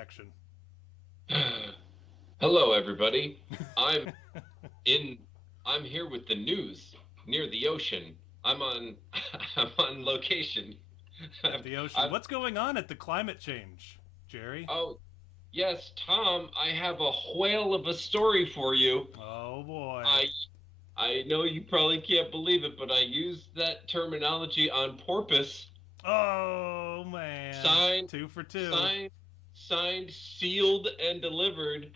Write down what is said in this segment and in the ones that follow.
action. Hello, everybody. I'm here with the news near the ocean. I'm on location. At the ocean. What's going on at the climate change, Jerry? Oh, yes, Tom, I have a whale of a story for you. Oh boy. I know you probably can't believe it, but I used that terminology on porpoise. Oh man. Signed 2 for 2. Signed, sealed, and delivered.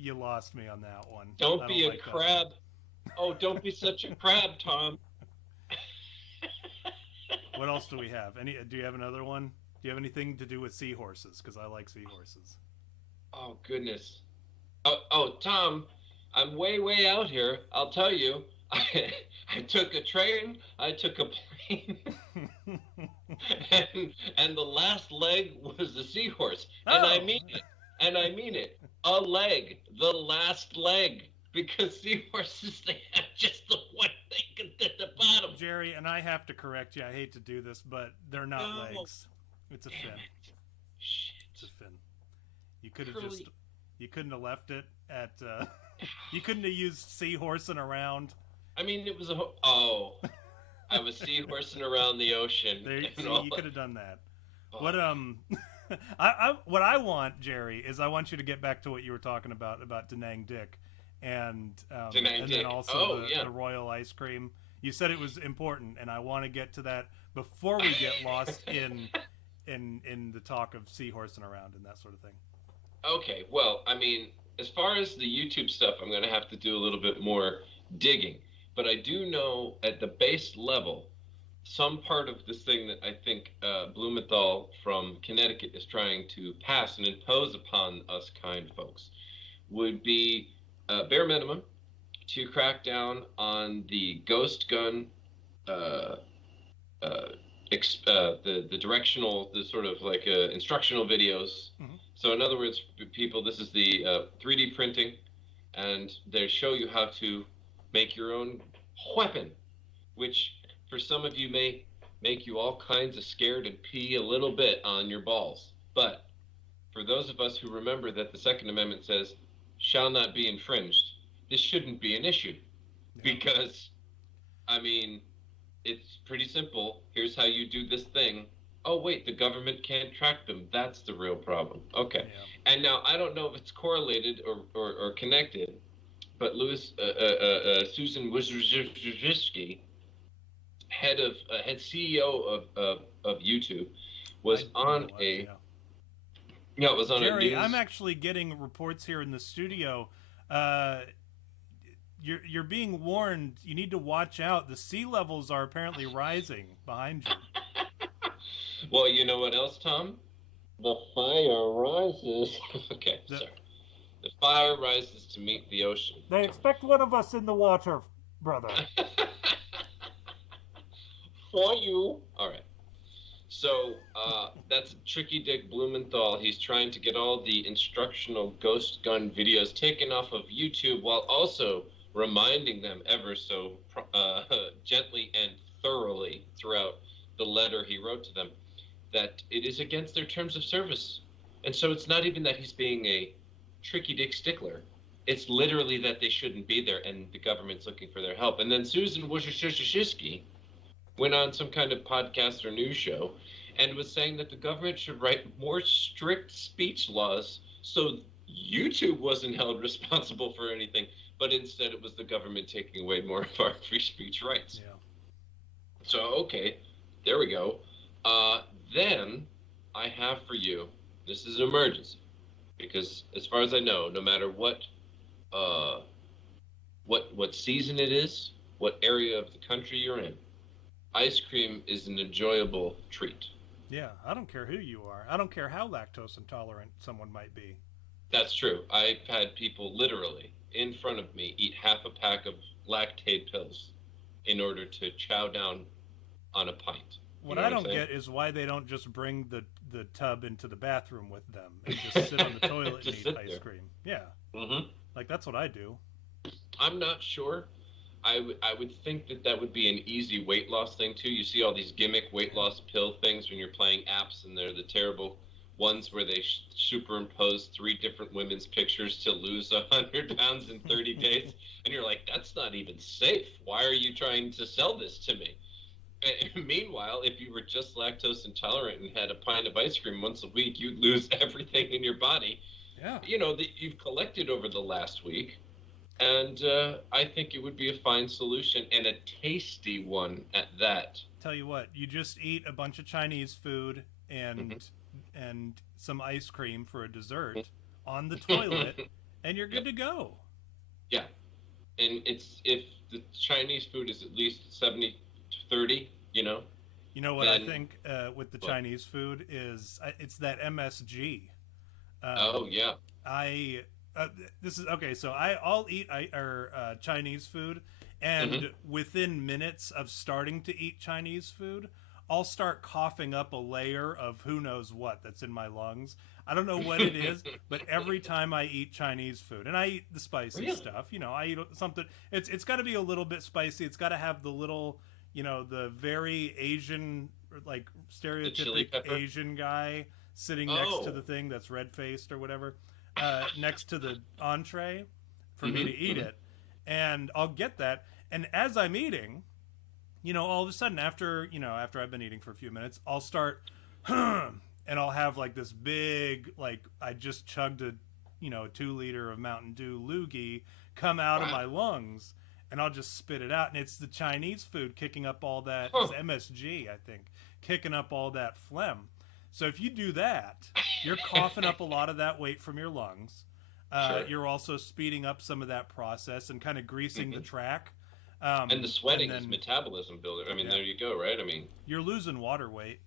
You lost me on that one. Don't be a crab. Oh, don't be such a crab, Tom. What else do we have? Do you have another one? Do you have anything to do with seahorses? Because I like seahorses. Oh, goodness. Oh, Tom, I'm way out here. I'll tell you. I took a train. I took a plane. and the last leg was a seahorse. And I mean it. A leg. The last leg. Because seahorses, they have just the one thing at the bottom. Jerry, and I have to correct you. I hate to do this, but they're not legs. It's a fin. It's a fin. You could have you couldn't have left it at, you couldn't have used seahorsing around. I mean, it was I was seahorsing around the ocean. You could have done that. What what I want, Jerry, is I want you to get back to what you were talking about Da Nang Dick, and then also the royal ice cream. You said it was important, and I want to get to that before we get lost in the talk of seahorsing around and that sort of thing. Okay, well, I mean, as far as the YouTube stuff, I'm going to have to do a little bit more digging. But I do know at the base level, some part of this thing that I think Blumenthal from Connecticut is trying to pass and impose upon us kind folks would be bare minimum to crack down on the ghost gun, the directional, the sort of like instructional videos. Mm-hmm. So in other words, people, this is the 3D printing, and they show you how to make your own weapon, which for some of you may make you all kinds of scared and pee a little bit on your balls. But for those of us who remember that the Second Amendment says, shall not be infringed, this shouldn't be an issue. Yeah. Because, I mean, it's pretty simple. Here's how you do this thing. Oh, wait, the government can't track them. That's the real problem. Okay. Yeah. And now, I don't know if it's correlated or connected, but Susan Wojcicki, head CEO of YouTube, was on a... Yeah, it was on Jerry, a news... I'm actually getting reports here in the studio. You're being warned. You need to watch out. The sea levels are apparently rising behind you. Well, you know what else, Tom? The fire rises. Okay, sorry. The fire rises to meet the ocean. They expect one of us in the water, brother. For you. All right. So that's Tricky Dick Blumenthal. He's trying to get all the instructional ghost gun videos taken off of YouTube while also reminding them ever so gently and thoroughly throughout the letter he wrote to them that it is against their terms of service. And so it's not even that he's being a Tricky Dick stickler. It's literally that they shouldn't be there and the government's looking for their help. And then Susan Wojcicki went on some kind of podcast or news show and was saying that the government should write more strict speech laws so YouTube wasn't held responsible for anything, but instead it was the government taking away more of our free speech rights. Yeah. So, okay, there we go. Then I have for you, this is an emergency, because as far as I know, no matter what season it is, what area of the country you're in, ice cream is an enjoyable treat. Yeah, I don't care who you are. I don't care how lactose intolerant someone might be. That's true. I've had people literally in front of me eat half a pack of Lactaid pills in order to chow down on a pint. What I don't get is why they don't just bring the tub into the bathroom with them and just sit on the toilet and eat ice cream. Yeah. Mm-hmm. Like, that's what I do. I'm not sure. I would think that would be an easy weight loss thing, too. You see all these gimmick weight loss pill things when you're playing apps, and they're the terrible ones where they superimpose 3 different women's pictures to lose 100 pounds in 30 days. And you're like, that's not even safe. Why are you trying to sell this to me? And meanwhile, if you were just lactose intolerant and had a pint of ice cream once a week, you'd lose everything in your body, yeah, that you've collected over the last week. And I think it would be a fine solution, and a tasty one at that. Tell you what, you just eat a bunch of Chinese food and some ice cream for a dessert on the toilet, and you're good to go. Yeah, and if the Chinese food is at least 70-30, You know what I think with the Chinese food is it's that MSG. Oh yeah. This is okay. So I'll eat Chinese food, and within minutes of starting to eat Chinese food, I'll start coughing up a layer of who knows what that's in my lungs. I don't know what it is, but every time I eat Chinese food, and I eat the spicy stuff, I eat something. It's got to be a little bit spicy. It's got to have the little, the very Asian, like stereotypic Asian guy sitting next to the thing that's red faced or whatever. Next to the entree for me to eat it, and I'll get that. And as I'm eating, all of a sudden after I've been eating for a few minutes, I'll start, and I'll have like this big, like I just chugged a 2-liter of Mountain Dew loogie come out of my lungs, and I'll just spit it out. And it's the Chinese food kicking up all that it's MSG, I think, kicking up all that phlegm. So if you do that, you're coughing up a lot of that weight from your lungs. You're also speeding up some of that process and kind of greasing the track. And the sweating is metabolism builder. I mean, there you go, right? I mean, you're losing water weight.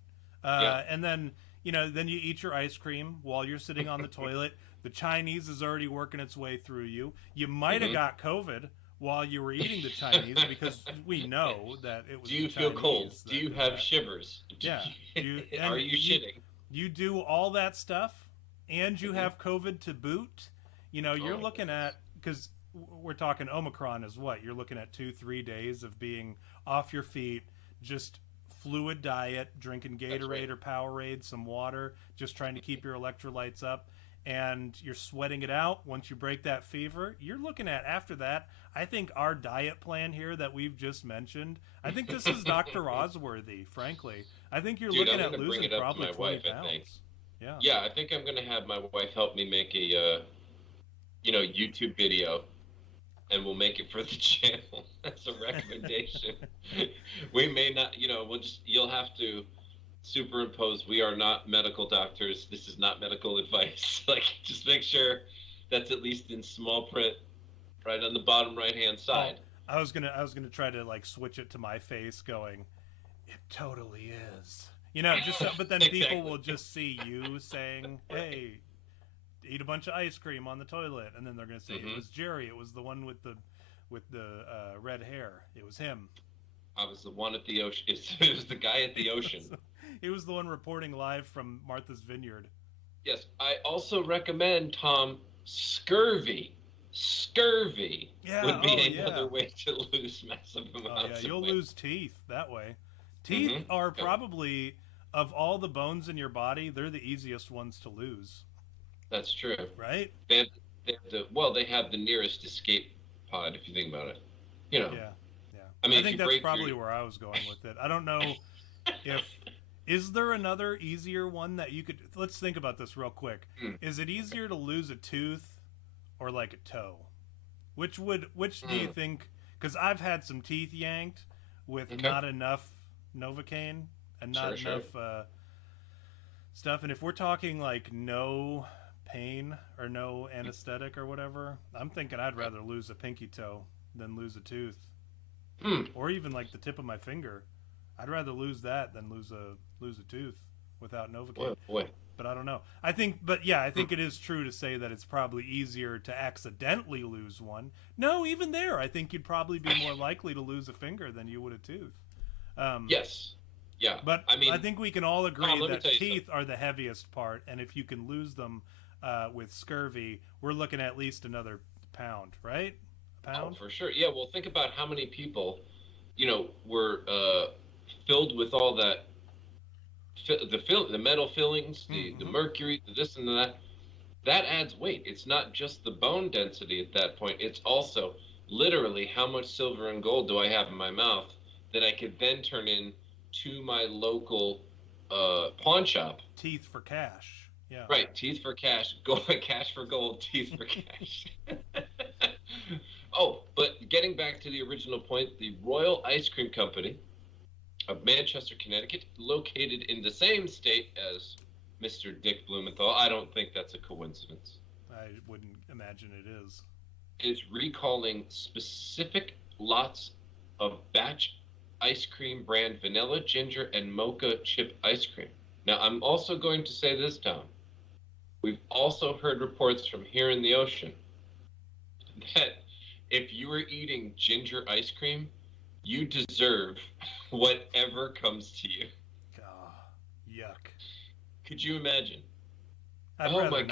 And then, then you eat your ice cream while you're sitting on the toilet. The Chinese is already working its way through you. You might have got COVID while you were eating the Chinese, because we know that it was. Do you feel cold? Do you have shivers? Yeah. Are you shitting? You do all that stuff, and you have COVID to boot. You're looking at, because we're talking Omicron is what? You're looking at 2-3 days of being off your feet, just fluid diet, drinking Gatorade or Powerade, some water, just trying to keep your electrolytes up. And you're sweating it out. Once you break that fever, you're looking at, after that, I think our diet plan here that we've just mentioned, I think this is Dr. Osworthy, frankly. I think you're looking at losing probably 20 pounds. Yeah, I think I'm going to have my wife help me make a, YouTube video, and we'll make it for the channel. That's a recommendation. We may not, you'll have to superimpose, we are not medical doctors, this is not medical advice. Like, just make sure that's at least in small print right on the bottom right hand side. I was gonna try to like switch it to my face going, it totally is, just so, but then Exactly. people will just see you saying, hey, eat a bunch of ice cream on the toilet, and then they're gonna say it was Jerry, it was the one with the red hair, it was him. I was the one at the ocean. It was the guy at the ocean. He was the one reporting live from Martha's Vineyard. Yes, I also recommend, Tom, scurvy. Scurvy would be another way to lose massive amounts of you'll weight. lose teeth that way. Teeth are probably, of all the bones in your body, they're the easiest ones to lose. That's true. Right? They have the nearest escape pod, if you think about it. Yeah. I mean, I think that's probably where I was going with it. I don't know is there another easier one that you could, let's think about this real quick. Is it easier to lose a tooth or like a toe? Which do you think, because I've had some teeth yanked with not enough Novocaine and not enough stuff, and if we're talking like no pain or no anesthetic or whatever, I'm thinking I'd rather lose a pinky toe than lose a tooth. Or even like the tip of my finger. I'd rather lose that than lose a tooth without Novocaine. Boy. But I don't know. I think it is true to say that it's probably easier to accidentally lose one. No, even there, I think you'd probably be more likely to lose a finger than you would a tooth. Yes. Yeah. But I think we can all agree that teeth are the heaviest part, and if you can lose them with scurvy, we're looking at least another pound, right? Oh, for sure. Yeah, well, think about how many people, were filled with all that the metal fillings, the mercury, the this and that. That adds weight. It's not just the bone density at that point. It's also literally how much silver and gold do I have in my mouth that I could then turn in to my local pawn shop. Teeth for cash. Yeah. Right. Teeth for cash. Cash for gold. Teeth for cash. Oh, but getting back to the original point, the Royal Ice Cream Company of Manchester, Connecticut, located in the same state as Mr. Dick Blumenthal. I don't think that's a coincidence. I wouldn't imagine it is. Is recalling specific lots of batch ice cream brand vanilla, ginger, and mocha chip ice cream. Now, I'm also going to say this, Tom. We've also heard reports from here in the ocean that if you were eating ginger ice cream, you deserve whatever comes to you. Yuck. Could you imagine? Oh my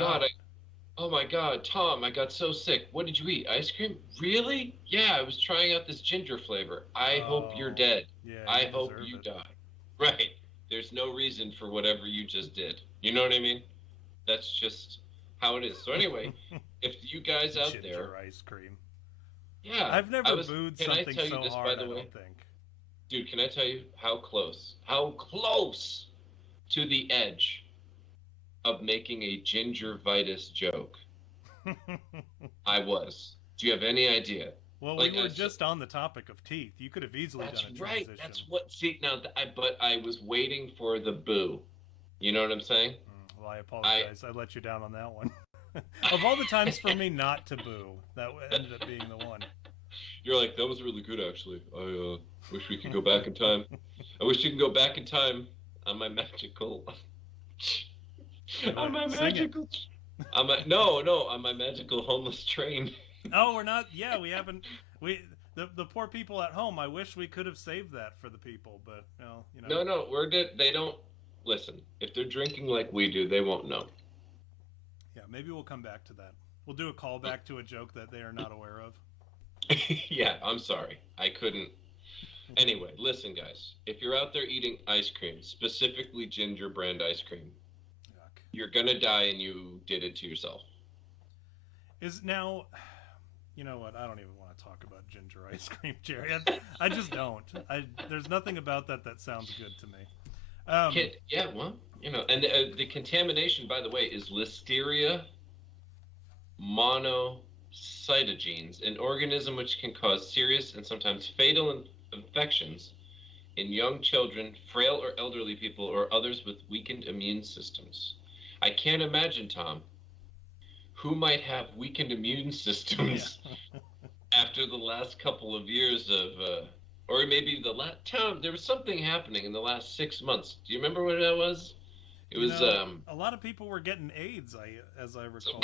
God, Tom, I got so sick. What did you eat? Ice cream? Really? Yeah, I was trying out this ginger flavor. I hope you're dead. Yeah, I hope you die. Right. There's no reason for whatever you just did. You know what I mean? That's just how it is. So anyway, if you guys out ginger there... ice cream. Yeah. I've never booed something so this, hard, by the way? I don't think. Dude, can I tell you how close to the edge of making a gingivitis joke I was? Do you have any idea? Well, we were just on the topic of teeth. You could have easily done a transition. That's right. That's what. See, now, but I was waiting for the boo. You know what I'm saying? Well, I apologize. I let you down on that one. Of all the times for me not to boo, that ended up being the one. You're like, that was really good, actually. I wish we could go back in time. I wish you could go back in time on my magical... on my magical... on my magical homeless train. Oh, we're not... Yeah, we haven't... The poor people at home, I wish we could have saved that for the people, but, well, you know... No, they don't... Listen, if they're drinking like we do, they won't know. Yeah, maybe we'll come back to that. We'll do a callback to a joke that they are not aware of. Yeah, I'm sorry. I couldn't. Anyway, listen, guys. If you're out there eating ice cream, specifically ginger brand ice cream, yuck, you're going to die and you did it to yourself. Now, you know what? I don't even want to talk about ginger ice cream, Jerry. I just don't. There's nothing about that sounds good to me. Yeah, well, you know, and the contamination, by the way, is Listeria monocytogenes, an organism which can cause serious and sometimes fatal infections in young children, frail or elderly people, or others with weakened immune systems. I can't imagine, Tom, who might have weakened immune systems after the last couple of years of... or maybe Tom, there was something happening in the last 6 months. Do you remember what that was? It was a lot of people were getting AIDS, as I recall.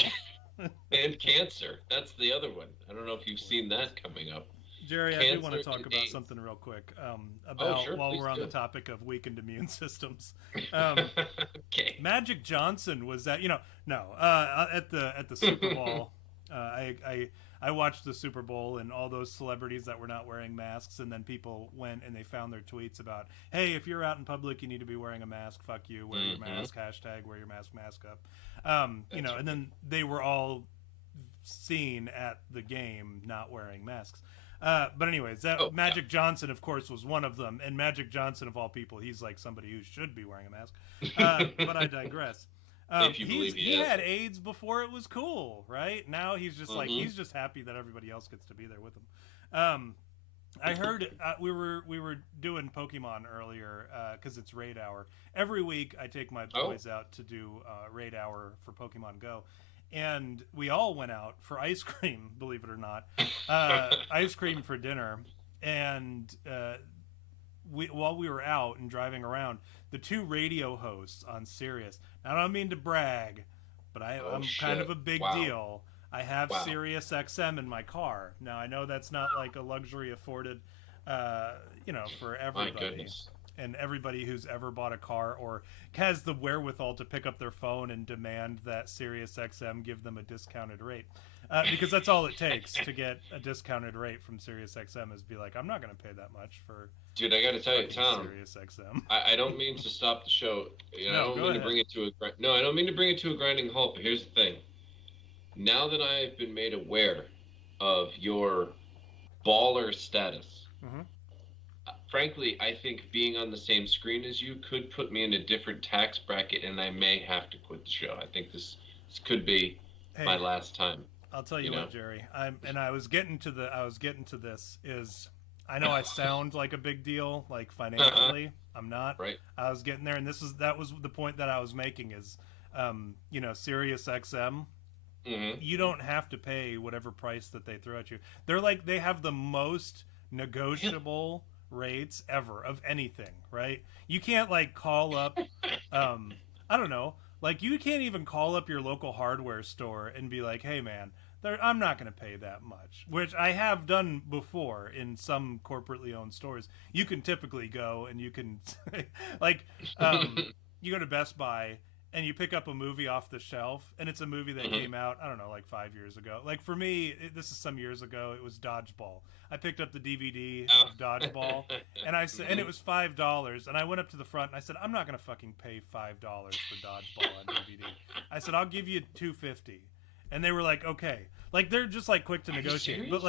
And cancer. That's the other one. I don't know if you've seen that coming up. Jerry, I do want to talk about something real quick. While we're on the topic of weakened immune systems. Okay. Magic Johnson was at at the Super Bowl. I watched the Super Bowl and all those celebrities that were not wearing masks, and then people went and they found their tweets about, hey, if you're out in public, you need to be wearing a mask. Fuck you. Wear your mask. # wear your mask up. And then they were all seen at the game not wearing masks. But anyways, Magic Johnson, of course, was one of them. And Magic Johnson, of all people, he's like somebody who should be wearing a mask. But I digress. If you believe he had AIDS before it was cool, right? Now he's just like, he's just happy that everybody else gets to be there with him. I heard we were doing Pokemon earlier because it's raid hour. Every week I take my boys out to do raid hour for Pokemon Go. And we all went out for ice cream, believe it or not. Ice cream for dinner. And while we were out and driving around, the two radio hosts on Sirius. Now, I don't mean to brag, but I'm kind of a big deal. I have Sirius XM in my car. Now, I know that's not like a luxury afforded, for everybody. My goodness. And everybody who's ever bought a car or has the wherewithal to pick up their phone and demand that Sirius XM give them a discounted rate. Because that's all it takes to get a discounted rate from SiriusXM is be like, I'm not going to pay that much for. Dude, I got to tell you, Tom. SiriusXM. I don't mean to stop the show. You know, I don't mean to bring it to a grinding halt. But here's the thing. Now that I've been made aware of your baller status, frankly, I think being on the same screen as you could put me in a different tax bracket, and I may have to quit the show. I think this could be my last time. I'll tell you what, Jerry. I was getting to this is I know I sound like a big deal, like financially. I'm not. Right. I was getting there, and that was the point that I was making is, SiriusXM. You don't have to pay whatever price that they throw at you. They have the most negotiable rates ever of anything, right? You can't call up, I don't know, you can't even call up your local hardware store and be like, hey man, I'm not going to pay that much, which I have done before in some corporately owned stores. You can typically go and you can you go to Best Buy and you pick up a movie off the shelf, and it's a movie that came out, I don't know, 5 years ago. For me, this is some years ago, it was Dodgeball. I picked up the DVD of Dodgeball, and I said, and it was $5, and I went up to the front and I said, I'm not gonna fucking pay $5 for Dodgeball on DVD. I said, I'll give you $2.50, and they were like, okay, they're just quick to negotiate, but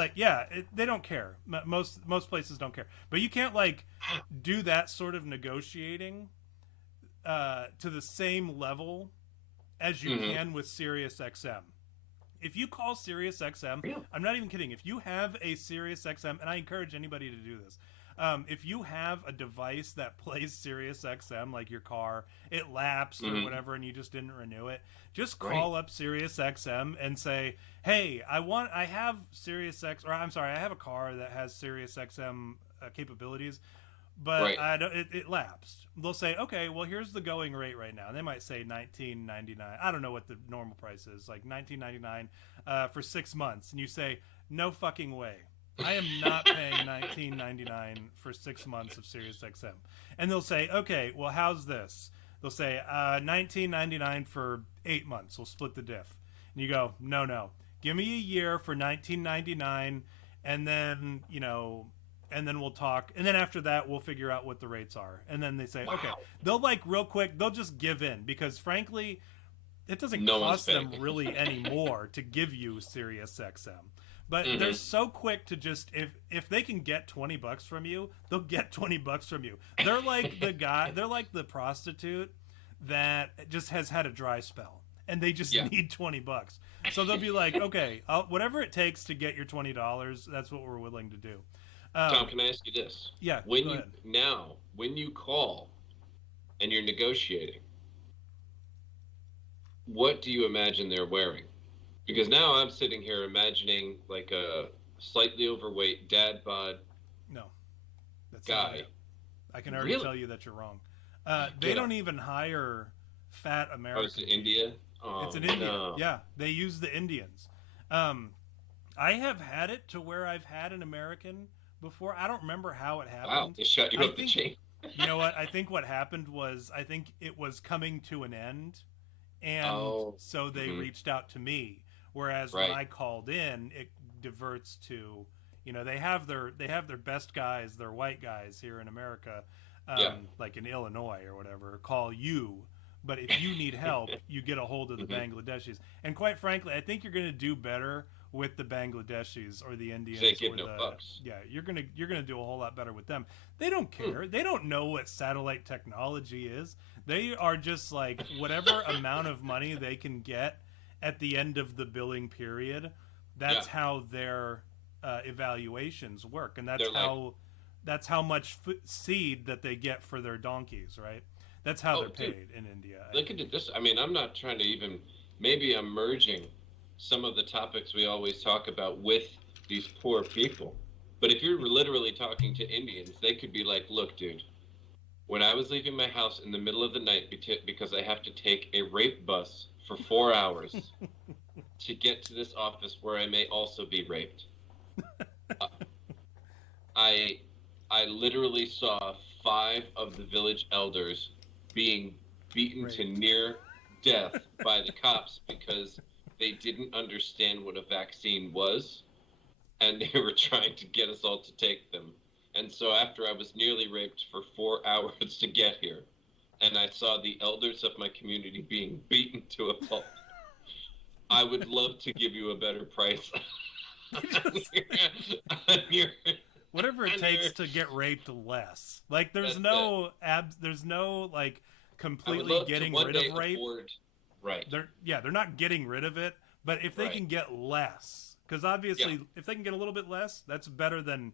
they don't care. Most places don't care, but you can't do that sort of negotiating to the same level as you can with SiriusXM. If you call SiriusXM, I'm not even kidding. If you have a SiriusXM, and I encourage anybody to do this, if you have a device that plays SiriusXM, like your car, it lapsed or whatever, and you just didn't renew it, just call up SiriusXM and say, hey, I have I have a car that has SiriusXM capabilities, but it lapsed. They'll say, okay, well, here's the going rate right now. And they might say $19.99. I don't know what the normal price is, $19.99 for 6 months. And you say, no fucking way. I am not paying $19.99 for 6 months of SiriusXM. And they'll say, okay, well, how's this? They'll say $19.99 for 8 months. We'll split the diff. And you go, no. Give me a year for $19.99, and then, and then we'll talk, and then after that we'll figure out what the rates are. And then they say, okay, they'll real quick, they'll just give in, because frankly it doesn't cost them really anymore to give you SiriusXM, but they're so quick to just, if they can get $20 from you, they'll get $20 from you. They're like they're like the prostitute that just has had a dry spell and they just need $20. So they'll be like, okay, whatever it takes to get your $20, that's what we're willing to do. Tom, can I ask you this? Yeah. When you call and you're negotiating, what do you imagine they're wearing? Because now I'm sitting here imagining a slightly overweight dad bod guy. I can already tell you that you're wrong. They don't even hire fat Americans. Oh, it's in India? Oh, it's in India. No. Yeah, they use the Indians. I have had it to where I've had an American before. I don't remember how it happened. Wow, they shut you up the chain. You know what? I think what happened was, I think it was coming to an end, and so they reached out to me. Whereas when I called in, it diverts to, they have their best guys, their white guys here in America, like in Illinois or whatever, call you. But if you need help, you get a hold of the Bangladeshis. And quite frankly, I think you're going to do better with the Bangladeshis or the Indians. They give no fucks. Yeah, you're gonna do a whole lot better with them. They don't care. They don't know what satellite technology is. They are just whatever amount of money they can get at the end of the billing period. That's how their evaluations work, and that's how much seed that they get for their donkeys, right? That's how they're paid in India. Look at this. I mean, I'm not trying to even. Maybe I'm merging some of the topics we always talk about with these poor people. But if you're literally talking to Indians, they could be like, look, dude, when I was leaving my house in the middle of the night because I have to take a rape bus for 4 hours to get to this office where I may also be raped, I literally saw 5 of the village elders being beaten to near death by the cops because they didn't understand what a vaccine was, and they were trying to get us all to take them. And so after I was nearly raped for 4 hours to get here, and I saw the elders of my community being beaten to a pulp, I would love to give you a better price. Whatever it takes to get raped less. Like there's no like completely getting rid of rape. Right. They're not getting rid of it, but if they can get less, because obviously if they can get a little bit less, that's better than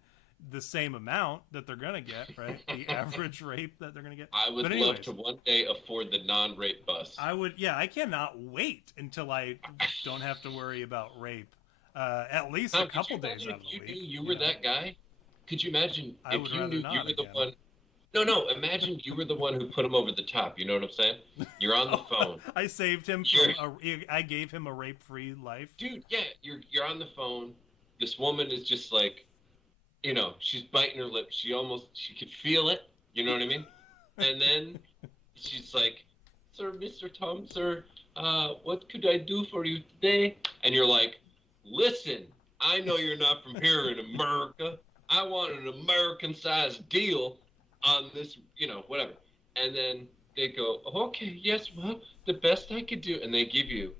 the same amount that they're gonna get, right? The average rape that they're gonna get. I would love to one day afford the non-rape bus. I cannot wait until I don't have to worry about rape. At least a couple days out of the week. You were that guy? Could you imagine if you knew you were the one? No, imagine you were the one who put him over the top. You know what I'm saying? You're on the phone. I saved him I gave him a rape-free life. Dude, yeah, you're on the phone. This woman is just like, you know, she's biting her lip. She could feel it. You know what I mean? And then she's like, "Sir, Mr. Tom, sir, what could I do for you today?" And you're like, "Listen, I know you're not from here in America. I want an American-sized deal on this, you know, whatever." And then they go, "Okay, yes, well, the best I could do." And they give you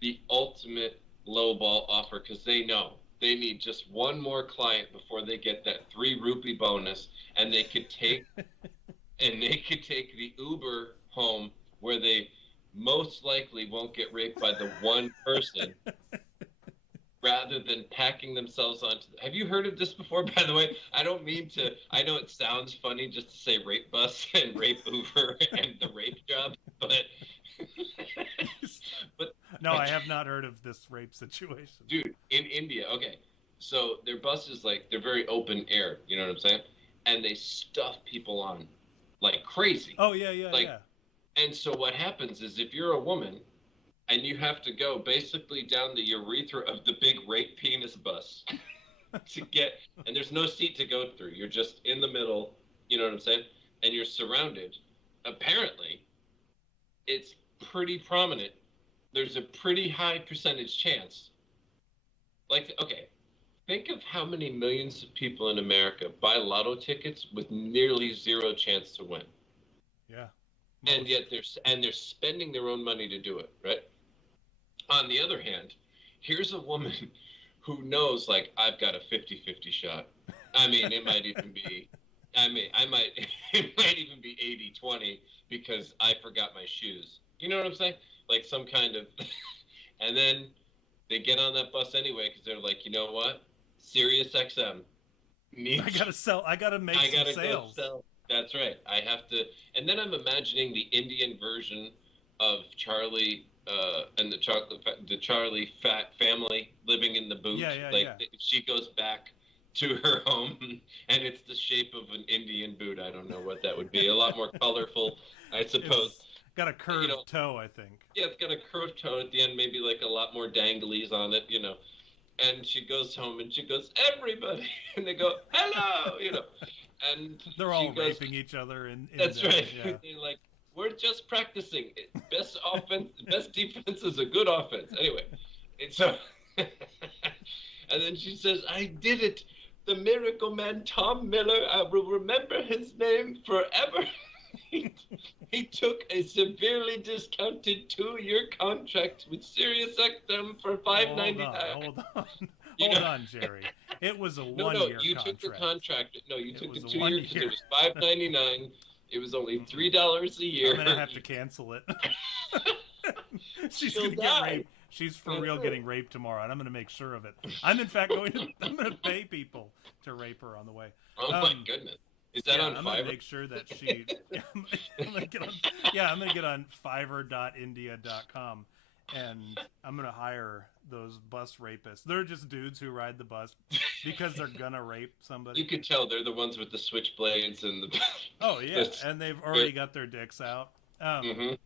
the ultimate lowball offer because they know they need just one more client before they get that 3 rupee bonus, and they could take the Uber home where they most likely won't get raped by the one person. Rather than packing themselves onto... Have you heard of this before, by the way? I don't mean to... I know it sounds funny just to say rape bus and rape Uber and the rape job, but... No, I have not heard of this rape situation. Dude, in India, okay. So their buses, like, they're very open air, you know what I'm saying? And they stuff people on like crazy. Oh, yeah. And so what happens is if you're a woman... and you have to go basically down the urethra of the big rape penis bus to get, and there's no seat to go through. You're just in the middle, you know what I'm saying? And you're surrounded. Apparently, it's pretty prominent. There's a pretty high percentage chance. Like, okay, think of how many millions of people in America buy lotto tickets with nearly zero chance to win. Yeah. And yet they're spending their own money to do it, right? On the other hand, here's a woman who knows, like, I've got a 50-50 shot. I mean, it might even be, it might even be 80-20 because I forgot my shoes. You know what I'm saying? Like some kind of, and then they get on that bus anyway because they're like, you know what? Sirius XM. I gotta make some sales. Go sell. That's right. I have to, and then I'm imagining the Indian version of Charlie and the Charlie Fat family living in the boot. Yeah. She goes back to her home, and it's the shape of an Indian boot. I don't know what that would be. A lot more colorful, I suppose. It's got a curved toe, I think. Yeah, it's got a curved toe at the end, maybe like a lot more danglies on it, you know. And she goes home, and she goes, "Everybody," and they go, "Hello," you know. And they're all raping each other. That's right. Yeah. They're like, "We're just practicing. Best offense, best defense is a good offense." Anyway, and so, and then she says, "I did it. The Miracle Man, Tom Miller. I will remember his name forever." He took a severely discounted 2-year contract with SiriusXM for $5.99. Hold on, Jerry. It was a 1-year contract. You took the contract. No, you took the 2-year because it was $5.99. It was only $3 a year. I'm gonna have to cancel it. She's gonna get raped. She's for real getting raped tomorrow, and I'm gonna make sure of it. I'm in fact I'm gonna pay people to rape her on the way. Oh my goodness. Is that on Fiverr? I'm gonna make sure that she. I'm gonna get on Fiverr.india.com, and I'm gonna hire those bus rapists. They're just dudes who ride the bus because they're gonna rape somebody. You could tell they're the ones with the switchblades and the. Oh yeah, and they've already got their dicks out. Yep.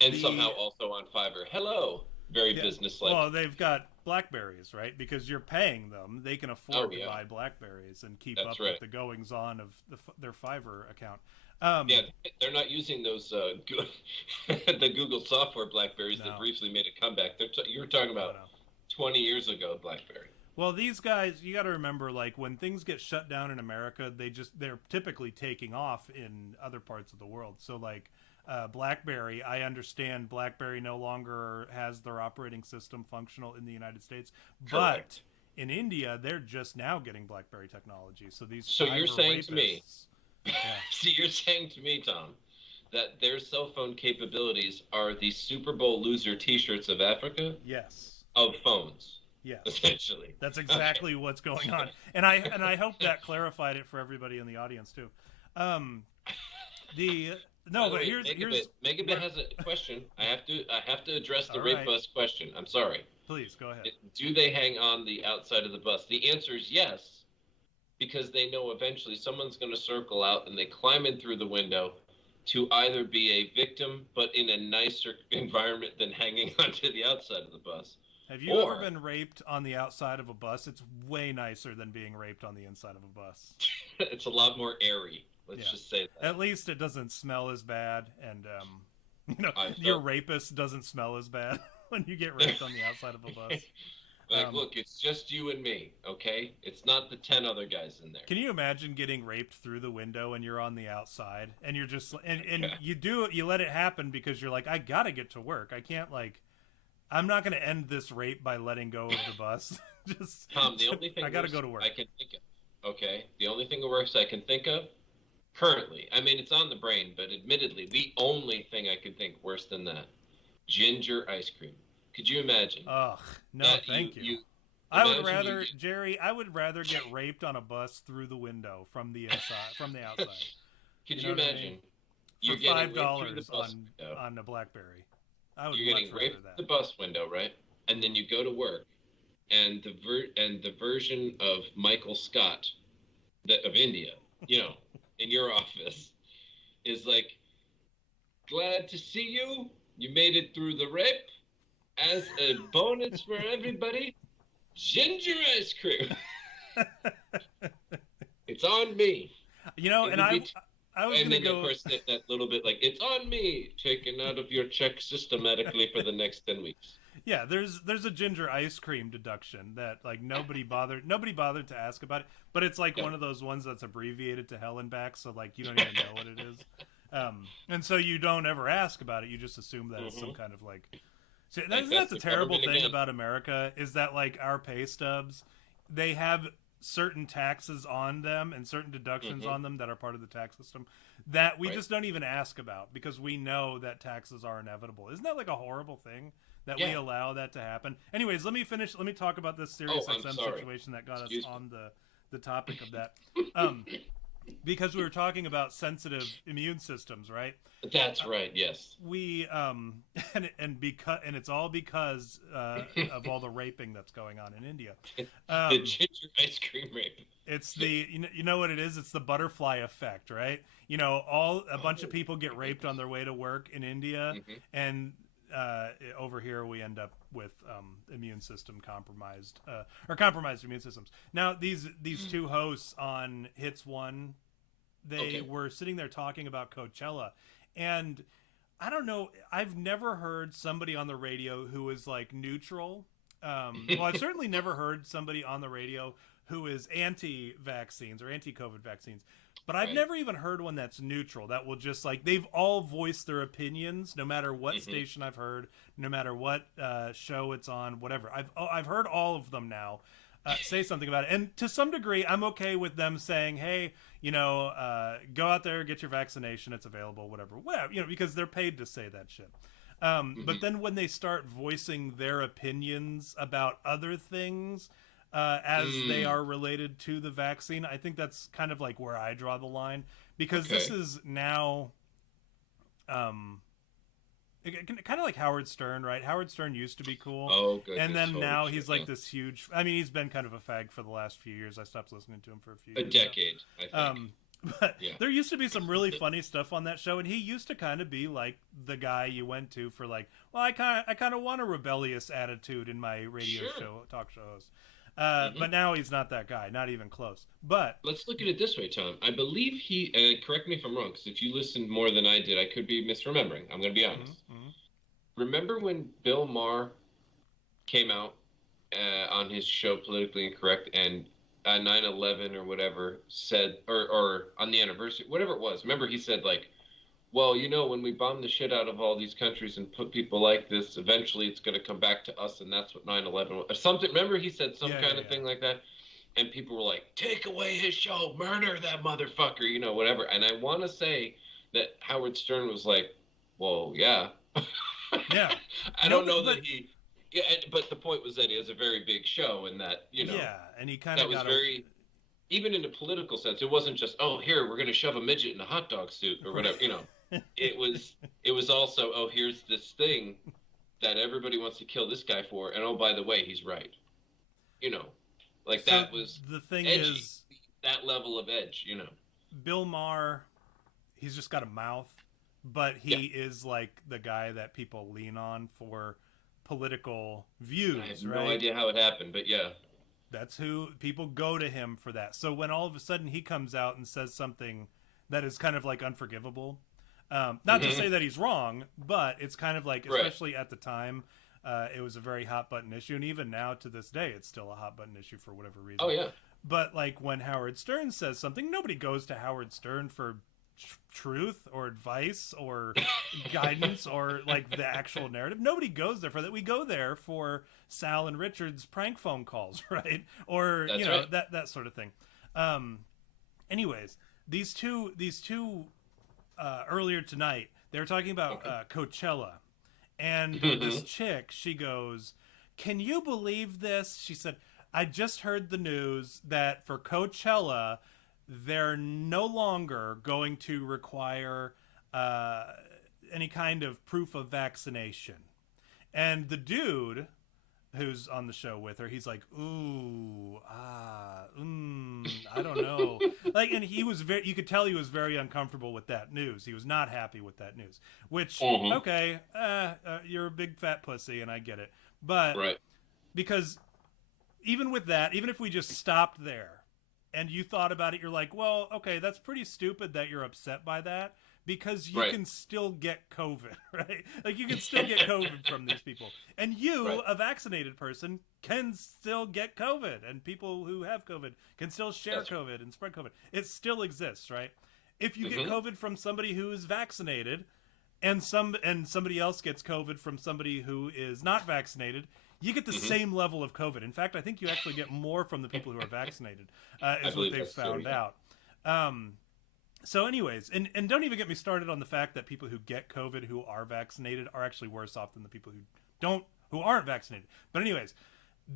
And somehow also on Fiverr. Hello. Very businesslike. Well, they've got BlackBerries, right? Because you're paying them; they can afford to buy BlackBerries and keep up with the goings on of their Fiverr account. Yeah, they're not using those the Google software BlackBerries that briefly made a comeback. You were talking about 20 years ago BlackBerry. Well, these guys, you got to remember, like when things get shut down in America, they're typically taking off in other parts of the world. So like BlackBerry, I understand BlackBerry no longer has their operating system functional in the United States, but in India, they're just now getting BlackBerry technology. So these you're saying to me, so you're saying to me, Tom, that their cell phone capabilities are the Super Bowl loser T-shirts of Africa? Yes. Of phones. Yes. Essentially. That's exactly what's going on. And I hope that clarified it for everybody in the audience too. Here's Megabit has a question. I have to address the rape bus question. I'm sorry. Please go ahead. Do they hang on the outside of the bus? The answer is yes, because they know eventually someone's going to circle out and they climb in through the window to either be a victim but in a nicer environment than hanging onto the outside of the bus. Have you ever been raped on the outside of a bus? It's way nicer than being raped on the inside of a bus. It's a lot more airy. Let's just say that. At least it doesn't smell as bad, and your rapist doesn't smell as bad when you get raped on the outside of a bus. Look, it's just you and me, okay? It's not the 10 other guys in there. Can you imagine getting raped through the window and you're on the outside and you're just you let it happen because you're like, I gotta get to work. I can't I'm not gonna end this rape by letting go of the bus. Tom, the only thing I gotta go to work. I can think of. Okay, the only thing worse I can think of currently. I mean, it's on the brain, but admittedly, the only thing I could think worse than that: ginger ice cream. Could you imagine? Ugh, no, thank you. I would rather, Jerry. I would rather get raped on a bus through the window from the inside, from the outside. Could you imagine? For $5 on a BlackBerry, I would. You're getting raped through the bus window, right? And then you go to work, and the version of Michael Scott, of India, in your office, is like, glad to see you. You made it through the rape. As a bonus for everybody, ginger ice cream. It's on me. And I was going to go... of course, that little bit like, it's on me, taken out of your check systematically for the next 10 weeks. Yeah, there's a ginger ice cream deduction that nobody bothered to ask about it, but it's one of those ones that's abbreviated to hell and back, so you don't even know what it is. And so you don't ever ask about it, you just assume that it's some kind of So isn't that the terrible thing about America is that our pay stubs, they have certain taxes on them and certain deductions on them that are part of the tax system that we just don't even ask about because we know that taxes are inevitable. Isn't that a horrible thing that we allow that to happen? Anyways, let me talk about this Sirius XM situation that got us on the topic of that. Because we were talking about sensitive immune systems, right? That's right. Yes. We and it's all because of all the raping that's going on in India. The ginger ice cream rape. It's the you know what it is? It's the butterfly effect, right? A bunch of people get raped on their way to work in India, and over here we end up with immune system compromised or compromised immune systems. Now these two hosts on Hits One, they were sitting there talking about Coachella, and I don't know, I've never heard somebody on the radio who is neutral. Well, I've certainly never heard somebody on the radio who is anti-vaccines or anti-COVID vaccines. But I've never even heard one that's neutral, that will just they've all voiced their opinions, no matter what station I've heard, no matter what show it's on, whatever. I've heard all of them now say something about it. And to some degree, I'm okay with them saying, hey, go out there, get your vaccination, it's available, whatever, because they're paid to say that shit. But then when they start voicing their opinions about other things, as they are related to the vaccine, I think that's kind of where I draw the line, because this is now kind of like Howard Stern, right? Howard Stern used to be cool. Oh, good. And then now he's this huge, he's been kind of a fag for the last few years. I stopped listening to him for a few years. A decade, I think. But there used to be some really funny stuff on that show, and he used to kind of be like the guy you went to for like, well, I kind of want a rebellious attitude in my radio talk show host. But now he's not that guy, not even close. But let's look at it this way, Tom. I believe he, correct me if I'm wrong, because if you listened more than I did, I could be misremembering. I'm going to be honest. Remember when Bill Maher came out on his show Politically Incorrect and 9/11 or whatever said, or on the anniversary, whatever it was. Remember he said like, well, you know, when we bomb the shit out of all these countries and put people like this, eventually it's going to come back to us, and that's what 9/11 was. Or something. Remember he said some kind of thing like that, and people were like, take away his show, murder that motherfucker, you know, whatever. And I want to say that Howard Stern was like, well, yeah. Yeah. I don't know that he... Yeah, but the point was that he has a very big show, and that, you know... Yeah, and he kind of got... very... Even in a political sense, it wasn't just, oh, here, we're going to shove a midget in a hot dog suit, or whatever, you know. It was also, oh, here's this thing that everybody wants to kill this guy for, and oh, by the way, he's right. You know, like so that was the thing edgy, is that level of edge, you know. Bill Maher, he's just got a mouth, but he is like the guy that people lean on for political views. I have no idea how it happened, but yeah. That's who people go to him for that. So when all of a sudden he comes out and says something that is kind of like unforgivable, not to say that he's wrong, but it's kind of like, especially at the time, it was a very hot button issue. And even now to this day, it's still a hot button issue for whatever reason. Oh, yeah. But like when Howard Stern says something, nobody goes to Howard Stern for truth or advice or guidance or like the actual narrative. Nobody goes there for that. We go there for Sal and Richard's prank phone calls, right? Or That's you know, right. that sort of thing. Anyways, these two earlier tonight, they were talking about Coachella, and this chick, she goes, can you believe this? She said, I just heard the news that for Coachella they're no longer going to require any kind of proof of vaccination. And the dude who's on the show with her, he's like, I don't know. Like, and he was you could tell he was very uncomfortable with that news. He was not happy with that news, which, okay, you're a big fat pussy and I get it. But because even with that, even if we just stopped there, and you thought about it, you're like, well, okay, that's pretty stupid that you're upset by that, because you can still get COVID, right? Like, you can still get COVID from these people. And you, a vaccinated person, can still get COVID. And people who have COVID can still share COVID and spread COVID. It still exists, right? If you get COVID from somebody who is vaccinated, and somebody else gets COVID from somebody who is not vaccinated, you get the same level of COVID. In fact, I think you actually get more from the people who are vaccinated, is what they've found out. So anyways, and don't even get me started on the fact that people who get COVID who are vaccinated are actually worse off than the people who aren't vaccinated. But anyways,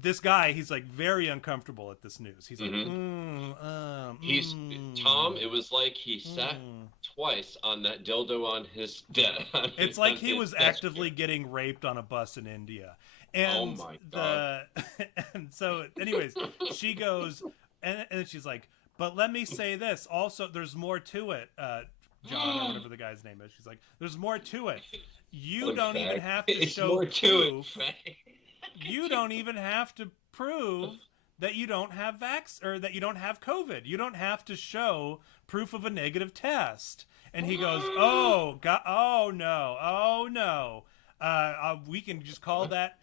this guy, he's like very uncomfortable at this news. He's like, Tom, it was like he sat twice on that dildo on his desk. It's like he was actively getting raped on a bus in India. And oh my God. And so anyways, she goes, and she's like, but let me say this. Also, there's more to it, John, or whatever the guy's name is. She's like, there's more to it. You don't even have to show proof. You don't even have to prove that you don't have that you don't have COVID. You don't have to show proof of a negative test. And he goes, oh God, oh no. We can just call that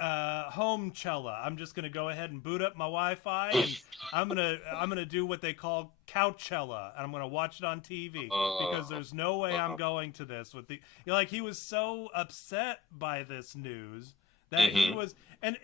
home cella. I'm just gonna go ahead and boot up my Wi-Fi, and I'm gonna do what they call Couchella, and I'm gonna watch it on TV because there's no way I'm going to this with the he was so upset by this news that he was, and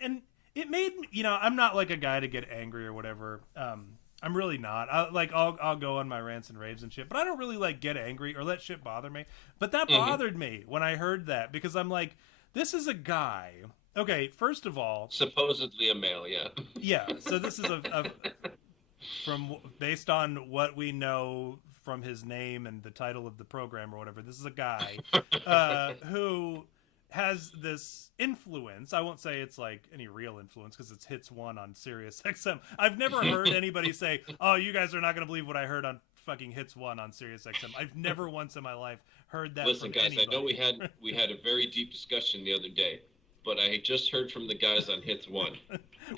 it made me, I'm not like a guy to get angry or whatever. I'm really not. I'll go on my rants and raves and shit, but I don't really get angry or let shit bother me. But that bothered me when I heard that, because I'm like, this is a guy. Okay, first of all, supposedly a male, yeah. Yeah, so this is based on what we know from his name and the title of the program or whatever. This is a guy who has this influence. I won't say it's like any real influence because it's hits one on Sirius XM. I've never heard anybody say, "Oh, you guys are not going to believe what I heard on fucking hits one on Sirius XM. I've never once in my life heard that. Listen, from guys, anybody. I know we had a very deep discussion the other day, but I just heard from the guys on Hits One.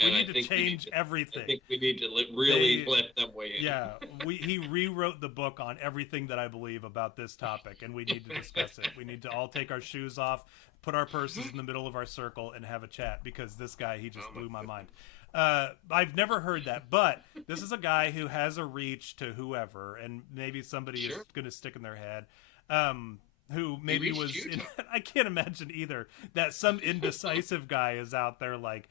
We need to change everything. I think we need to really let them weigh in. Yeah, he rewrote the book on everything that I believe about this topic, and we need to discuss it. We need to all take our shoes off, put our purses in the middle of our circle, and have a chat, because this guy, he just blew my mind. I've never heard that, but this is a guy who has a reach to whoever, and maybe somebody is going to stick in their head. Who maybe was I can't imagine either that some indecisive guy is out there like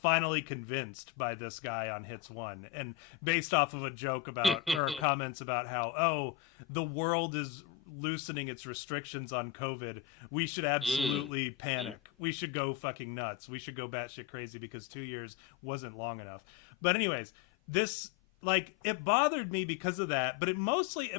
finally convinced by this guy on Hits One, and based off of a joke about or comments about how the world is loosening its restrictions on COVID, we should absolutely panic. We should go fucking nuts. We should go batshit crazy because 2 years wasn't long enough. But anyways, this, like, it bothered me because of that, but it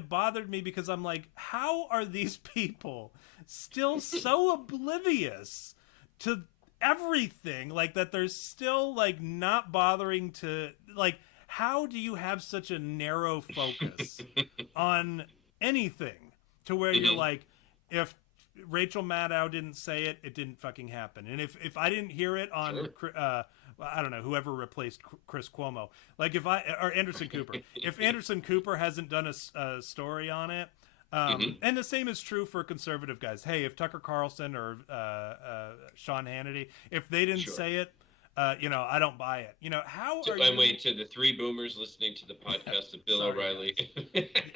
bothered me because I'm like, how are these people still so oblivious to everything, like, that they're still, like, not bothering to, like, how do you have such a narrow focus on anything to where you're like, if Rachel Maddow didn't say it, it didn't fucking happen. And if I didn't hear it on I don't know, whoever replaced Chris Cuomo, like or Anderson Cooper, if Anderson Cooper hasn't done a story on it, and the same is true for conservative guys. Hey, if Tucker Carlson or Sean Hannity, if they didn't say it, I don't buy it. How are you? Wait to the three boomers listening to the podcast of Bill O'Reilly.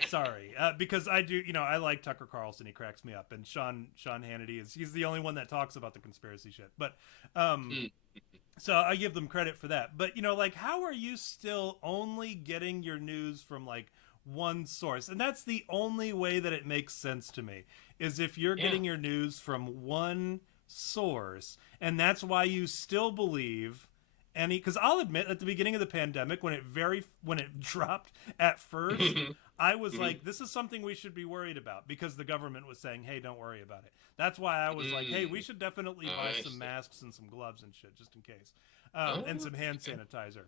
Sorry, because I do. I like Tucker Carlson. He cracks me up, and Sean Hannity he's the only one that talks about the conspiracy shit. But so I give them credit for that. But like, how are you still only getting your news from like one source? And that's the only way that it makes sense to me, is if you're getting your news from one source, and that's why you still believe because I'll admit, at the beginning of the pandemic, when it dropped at first, I was like, this is something we should be worried about, because the government was saying, hey, don't worry about it. That's why I was like, hey, we should definitely buy some masks and some gloves and shit just in case, and some hand sanitizer.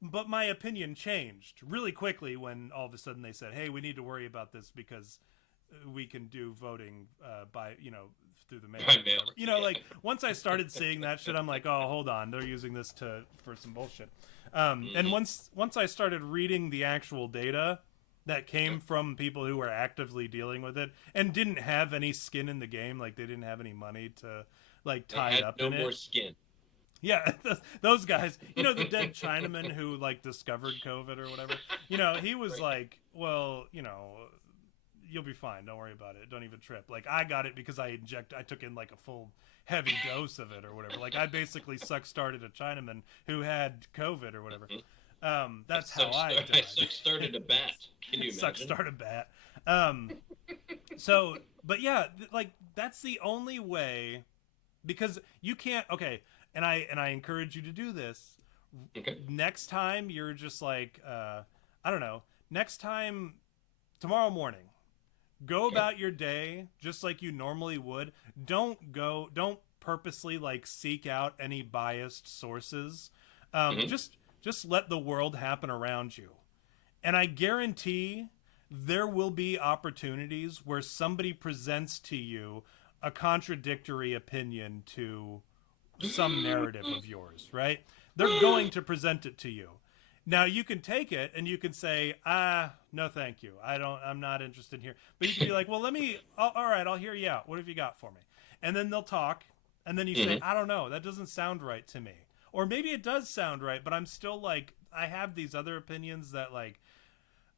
But my opinion changed really quickly when all of a sudden they said, hey, we need to worry about this because we can do voting by through the mail. Like, once I started seeing that shit, I'm like, oh, hold on, they're using this for some bullshit. And once I started reading the actual data that came from people who were actively dealing with it and didn't have any skin in the game, like they didn't have any money to like tie up in it. No more skin. Yeah, those guys, the dead Chinaman who like discovered COVID or whatever, he was like, well, you'll be fine. Don't worry about it. Don't even trip. Like, I got it because I took in like a full heavy dose of it or whatever. Like, I basically started a Chinaman who had COVID or whatever. That's how I died. I started a bat. Can you imagine? Start a bat. But yeah, like, that's the only way, because you can't, okay, and I encourage you to do this. Okay. Next time you're just like, I don't know, next time, tomorrow morning, go about your day just like you normally would. Don't purposely like seek out any biased sources. Just let the world happen around you. And I guarantee there will be opportunities where somebody presents to you a contradictory opinion to some narrative of yours, right? They're going to present it to you. Now you can take it and you can say, no, thank you. I'm not interested here. But you can be like, well, all right, I'll hear you out. What have you got for me? And then they'll talk. And then you say, I don't know, that doesn't sound right to me. Or maybe it does sound right, but I'm still like, I have these other opinions that, like,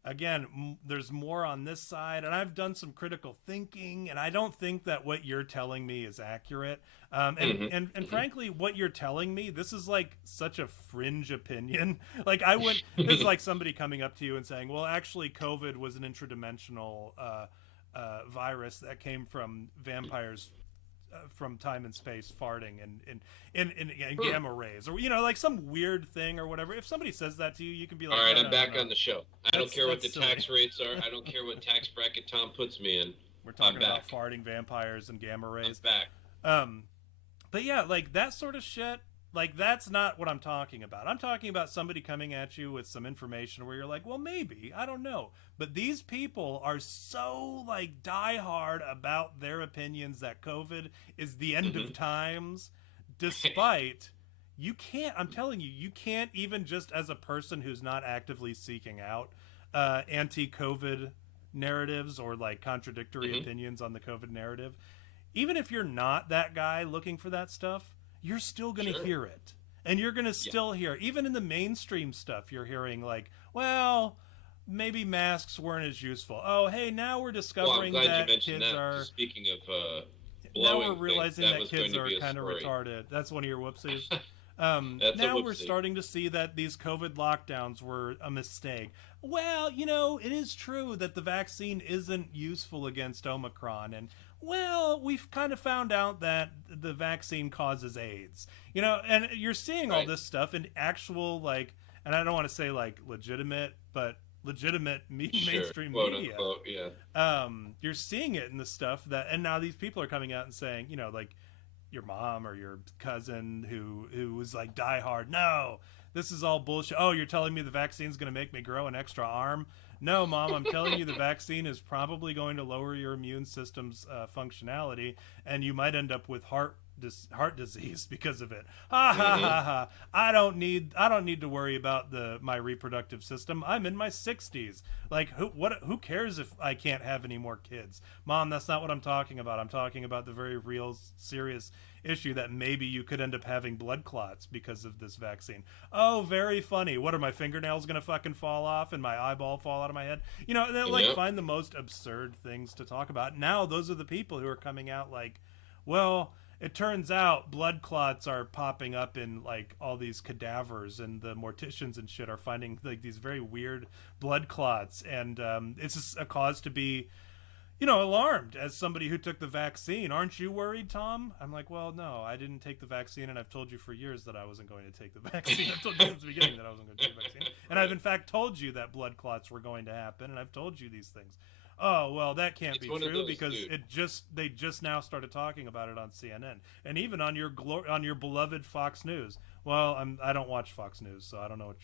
again, there's more on this side, and I've done some critical thinking, and I don't think that what you're telling me is accurate. And frankly, what you're telling me, this is like such a fringe opinion. Like, this is like somebody coming up to you and saying, well, actually, COVID was an intradimensional virus that came from vampires from time and space farting and gamma rays, or like some weird thing or whatever. If somebody says that to you, you can be like, all right, I'm back on the show. I don't care what the tax rates are. I don't care what tax bracket Tom puts me in. We're talking about farting vampires and gamma rays. I'm back. But yeah, like that sort of shit, Like, that's not what I'm talking about. I'm talking about somebody coming at you with some information where you're like, well, maybe, I don't know. But these people are so, like, diehard about their opinions that COVID is the end of times, despite you can't, I'm telling you, you can't even just as a person who's not actively seeking out anti-COVID narratives or like contradictory opinions on the COVID narrative, even if you're not that guy looking for that stuff, you're still going to hear it. And you're going to still hear, even in the mainstream stuff, you're hearing like, well, maybe masks weren't as useful. Oh, hey, now we're discovering that kids are. Speaking of now we're realizing that kids are kind of retarded. That's one of your whoopsies. Now we're starting to see that these COVID lockdowns were a mistake. Well, you know, it is true that the vaccine isn't useful against Omicron, and well, we've kind of found out that the vaccine causes AIDS. You know, and you're seeing all this stuff in actual, like, and I don't want to say like legitimate, but legitimate mainstream quote, media. Unquote, yeah. You're seeing it in the stuff that, and now these people are coming out and saying, you know, like your mom or your cousin who was like diehard, no, this is all bullshit. Oh, you're telling me the vaccine's going to make me grow an extra arm? No, Mom, I'm telling you the vaccine is probably going to lower your immune system's functionality, and you might end up with heart disease because of it. Ha ha ha ha! I don't need to worry about my reproductive system. I'm in my 60s. Like, who cares if I can't have any more kids? Mom, that's not what I'm talking about. I'm talking about the very real, serious issue that maybe you could end up having blood clots because of this vaccine. Oh, very funny. What, are my fingernails gonna fucking fall off and my eyeball fall out of my head? You know, they like find the most absurd things to talk about. Now those are the people who are coming out like, well, it turns out blood clots are popping up in like all these cadavers, and the morticians and shit are finding like these very weird blood clots, and it's just a cause to be, you know, alarmed as somebody who took the vaccine. Aren't you worried, Tom? I'm like, well, no, I didn't take the vaccine, and I've told you for years that I wasn't going to take the vaccine. I've told you since the beginning that I wasn't going to take the vaccine, and I've in fact told you that blood clots were going to happen, and I've told you these things. Oh, well, that can't be true because they just now started talking about it on CNN and even on your beloved Fox News. Well, I don't watch Fox News, so I don't know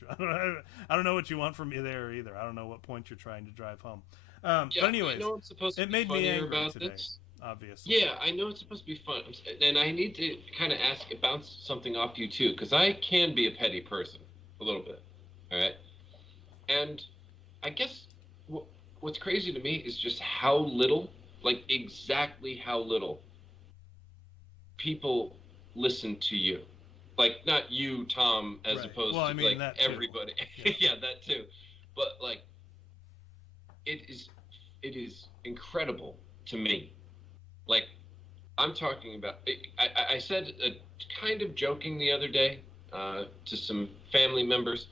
I don't know what you want from me there either. I don't know what point you're trying to drive home. But anyways, I know it's supposed to it made me angry about today. This. Obviously. Yeah, I know it's supposed to be fun, and I need to kind of bounce something off you too, because I can be a petty person a little bit. All right, and I guess what's crazy to me is just how little, like exactly how little people listen to you. Like, not you, Tom, as opposed to like everybody. Yeah, that too. But like, it is incredible to me. Like, I'm talking about, I said kind of joking the other day to some family members,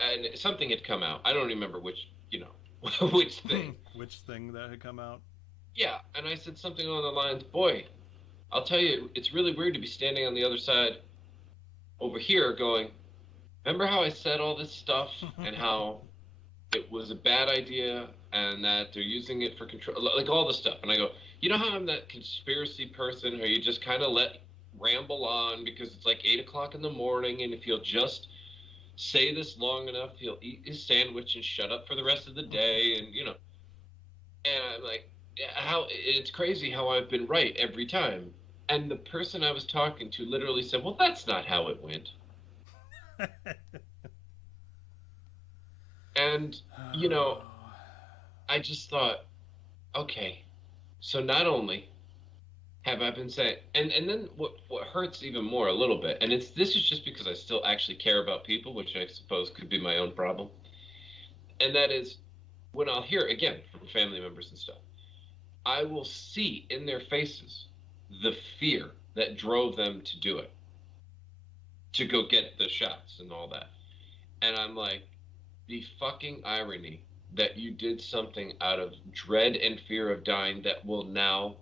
and something had come out. I don't remember which, you know, which thing. Which thing that had come out? Yeah, and I said something along the lines, boy, I'll tell you, it's really weird to be standing on the other side over here going, remember how I said all this stuff and how it was a bad idea and that they're using it for control, like all this stuff. And I go, you know how I'm that conspiracy person who you just kind of let ramble on because it's like 8 o'clock in the morning, and if you'll just say this long enough, he'll eat his sandwich and shut up for the rest of the day, and you know. And I'm like, how it's crazy how I've been right every time. And the person I was talking to literally said, well, that's not how it went. And, you know, I just thought, okay, so not only have I been saying, and then what hurts even more a little bit, and this is just because I still actually care about people, which I suppose could be my own problem, and that is when I'll hear, again, from family members and stuff, I will see in their faces the fear that drove them to do it, to go get the shots and all that. And I'm like, the fucking irony that you did something out of dread and fear of dying that will now,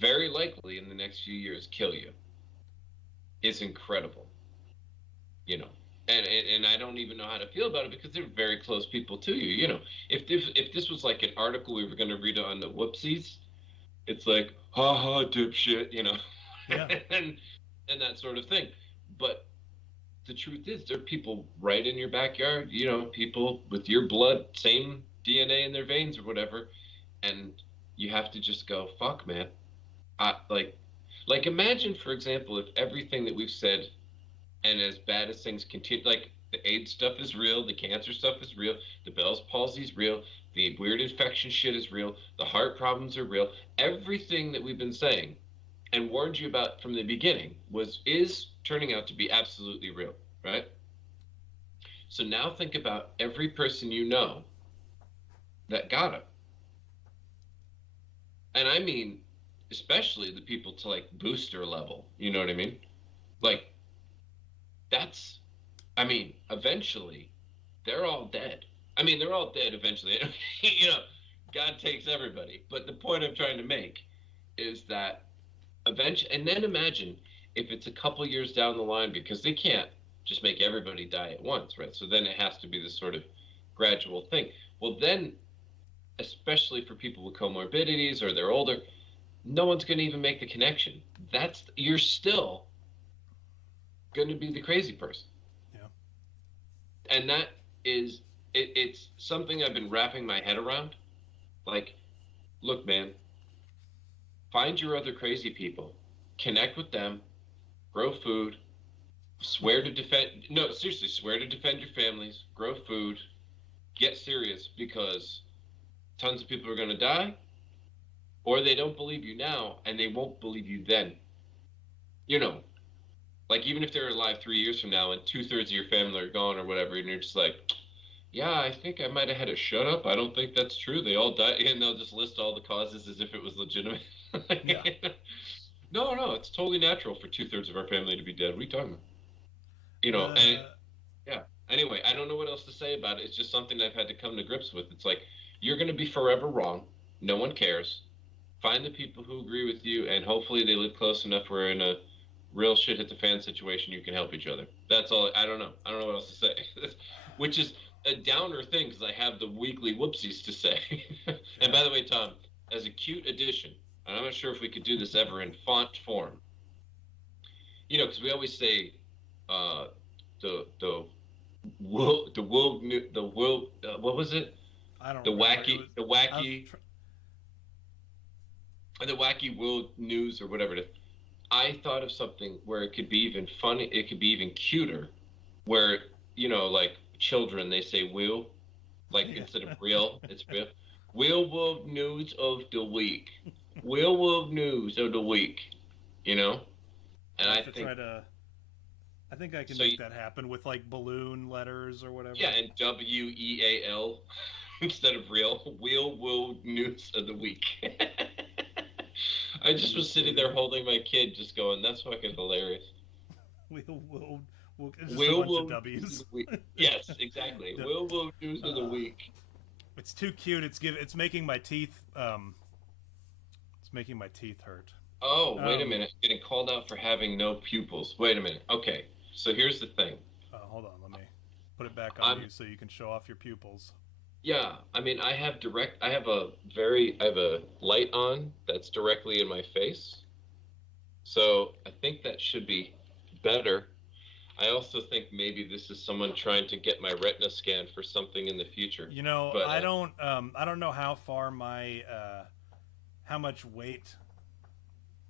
very likely in the next few years, kill you is incredible. You know, and I don't even know how to feel about it because they're very close people to you. You know, if this was like an article we were going to read on the whoopsies, it's like, ha ha, dipshit, you know, yeah. and that sort of thing. But the truth is, there are people right in your backyard, you know, people with your blood, same DNA in their veins or whatever, and you have to just go, fuck, man. Like imagine, for example, if everything that we've said, and as bad as things continue, like the AIDS stuff is real, the cancer stuff is real, the Bell's palsy is real, the weird infection shit is real, the heart problems are real. Everything that we've been saying and warned you about from the beginning is turning out to be absolutely real, right? So now think about every person you know that got it. And I mean, especially the people to like booster level, you know what I mean? Like, that's, I mean, eventually they're all dead. I mean, they're all dead eventually. You know, God takes everybody. But the point I'm trying to make is that eventually, and then imagine if it's a couple years down the line, because they can't just make everybody die at once, right? So then it has to be this sort of gradual thing. Well, then, especially for people with comorbidities or they're older, no one's going to even make the connection. You're still going to be the crazy person. Yeah. And that is, it's something I've been wrapping my head around. Like, look, man, find your other crazy people, connect with them, grow food, swear to defend your families, grow food, get serious, because tons of people are going to die, or they don't believe you now and they won't believe you then. You know, like even if they're alive 3 years from now and 2/3 of your family are gone or whatever, and you're just like, yeah, I think I might have had a shut up. I don't think that's true. They all died, and they'll just list all the causes as if it was legitimate. Yeah. No, it's totally natural for 2/3 of our family to be dead. What are you talking about? You know, and yeah. Anyway, I don't know what else to say about it. It's just something I've had to come to grips with. It's like, you're going to be forever wrong. No one cares. Find the people who agree with you, and hopefully they live close enough where in a real shit hit the fan situation, you can help each other. That's all. I don't know what else to say. Which is a downer thing, because I have the weekly whoopsies to say. And by the way, Tom, as a cute addition, and I'm not sure if we could do this ever in font form. You know, because we always say what was it? I don't the remember. The wacky world news or whatever it is. I thought of something where it could be even funny. It could be even cuter, where, you know, like children, they say will, like instead of real, it's real. Real world news of the week. Real world news of the week. You know, and I think I can make that happen with like balloon letters or whatever. Yeah, and WEAL instead of real. Real world news of the week. I just was sitting there holding my kid, just going, "That's fucking hilarious." We'll just a bunch of W's. Yes, exactly. Will news of the week. It's too cute. It's making my teeth. It's making my teeth hurt. Oh, wait a minute! I'm getting called out for having no pupils. Wait a minute. Okay, so here's the thing. Hold on. Let me put it back on you so you can show off your pupils. Yeah, I mean, I have a light on that's directly in my face. So I think that should be better. I also think maybe this is someone trying to get my retina scan for something in the future. You know, but, I don't know how far how much weight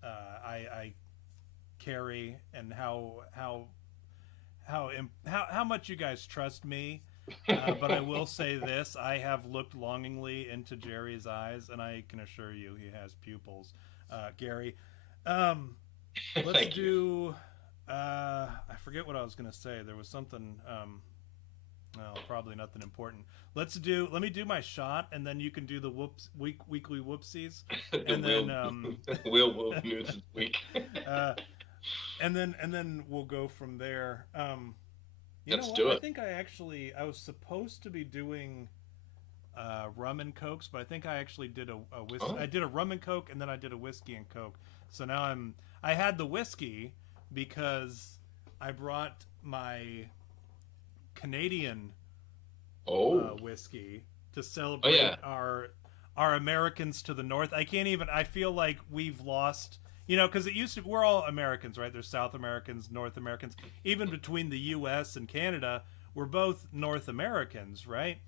I carry and how much you guys trust me. But I will say this: I have looked longingly into Jerry's eyes, and I can assure you he has pupils. Gary, let's do. I forget what I was going to say. There was something. Probably nothing important. Let me do my shot, and then you can do the weekly whoopsies, and then we'll news this week. And then we'll go from there. Let's do it. I think I was supposed to be doing rum and cokes, but I think I actually did a whiskey. Oh. I did a rum and coke, and then I did a whiskey and coke. So now I had the whiskey because I brought my Canadian whiskey to celebrate our Americans to the north. I feel like we've lost You know, because it used to, we're all Americans, right? There's South Americans, North Americans. Even between the U.S. and Canada, we're both North Americans, right?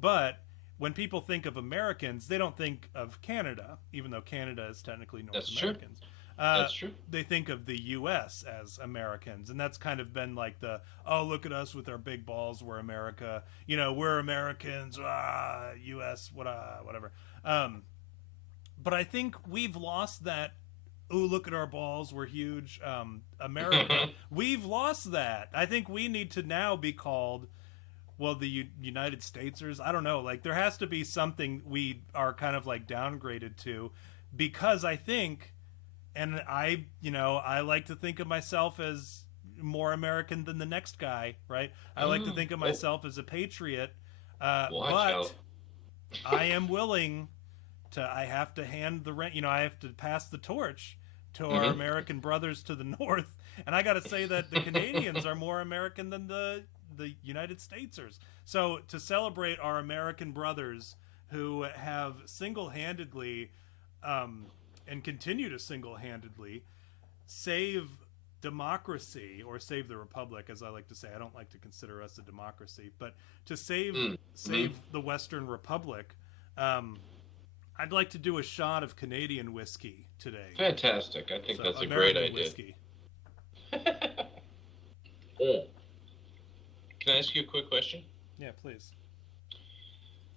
But when people think of Americans, they don't think of Canada, even though Canada is technically North That's Americans. True. That's true. They think of the U.S. as Americans, and that's kind of been like the, oh, look at us with our big balls, we're America. You know, we're Americans, U.S., whatever. But I think we've lost that, ooh, look at our balls, we're huge, America. We've lost that. I think we need to now be called, well, the United Statesers. I don't know. Like, there has to be something we are kind of like downgraded to, because I think, and I like to think of myself as more American than the next guy, right? I like to think of myself as a patriot, but I am willing to, I have to hand the rent, I have to pass the torch to our American brothers to the north. And I got to say that the Canadians are more American than the United Statesers. So to celebrate our American brothers who have single-handedly and continue to single-handedly save democracy, or save the republic, as I like to say. I don't like to consider us a democracy, but to save the Western Republic, I'd like to do a shot of Canadian whiskey today. Fantastic. I think that's a great idea. Whiskey. Can I ask you a quick question? Yeah, please.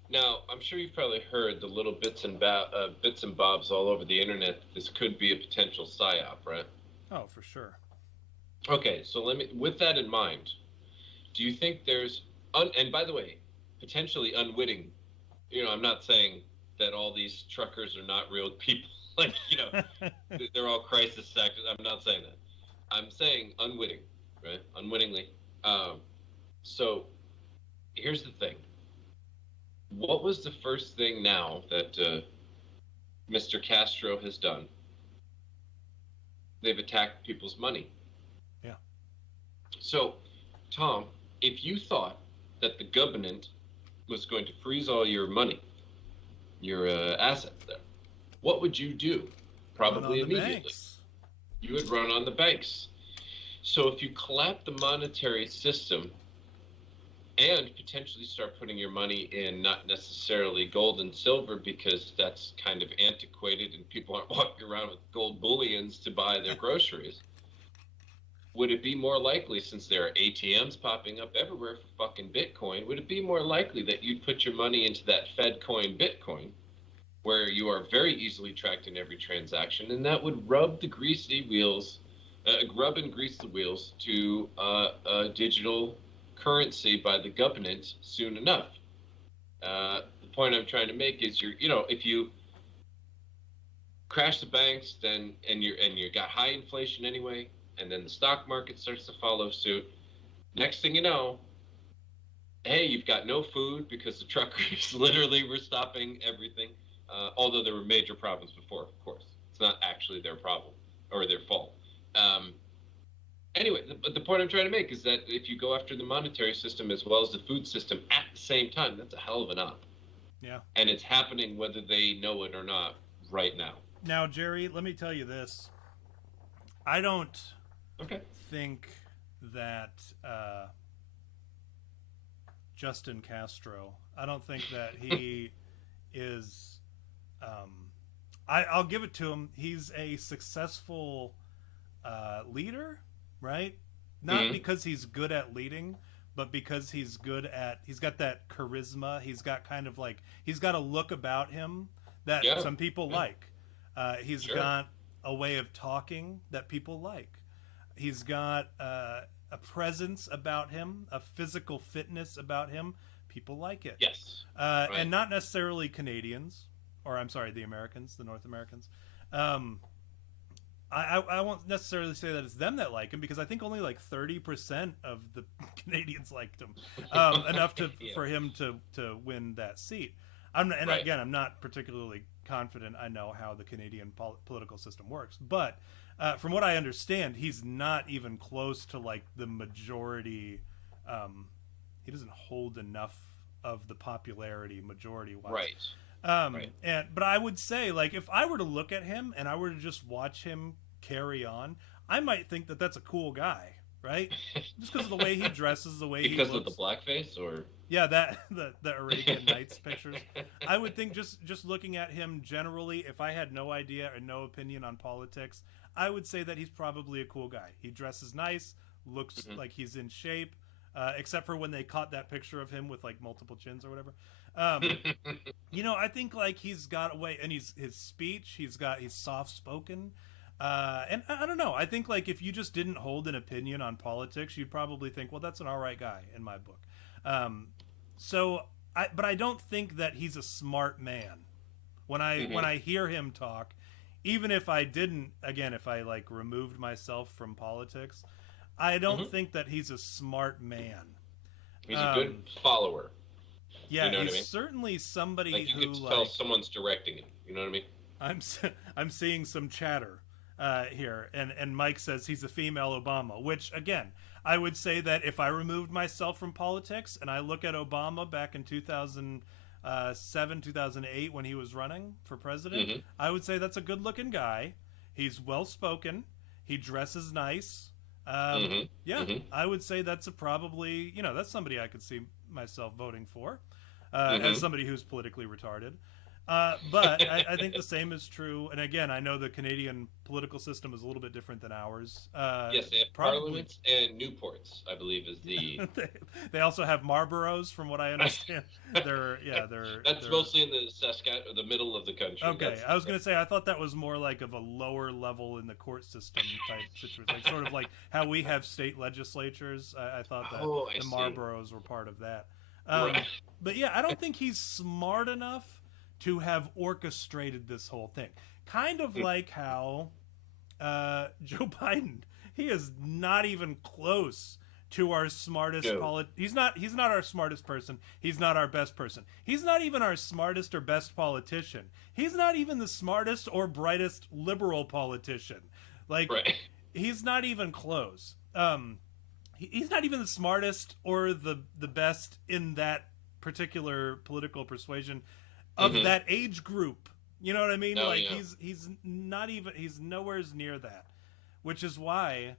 Now, I'm sure you've probably heard the little bits and bobs all over the internet that this could be a potential psyop, right? Oh, for sure. Okay, so with that in mind, do you think there's, and by the way, potentially unwitting, I'm not saying that all these truckers are not real people, like, they're all crisis actors. I'm not saying that. I'm saying unwitting, right? Unwittingly. So here's the thing. What was the first thing now that Mr. Castro has done? They've attacked people's money. Yeah. So, Tom, if you thought that the government was going to freeze all your money, your assets there, what would you do? Probably immediately. Banks. You would run on the banks. So if you collapse the monetary system and potentially start putting your money in not necessarily gold and silver, because that's kind of antiquated and people aren't walking around with gold bullions to buy their groceries, would it be more likely, since there are ATMs popping up everywhere for fucking Bitcoin, would it be more likely that you'd put your money into that Fed coin Bitcoin, where you are very easily tracked in every transaction, and that would rub and grease the wheels to digital currency by the government soon enough? The point I'm trying to make is, if you crash the banks, then and you got high inflation anyway, and then the stock market starts to follow suit. Next thing you know, hey, you've got no food because the truckers literally were stopping everything. Although there were major problems before, of course. It's not actually their problem or their fault. Anyway, the point I'm trying to make is that if you go after the monetary system as well as the food system at the same time, that's a hell of an op. Yeah. And it's happening whether they know it or not right now. Now, Jerry, let me tell you this. I don't think that Justin Castro, I don't think that he is... I'll give it to him. He's a successful leader, right? Not because he's good at leading, but because he's got that charisma. He's got he's got a look about him that some people like. He's got a way of talking that people like. He's got a presence about him, a physical fitness about him. People like it. Yes. And not necessarily Canadians. Or I'm sorry, the Americans, the North Americans. I won't necessarily say that it's them that like him, because I think only like 30% of the Canadians liked him enough for him to win that seat. Again, I'm not particularly confident I know how the Canadian political system works, but from what I understand, he's not even close to like the majority. He doesn't hold enough of the popularity majority-wise. Right. Right. But I would say, like, if I were to look at him and I were to just watch him carry on, I might think that that's a cool guy, right? Just because of the way he dresses, the way he looks. Because of the blackface, or yeah, that the Arabian Nights pictures. I would think just looking at him generally, if I had no idea or no opinion on politics, I would say that he's probably a cool guy. He dresses nice, looks like he's in shape, except for when they caught that picture of him with like multiple chins or whatever. I think like he's got a way, and his speech, he's soft spoken. And I don't know. I think like if you just didn't hold an opinion on politics, you'd probably think, well, that's an all right guy in my book. But I don't think that he's a smart man. When I hear him talk, even if I didn't, again, if I like removed myself from politics, I don't think that he's a smart man. He's a good follower. Yeah, you know he's certainly somebody like you who could tell someone's directing him. You know what I mean? I'm seeing some chatter here, and Mike says he's a female Obama, which again, I would say that if I removed myself from politics and I look at Obama back in 2007, 2008 when he was running for president, I would say that's a good-looking guy. He's well-spoken. He dresses nice. I would say that's probably that's somebody I could see myself voting for as somebody who's politically retarded. But I think the same is true. And again, I know the Canadian political system is a little bit different than ours. Yes, they have parliaments and Newports, I believe, is the. They also have Marlboros, from what I understand. They're mostly in the middle of the country. Okay, I was going to say I thought that was more like of a lower level in the court system type situation, like sort of like how we have state legislatures. I thought that the Marlboros were part of that. Right. But yeah, I don't think he's smart enough to have orchestrated this whole thing. Kind of like how Joe Biden, he is not even close to our smartest he's not our smartest person. He's not our best person. He's not even our smartest or best politician. He's not even the smartest or brightest liberal politician. Like he's not even close. He's not even the smartest or the best in that particular political persuasion of that age group. You know what I mean? He's nowhere near that, which is why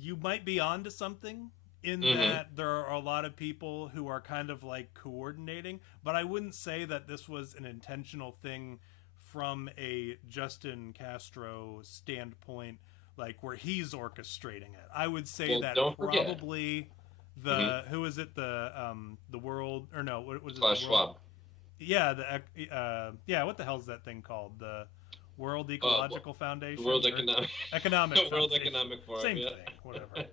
you might be onto something in that there are a lot of people who are kind of like coordinating, but I wouldn't say that this was an intentional thing from a Justin Castro standpoint, like where he's orchestrating it. I would say that probably who is it, the world, or no, what was it? Klaus Schwab. Yeah, what the hell is that thing called? The World Ecological Foundation? World Economic World Economic Forum. Same thing, whatever.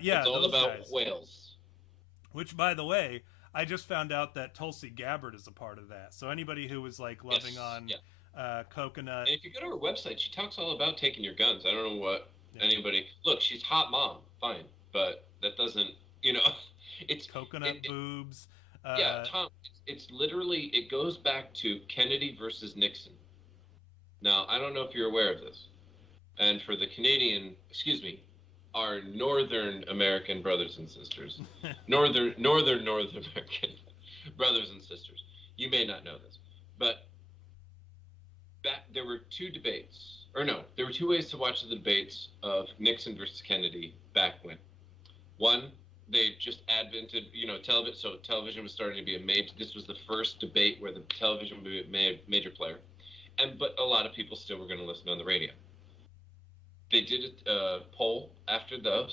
It's all about whales. Which, by the way, I just found out that Tulsi Gabbard is a part of that. So anybody who was like loving on coconut. And if you go to her website, she talks all about taking your guns. I don't know what anybody. Look, she's hot mom, fine, but that doesn't. It's coconut boobs. Tom. It's literally, it goes back to Kennedy versus Nixon. Now, I don't know if you're aware of this. And for the our Northern American brothers and sisters, Northern American brothers and sisters, you may not know this, but there were two ways to watch the debates of Nixon versus Kennedy back when. One, they just advented, television. So television was starting to be this was the first debate where the television would be a major player. But a lot of people still were going to listen on the radio. They did a poll after the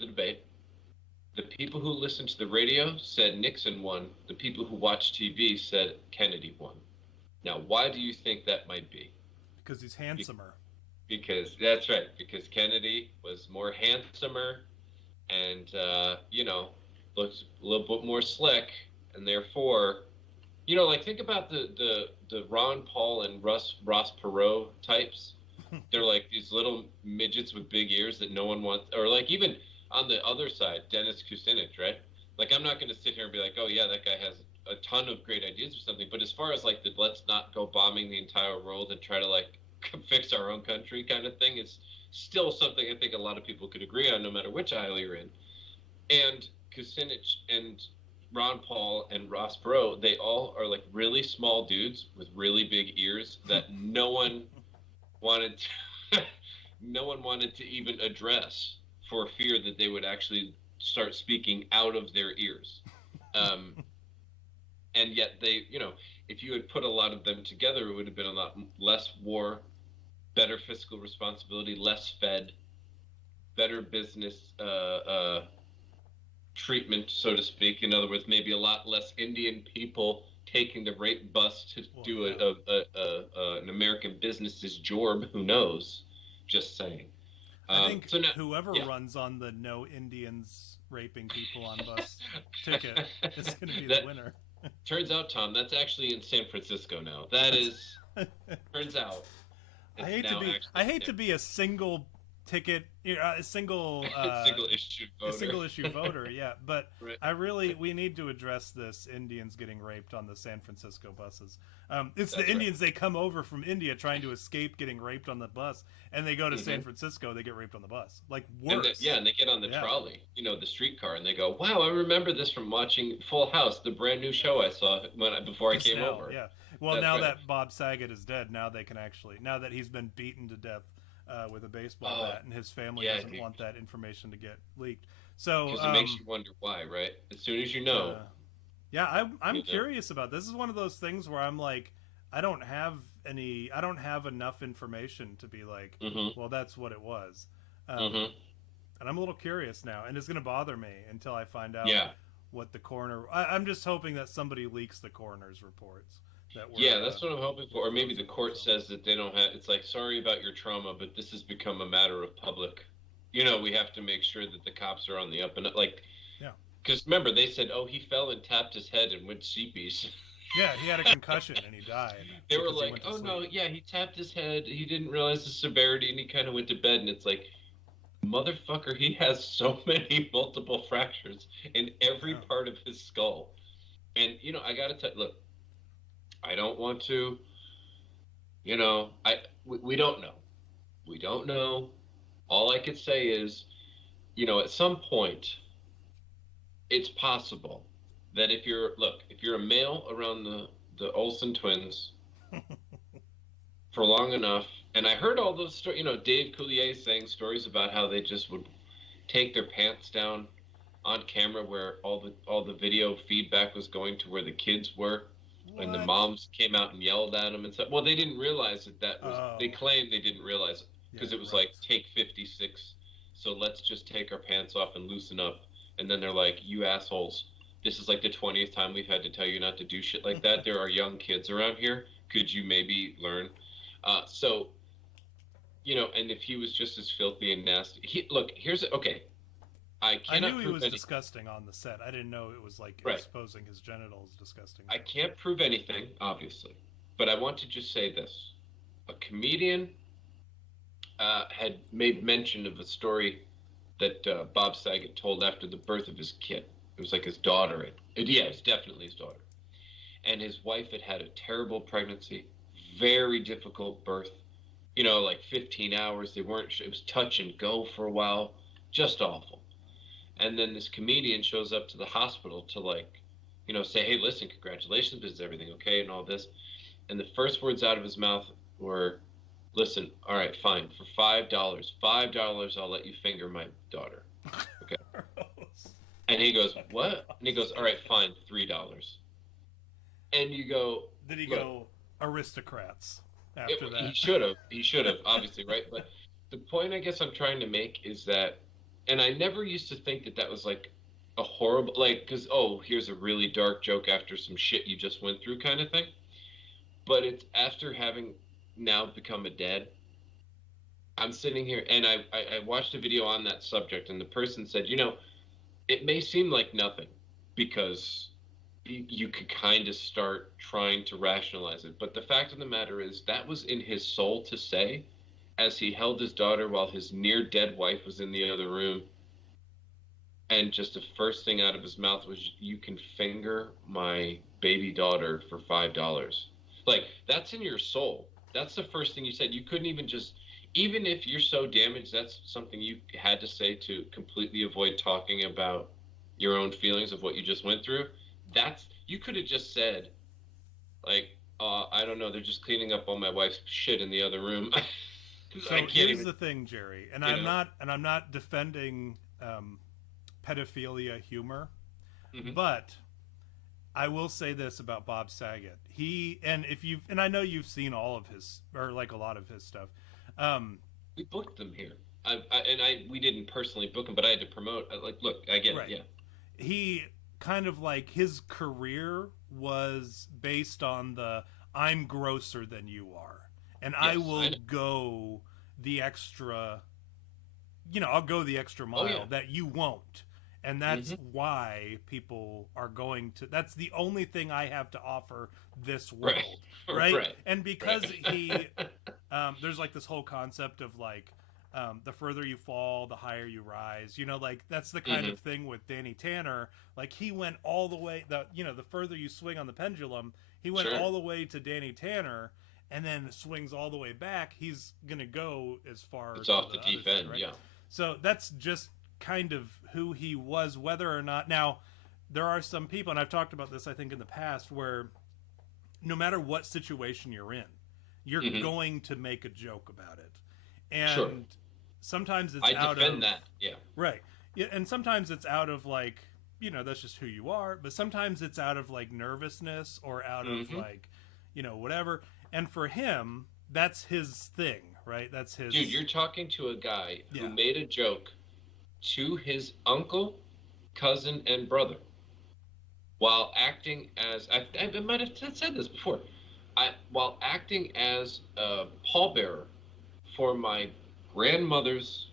debate. The people who listened to the radio said Nixon won. The people who watched TV said Kennedy won. Now, why do you think that might be? Because he's handsomer. Because that's right. Because Kennedy was more handsomer. And, looks a little bit more slick, and therefore, think about the Ron Paul and Ross Perot types. They're like these little midgets with big ears that no one wants, or like even on the other side, Dennis Kucinich, right? Like, I'm not going to sit here and be like, oh yeah, that guy has a ton of great ideas or something, but as far as like the let's not go bombing the entire world and try to like fix our own country kind of thing, it's still something I think a lot of people could agree on, no matter which aisle you're in. And Kucinich and Ron Paul and Ross Perot, they all are like really small dudes with really big ears that no one wanted to even address for fear that they would actually start speaking out of their ears. And yet they, if you had put a lot of them together, it would have been a lot less war, better fiscal responsibility, less Fed, better business treatment, so to speak. In other words, maybe a lot less Indian people taking the rape bus to do an American business's job. Who knows? Just saying. I think whoever runs on the no Indians raping people on bus ticket is going to be the winner. Turns out, Tom, that's actually in San Francisco now. That is, turns out. I hate to be a single ticket, a single issue voter. Yeah, but right. We need to address this Indians getting raped on the San Francisco buses. It's the Indians. Right. They come over from India trying to escape getting raped on the bus, and they go to San Francisco. They get raped on the bus. Like worse. And they get on the trolley, the streetcar, and they go, "Wow, I remember this from watching Full House, the brand new show I saw before I came over." Yeah. Well, now that Bob Saget is dead, now that he's been beaten to death with a baseball bat, and his family doesn't want that information to get leaked. So because it makes you wonder why, right? As soon as you know. I'm curious about this. This is one of those things where I'm like, I don't have enough information to be like, well, that's what it was. And I'm a little curious now, and it's going to bother me until I find out what the coroner. I'm just hoping that somebody leaks the coroner's reports. That's what I'm hoping for. Or maybe the court says that they don't have. It's like, sorry about your trauma, but this has become a matter of public. We have to make sure that the cops are on the up and up. Like, because remember they said, oh, he fell and tapped his head and went seepies. Yeah, he had a concussion and he died. They were like, oh no, he tapped his head. He didn't realize the severity and he kind of went to bed. And it's like, motherfucker, he has so many multiple fractures in every part of his skull. And I gotta tell, look. I don't want to, we don't know. We don't know. All I could say is, at some point, it's possible that if you're a male around the Olsen twins for long enough, and I heard all those stories, Dave Coulier saying stories about how they just would take their pants down on camera where all the video feedback was going to where the kids were. What? And the moms came out and yelled at them and said, well, they didn't realize that was, they claimed they didn't realize it because it was like take 56. So let's just take our pants off and loosen up. And then they're like, you assholes, this is like the 20th time we've had to tell you not to do shit like that. There are young kids around here. Could you maybe learn? And if he was just as filthy and nasty, I knew he was disgusting on the set. I didn't know it was like exposing his genitals disgusting. I can't prove anything, obviously, but I want to just say this. A comedian had made mention of a story that Bob Saget told after the birth of his kid. It was like his daughter. It's definitely his daughter. And his wife had a terrible pregnancy, very difficult birth, like 15 hours. It was touch and go for a while, just awful. And then this comedian shows up to the hospital to say, hey, listen, congratulations, is everything okay and all this? And the first words out of his mouth were, listen, all right, fine, for $5 I'll let you finger my daughter. Okay. And he goes, what? And he goes, all right, fine, $3. And you go, did he go aristocrats after that? He should have, obviously, right? But the point I guess I'm trying to make is that, and I never used to think that was like a horrible, because, here's a really dark joke after some shit you just went through kind of thing. But it's after having now become a dad, I'm sitting here and I watched a video on that subject, and the person said, it may seem like nothing because you could kind of start trying to rationalize it. But the fact of the matter is that was in his soul to say, as he held his daughter while his near dead wife was in the other room. And just the first thing out of his mouth was, you can finger my baby daughter for $5. Like, that's in your soul. That's the first thing you said. You couldn't even if you're so damaged, that's something you had to say to completely avoid talking about your own feelings of what you just went through. you could have just said, like, I don't know, they're just cleaning up all my wife's shit in the other room. So here's the thing, Jerry, and I'm not defending pedophilia humor, but I will say this about Bob Saget. And I know you've seen all of his, or like a lot of his stuff. We booked them here. We didn't personally book him, but I had to promote. Like, look, I get it. Yeah. He kind of like his career was based on the I'm grosser than you are, and yes, I will go the extra. I'll go the extra mile that you won't. And that's why people are going to. That's the only thing I have to offer this world, right? And because there's like this whole concept of like, the further you fall, the higher you rise. Like that's the kind of thing with Danny Tanner. Like he went all the way. The further you swing on the pendulum, he went all the way to Danny Tanner, and then swings all the way back. He's gonna go as far. It's off the deep end, right? Yeah. So that's just kind of who he was, whether or not. Now there are some people, and I've talked about this I think in the past, where no matter what situation you're in, you're going to make a joke about it, and sometimes it's out of that, right, yeah, and sometimes it's out of like, that's just who you are, but sometimes it's out of like nervousness or out of like, whatever. And for him, that's his thing, right? That's his. Dude, you're talking to a guy who made a joke to his uncle, cousin, and brother while acting as I might have said this before. While acting as a pallbearer for my grandmother's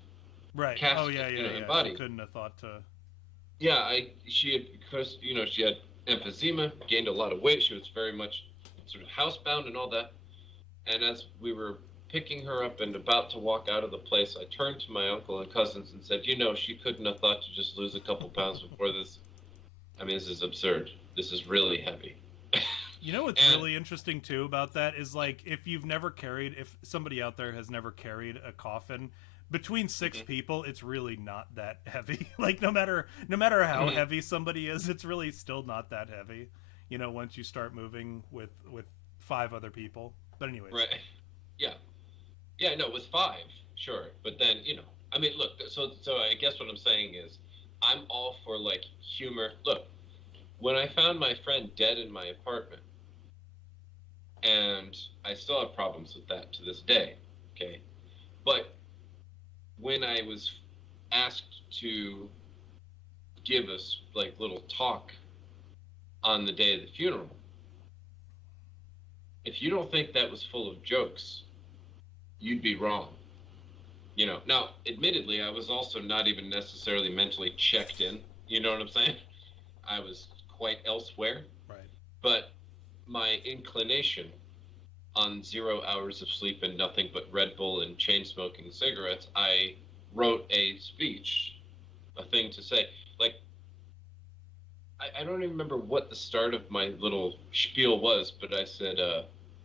casket, body. I couldn't have thought to. Yeah, she had emphysema, gained a lot of weight. She was very much sort of housebound and all that. And as we were picking her up and about to walk out of the place, I turned to my uncle and cousins and said, she couldn't have thought to just lose a couple pounds before this. I mean, this is absurd. This is really heavy. What's really interesting too about that is like, if somebody out there has never carried a coffin, between 6 people, it's really not that heavy. Like no matter how heavy somebody is, it's really still not that heavy. Once you start moving with 5 other people. But anyways. Right. Yeah. Yeah, no, with 5, sure. But then, I mean, look, so I guess what I'm saying is I'm all for, like, humor. Look, when I found my friend dead in my apartment, and I still have problems with that to this day, okay? But when I was asked to give us, like, little talk on the day of the funeral, if you don't think that was full of jokes, you'd be wrong. Now, admittedly, I was also not even necessarily mentally checked in. You know what I'm saying? I was quite elsewhere. Right. But my inclination on 0 hours of sleep and nothing but Red Bull and chain-smoking cigarettes, I wrote a speech, a thing to say. Like, I don't even remember what the start of my little spiel was, but I said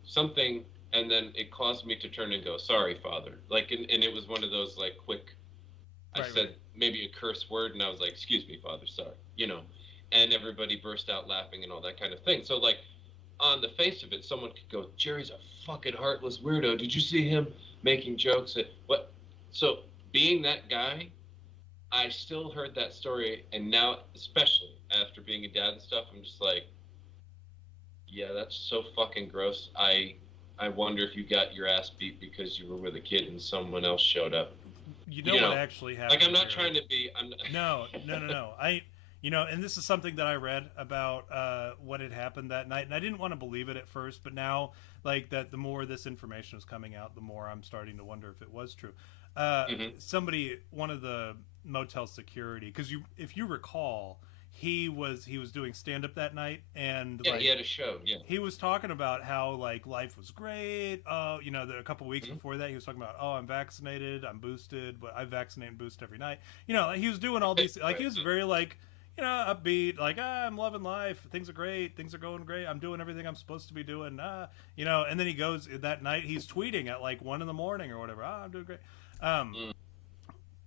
something, and then it caused me to turn and go, "Sorry, Father." Like, and it was one of those, like, quick, I said maybe a curse word, and I was like, "Excuse me, Father, sorry." And everybody burst out laughing and all that kind of thing. So, like, on the face of it, someone could go, "Jerry's a fucking heartless weirdo. Did you see him making jokes?" What? So, being that guy, I still heard that story, and now, especially after being a dad and stuff, I'm just like, yeah, that's so fucking gross. I wonder if you got your ass beat because you were with a kid and someone else showed up. What actually happened? Like, I'm not trying to be. No. And this is something that I read about what had happened that night, and I didn't want to believe it at first, but now, like, that the more this information is coming out, the more I'm starting to wonder if it was true. Somebody, one of the motel security, because if you recall, he was doing stand-up that night, and he had a show. Yeah, he was talking about how, like, life was great. A couple weeks before that, he was talking about, I'm vaccinated, I'm boosted, but I vaccinate and boost every night. He was doing all these, like, he was very, like, upbeat, like, I'm loving life, things are great, things are going great, I'm doing everything I'm supposed to be doing, and then he goes that night, he's tweeting at like 1 a.m. or whatever, I'm doing great.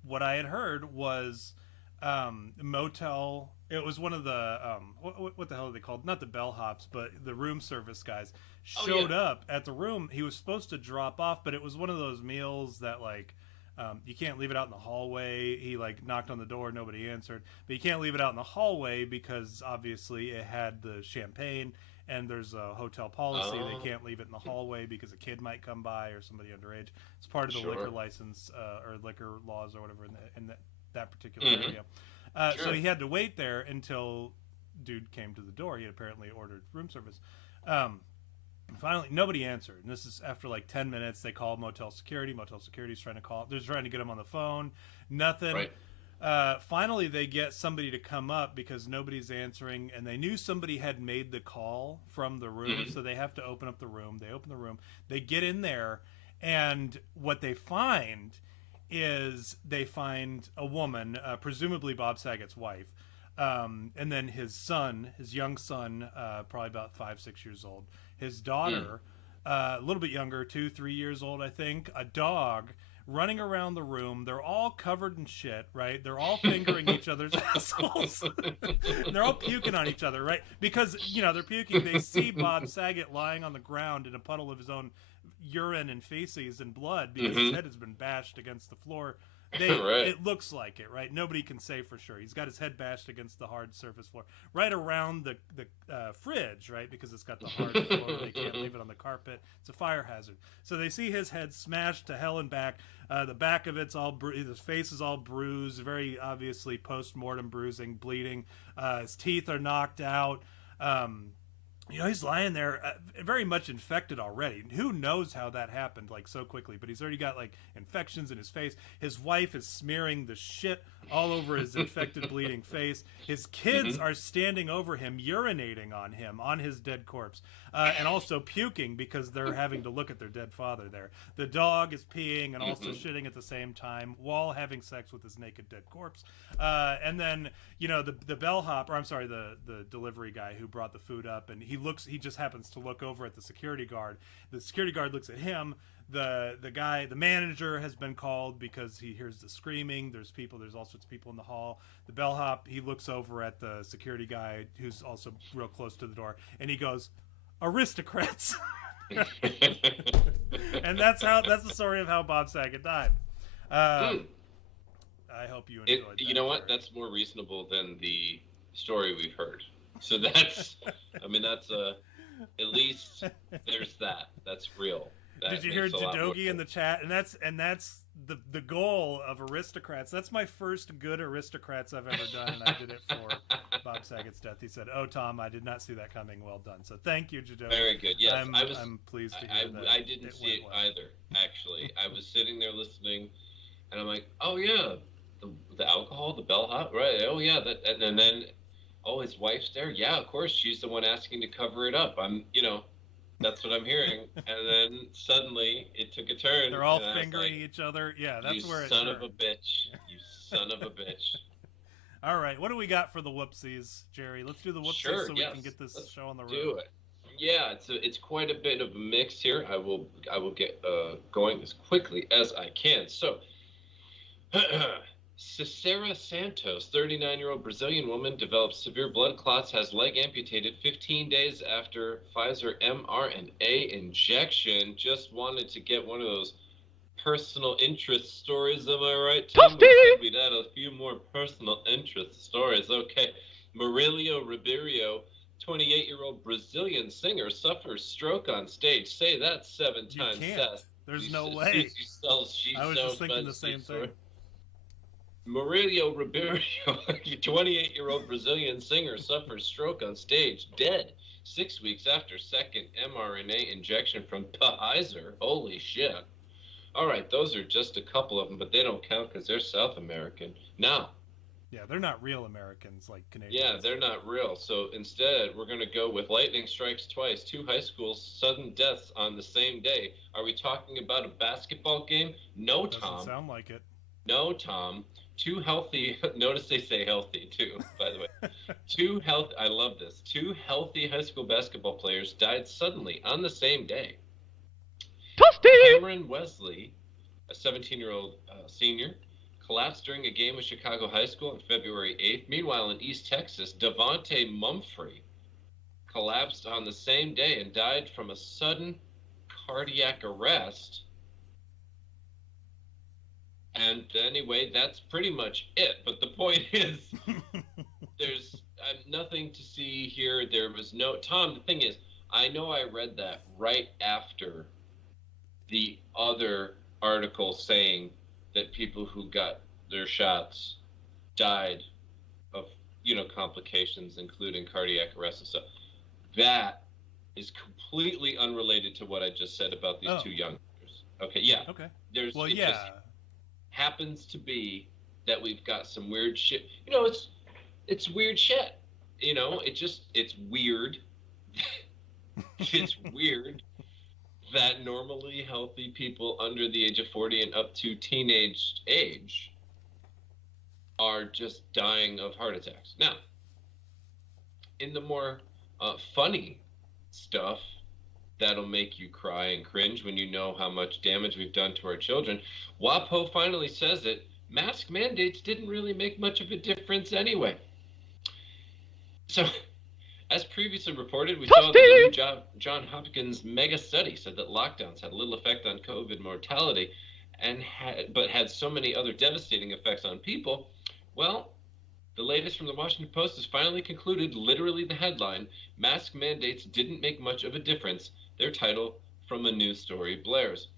What I had heard was motel It was one of the what the hell are they called? Not the bellhops, but the room service guys showed up at the room. He was supposed to drop off, but it was one of those meals that like you can't leave it out in the hallway. He like knocked on the door, nobody answered, but you can't leave it out in the hallway because obviously it had the champagne, and there's a hotel policy. They can't leave it in the hallway because a kid might come by or somebody underage. It's part of the liquor license or liquor laws or whatever in that particular area. So he had to wait there until dude came to the door. He had apparently ordered room service. Finally, nobody answered. And this is after like 10 minutes. They call motel security. Motel security's trying to call. They're trying to get him on the phone. Nothing. Right. Finally, they get somebody to come up because nobody's answering. And they knew somebody had made the call from the room. So they have to open up the room. They open the room. They get in there. And what they find is they find a woman, presumably Bob Saget's wife, and then his son, his young son, probably about 5-6 years old, his daughter, a little bit younger, 2-3 years old, I think, a dog running around the room. They're all covered in shit, right? They're all fingering each other's assholes. They're all puking on each other, right? Because, you know, they're puking. They see Bob Saget lying on the ground in a puddle of his own urine and feces and blood because his head has been bashed against the floor. It looks like it, right? Nobody can say for sure. He's got his head bashed against the hard surface floor, right around the fridge, right? Because it's got the hard floor. They can't leave it on the carpet. It's a fire hazard. So they see his head smashed to hell and back. The back of it's all his face is all bruised, very obviously post-mortem bruising, bleeding. His teeth are knocked out. You know, he's lying there very much infected already. Who knows how that happened like so quickly, but he's already got like infections in his face. His wife is smearing the shit all over his infected, bleeding face. His kids are standing over him, urinating on him, on his dead corpse, and also puking because they're having to look at their dead father there. The dog is peeing and also shitting at the same time while having sex with his naked dead corpse. And then, you know, the bellhop, or I'm sorry, the delivery guy who brought the food up, and he just happens to look over at the security guard. The security guard looks at him. The guy, the manager has been called because he hears the screaming. There's all sorts of people in the hall. The bellhop, he looks over at the security guy who's also real close to the door, and he goes, "Aristocrats." And that's the story of how Bob Saget died. I hope you enjoyed that. You know what? That's more reasonable than the story we've heard. So that's, I mean, that's at least there's that. That's real. That Did you hear Jadogi in the chat? And that's the goal of Aristocrats. That's my first good Aristocrats I've ever done, and I did it for Bob Saget's death. He said, "Oh, Tom, I did not see that coming. Well done." So thank you, Jadogi. Very good. Yes, I'm pleased to hear that. I didn't see it either, actually. I was sitting there listening, and I'm like, "Oh yeah, the alcohol, the bellhop, right? Oh yeah, that." And then, oh, his wife's there. Yeah, of course, she's the one asking to cover it up. That's what I'm hearing. And then suddenly it took a turn. They're all fingering each other. Yeah, that's where it turned. You son of a bitch. You son of a bitch. All right, what do we got for the whoopsies, Jerry? Let's do the whoopsies so we can get this show on the road. Do it. Yeah, it's quite a bit of a mix here. I will get going as quickly as I can. So, Cicera Santos, 39-year-old Brazilian woman, develops severe blood clots, has leg amputated 15 days after Pfizer mRNA injection. Just wanted to get one of those personal interest stories, am I right, Tom? We'd add a few more personal interest stories. Okay. Murillo Ribeiro, 28-year-old Brazilian singer, suffers stroke on stage. Say that 7 times. Seth. There's no way. I was just thinking the same thing. Murillo Ribeiro, 28-year-old Brazilian singer, suffers stroke on stage, dead 6 weeks after second mRNA injection from Pfizer. Holy shit. All right, those are just a couple of them, but they don't count because they're South American. Now. Yeah, they're not real Americans like Canadians. Yeah, they're not real. So instead, we're going to go with lightning strikes twice. 2 high schools, sudden deaths on the same day. Are we talking about a basketball game? No, Tom. Doesn't sound like it. No, Tom. 2 healthy, notice they say healthy too, by the way. I love this. 2 healthy high school basketball players died suddenly on the same day. Toasty! Cameron Wesley, a 17-year-old senior, collapsed during a game with Chicago High School on February 8th. Meanwhile, in East Texas, Devontae Mumphrey collapsed on the same day and died from a sudden cardiac arrest. And anyway, that's pretty much it. But the point is, there's nothing to see here. There was no... Tom, the thing is, I know I read that right after the other article saying that people who got their shots died of, complications, including cardiac arrest and stuff. That is completely unrelated to what I just said about these two youngsters. Okay, yeah. Okay. Just happens to be that we've got some weird shit. It's weird shit. It's weird. It's weird that normally healthy people under the age of 40 and up to teenage age are just dying of heart attacks. Now, in the more funny stuff that'll make you cry and cringe when you know how much damage we've done to our children, WAPO finally says it. Mask mandates didn't really make much of a difference anyway. So, as previously reported, we saw the new John Hopkins mega study said that lockdowns had little effect on COVID mortality but had so many other devastating effects on people. Well, the latest from the Washington Post has finally concluded, literally the headline, mask mandates didn't make much of a difference. Their title from a news story blares.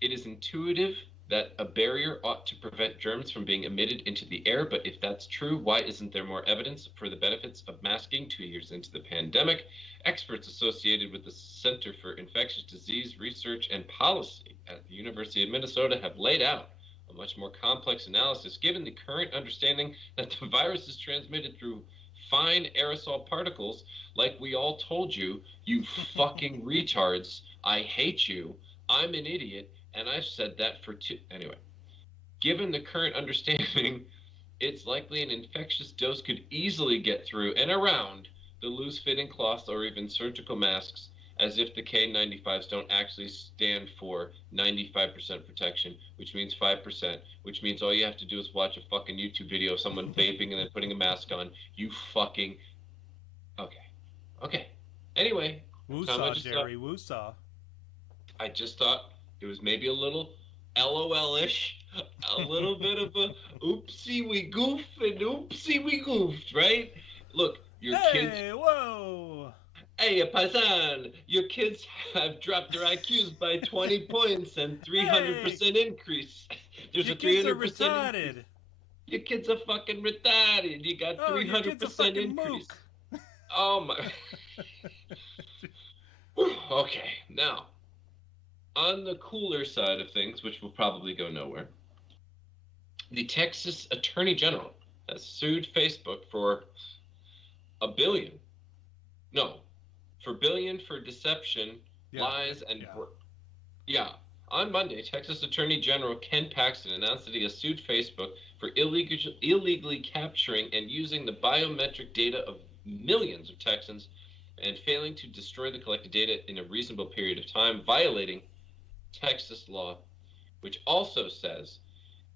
It is intuitive that a barrier ought to prevent germs from being emitted into the air, but if that's true, why isn't there more evidence for the benefits of masking 2 years into the pandemic? Experts associated with the Center for Infectious Disease Research and Policy at the University of Minnesota have laid out a much more complex analysis, given the current understanding that the virus is transmitted through fine aerosol particles, like we all told you, you fucking retards. I hate you. I'm an idiot. And I've said that for anyway. Given the current understanding, it's likely an infectious dose could easily get through and around the loose-fitting cloths or even surgical masks, as if the K95s don't actually stand for 95% protection, which means 5%, which means all you have to do is watch a fucking YouTube video of someone vaping and then putting a mask on. You fucking... Okay. Anyway. Woosah, Jerry, woosah. I just thought it was maybe a little LOL-ish, a little bit of a oopsie we goof and oopsie we goofed, right? Look, your kids... Hey, whoa! Hey, paisan, your kids have dropped their IQs by 20 points and 300% increase. There's your a 300% kids are retarded. Increase. Your kids are fucking retarded. You got 300% increase. Oh my... Okay, now... On the cooler side of things, which will probably go nowhere, the Texas Attorney General has sued Facebook for $1 billion. No, for $1 billion for deception, lies, and... On Monday, Texas Attorney General Ken Paxton announced that he has sued Facebook for illegally capturing and using the biometric data of millions of Texans and failing to destroy the collected data in a reasonable period of time, violating Texas law, which also says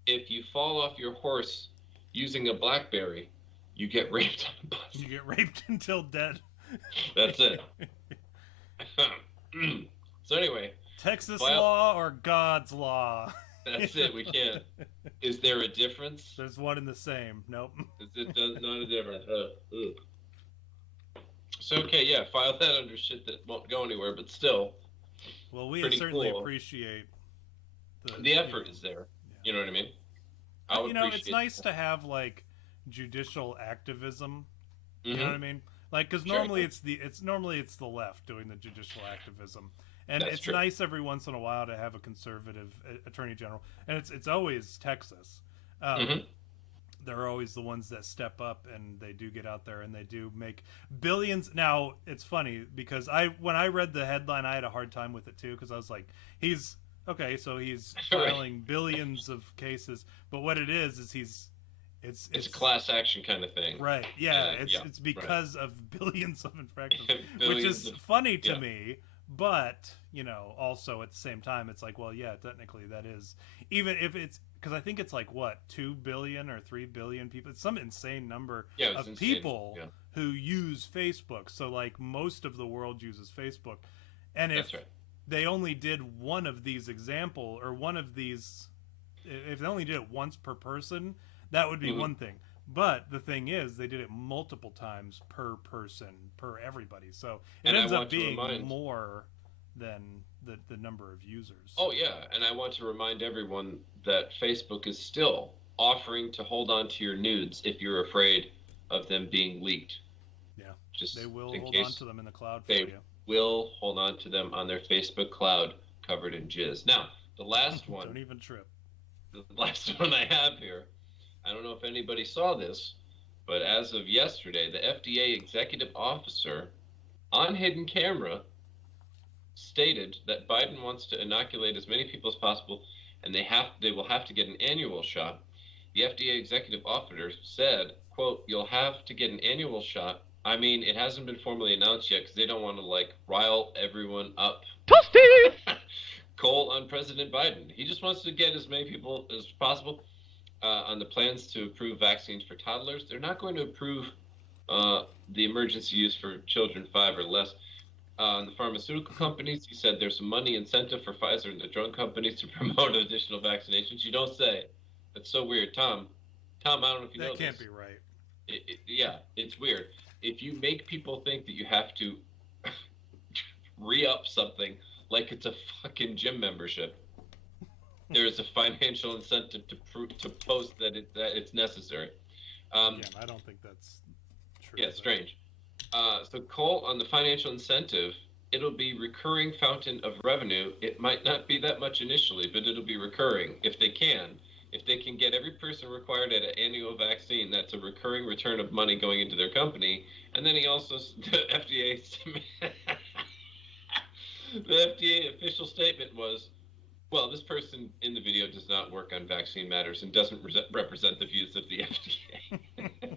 if you fall off your horse using a BlackBerry, you get raped on a bus. You get raped until dead. That's it. So anyway. Texas law or God's law? That's it. We can't. Is there a difference? There's one and the same. Nope. It does not a difference. So, okay, file that under shit that won't go anywhere, but still. Well, we certainly appreciate the effort is there. Yeah. You know what I mean? It's nice to have like judicial activism. You know what I mean? Like, because normally it's the left doing the judicial activism, and it's nice every once in a while to have a conservative attorney general, and it's always Texas. They're always the ones that step up, and they do get out there and they do make billions. Now, it's funny because when I read the headline, I had a hard time with it too, because I was like, he's filing billions of cases, but what it is it's a class action kind of thing. Right. Yeah. It's because of billions of infractions, which is funny to me, But, you know, also at the same time, it's like, well, yeah, technically that is, even if it's, because I think it's like, what, 2 billion or 3 billion people? It's some insane number of insane. people who use Facebook. So, like, most of the world uses Facebook. And if they only did one of these example, or one of these, if they only did it once per person, that would be one thing. But the thing is, they did it multiple times per person, per everybody. So it ends up being more than the number of users. Oh, yeah. And I want to remind everyone that Facebook is still offering to hold on to your nudes if you're afraid of them being leaked. Yeah. They will hold on to them in the cloud for you. Will hold on to them on their Facebook cloud covered in jizz. Now, the last one. Don't even trip. The last one I have here. I don't know if anybody saw this, but as of yesterday, the FDA executive officer on hidden camera stated that Biden wants to inoculate as many people as possible, and they will have to get an annual shot. The FDA executive officer said, quote, "You'll have to get an annual shot." I mean, it hasn't been formally announced yet because they don't want to, like, rile everyone up. Toasty! Cole on President Biden. He just wants to get as many people as possible. On the plans to approve vaccines for toddlers. They're not going to approve the emergency use for children 5 or less. The pharmaceutical companies, he said there's some money incentive for Pfizer and the drug companies to promote additional vaccinations. You don't say. That's so weird. Tom, I don't know if you know this. That can't be right. Yeah, it's weird. If you make people think that you have to re-up something like it's a fucking gym membership, there is a financial incentive to post that it's necessary. Yeah, I don't think that's true. Yeah, strange. So Cole, on the financial incentive, it'll be recurring fountain of revenue. It might not be that much initially, but it'll be recurring if they can. If they can get every person required at an annual vaccine, that's a recurring return of money going into their company. And then he also, the FDA official statement was, well, this person in the video does not work on vaccine matters and doesn't represent the views of the FDA.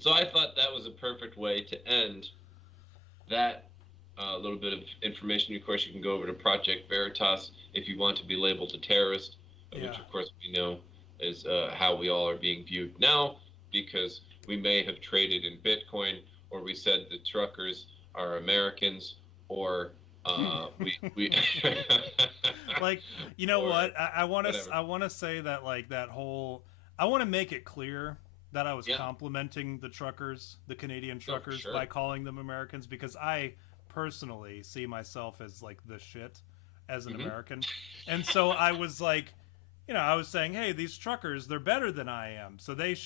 So I thought that was a perfect way to end that little bit of information. Of course, you can go over to Project Veritas if you want to be labeled a terrorist, which, of course, we know is how we all are being viewed now, because we may have traded in Bitcoin, or we said the truckers are Americans, or we like, you know what? I want to say that, like, that whole, I want to make it clear that I was complimenting the truckers, the Canadian truckers, by calling them Americans, because I personally see myself as, like, the shit as an American. And so I was like, you know, I was saying, hey, these truckers, they're better than I am, so they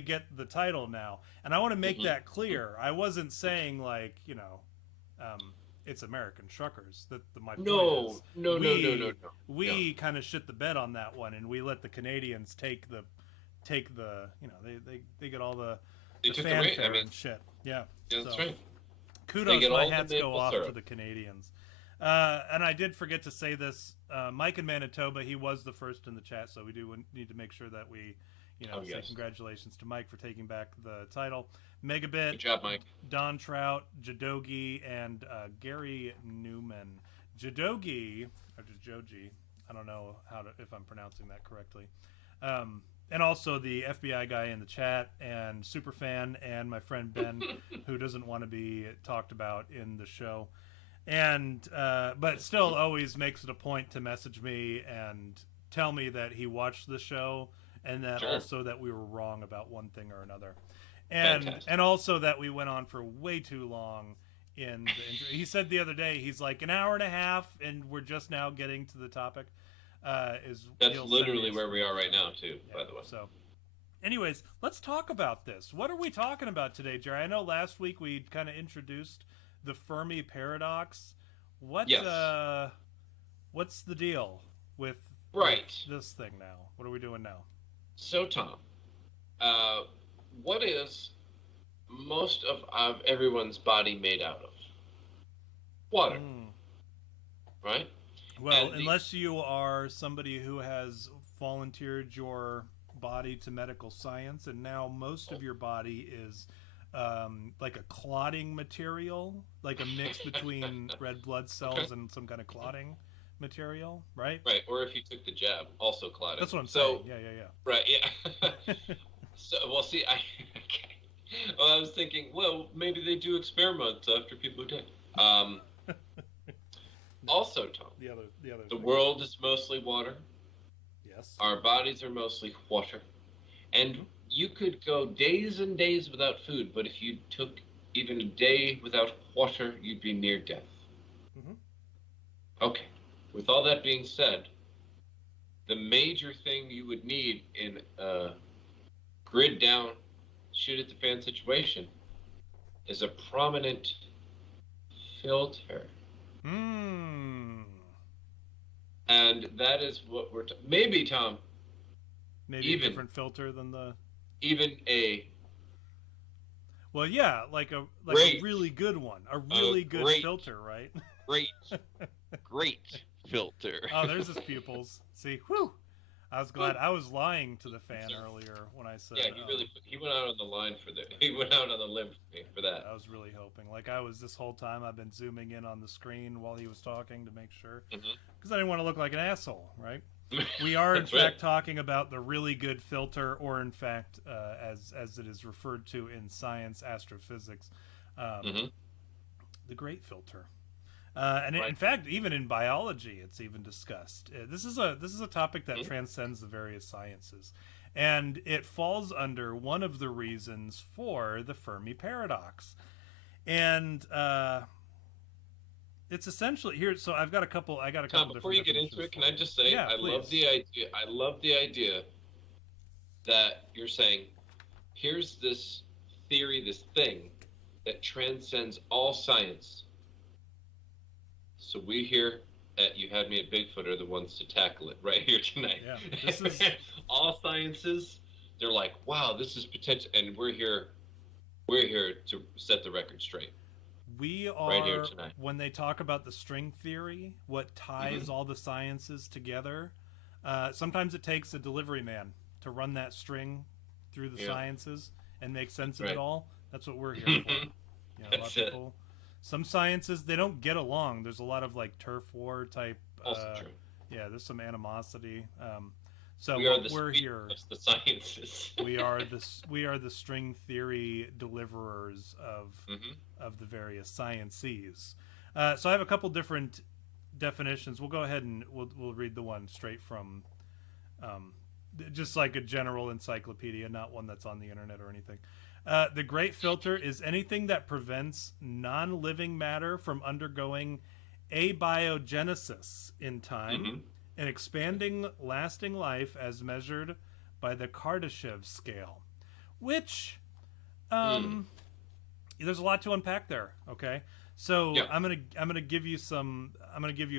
get the title now. And I want to make that clear. I wasn't saying, like, you know, it's American truckers. My point is, no. We kind of shit the bed on that one, and we let the Canadians take the, you know, they get all the fanfare and shit. Yeah, that's right. Kudos, my hats go off to the Canadians. And I did forget to say this. Mike in Manitoba, he was the first in the chat, so we do need to make sure that we, you know, say congratulations to Mike for taking back the title. Megabit, good job, Mike. Don Trout, Jadogi, and Gary Newman. Jadogi, or Jadogi, I don't know if I'm pronouncing that correctly. And also the FBI guy in the chat, and Superfan, and my friend Ben, who doesn't want to be talked about in the show. And but still always makes it a point to message me and tell me that he watched the show, and that also that we were wrong about one thing or another. And also that we went on for way too long in the intro. He said the other day, he's like, an hour and a half, and we're just now getting to the topic. That's literally where we are right now, too, by the way. So, anyways, let's talk about this. What are we talking about today, Jerry? I know last week we kind of introduced the Fermi paradox. What's the deal with this thing now? What are we doing now? So, Tom, what is most of everyone's body made out of? Water. Right? Well, unless you are somebody who has volunteered your body to medical science, and now most of your body is like a clotting material, like a mix between red blood cells and some kind of clotting material, right? Right, or if you took the jab, also clotting. That's what I'm saying. Yeah. Right, yeah. So, well, see, well, I was thinking, well, maybe they do experiments after people are dead. Also, Tom, the world is mostly water. Yes. Our bodies are mostly water. And you could go days and days without food, but if you took even a day without water, you'd be near death. Mm-hmm. Okay. With all that being said, the major thing you would need in a grid down, shoot at the fan situation is a prominent filter. And that is what we're maybe, Tom. Maybe a different filter than the. Even a. Well, yeah, like a really good one, a really good filter, right? Great filter. Oh, there's his pupils. See, whew. I was glad. I was lying to the fan earlier when I said. Yeah, he went out on the line for that. He went out on the limb for that. I was really hoping. Like this whole time, I've been zooming in on the screen while he was talking to make sure, because I didn't want to look like an asshole, right? We are in fact talking about the really good filter, or in fact, as it is referred to in science, astrophysics, the great filter. In fact, even in biology, it's even discussed. This is a topic that transcends the various sciences, and it falls under one of the reasons for the Fermi paradox. And it's essentially here. So I've got a couple. Tom, before you get into it, can I just say I love the idea. I love the idea that you're saying. Here's this theory, this thing that transcends all science. So we here at You Had Me at Bigfoot are the ones to tackle it right here tonight. Yeah, this is all sciences. They're like, wow, this is potential, and we're here to set the record straight. We are right here tonight. When they talk about the string theory, what ties all the sciences together. Sometimes it takes a delivery man to run that string through the sciences and make sense of it all. That's what we're here for. A lot of people. Some sciences, they don't get along. There's a lot of like turf war type. Also true. Yeah, there's some animosity. So we're here. The sciences. we are the string theory deliverers of the various sciences. So I have a couple different definitions. We'll go ahead and we'll read the one straight from, just like a general encyclopedia, not one that's on the internet or anything. The great filter is anything that prevents non-living matter from undergoing abiogenesis in time and expanding lasting life as measured by the Kardashev Scale, which there's a lot to unpack there. Okay, so I'm gonna give you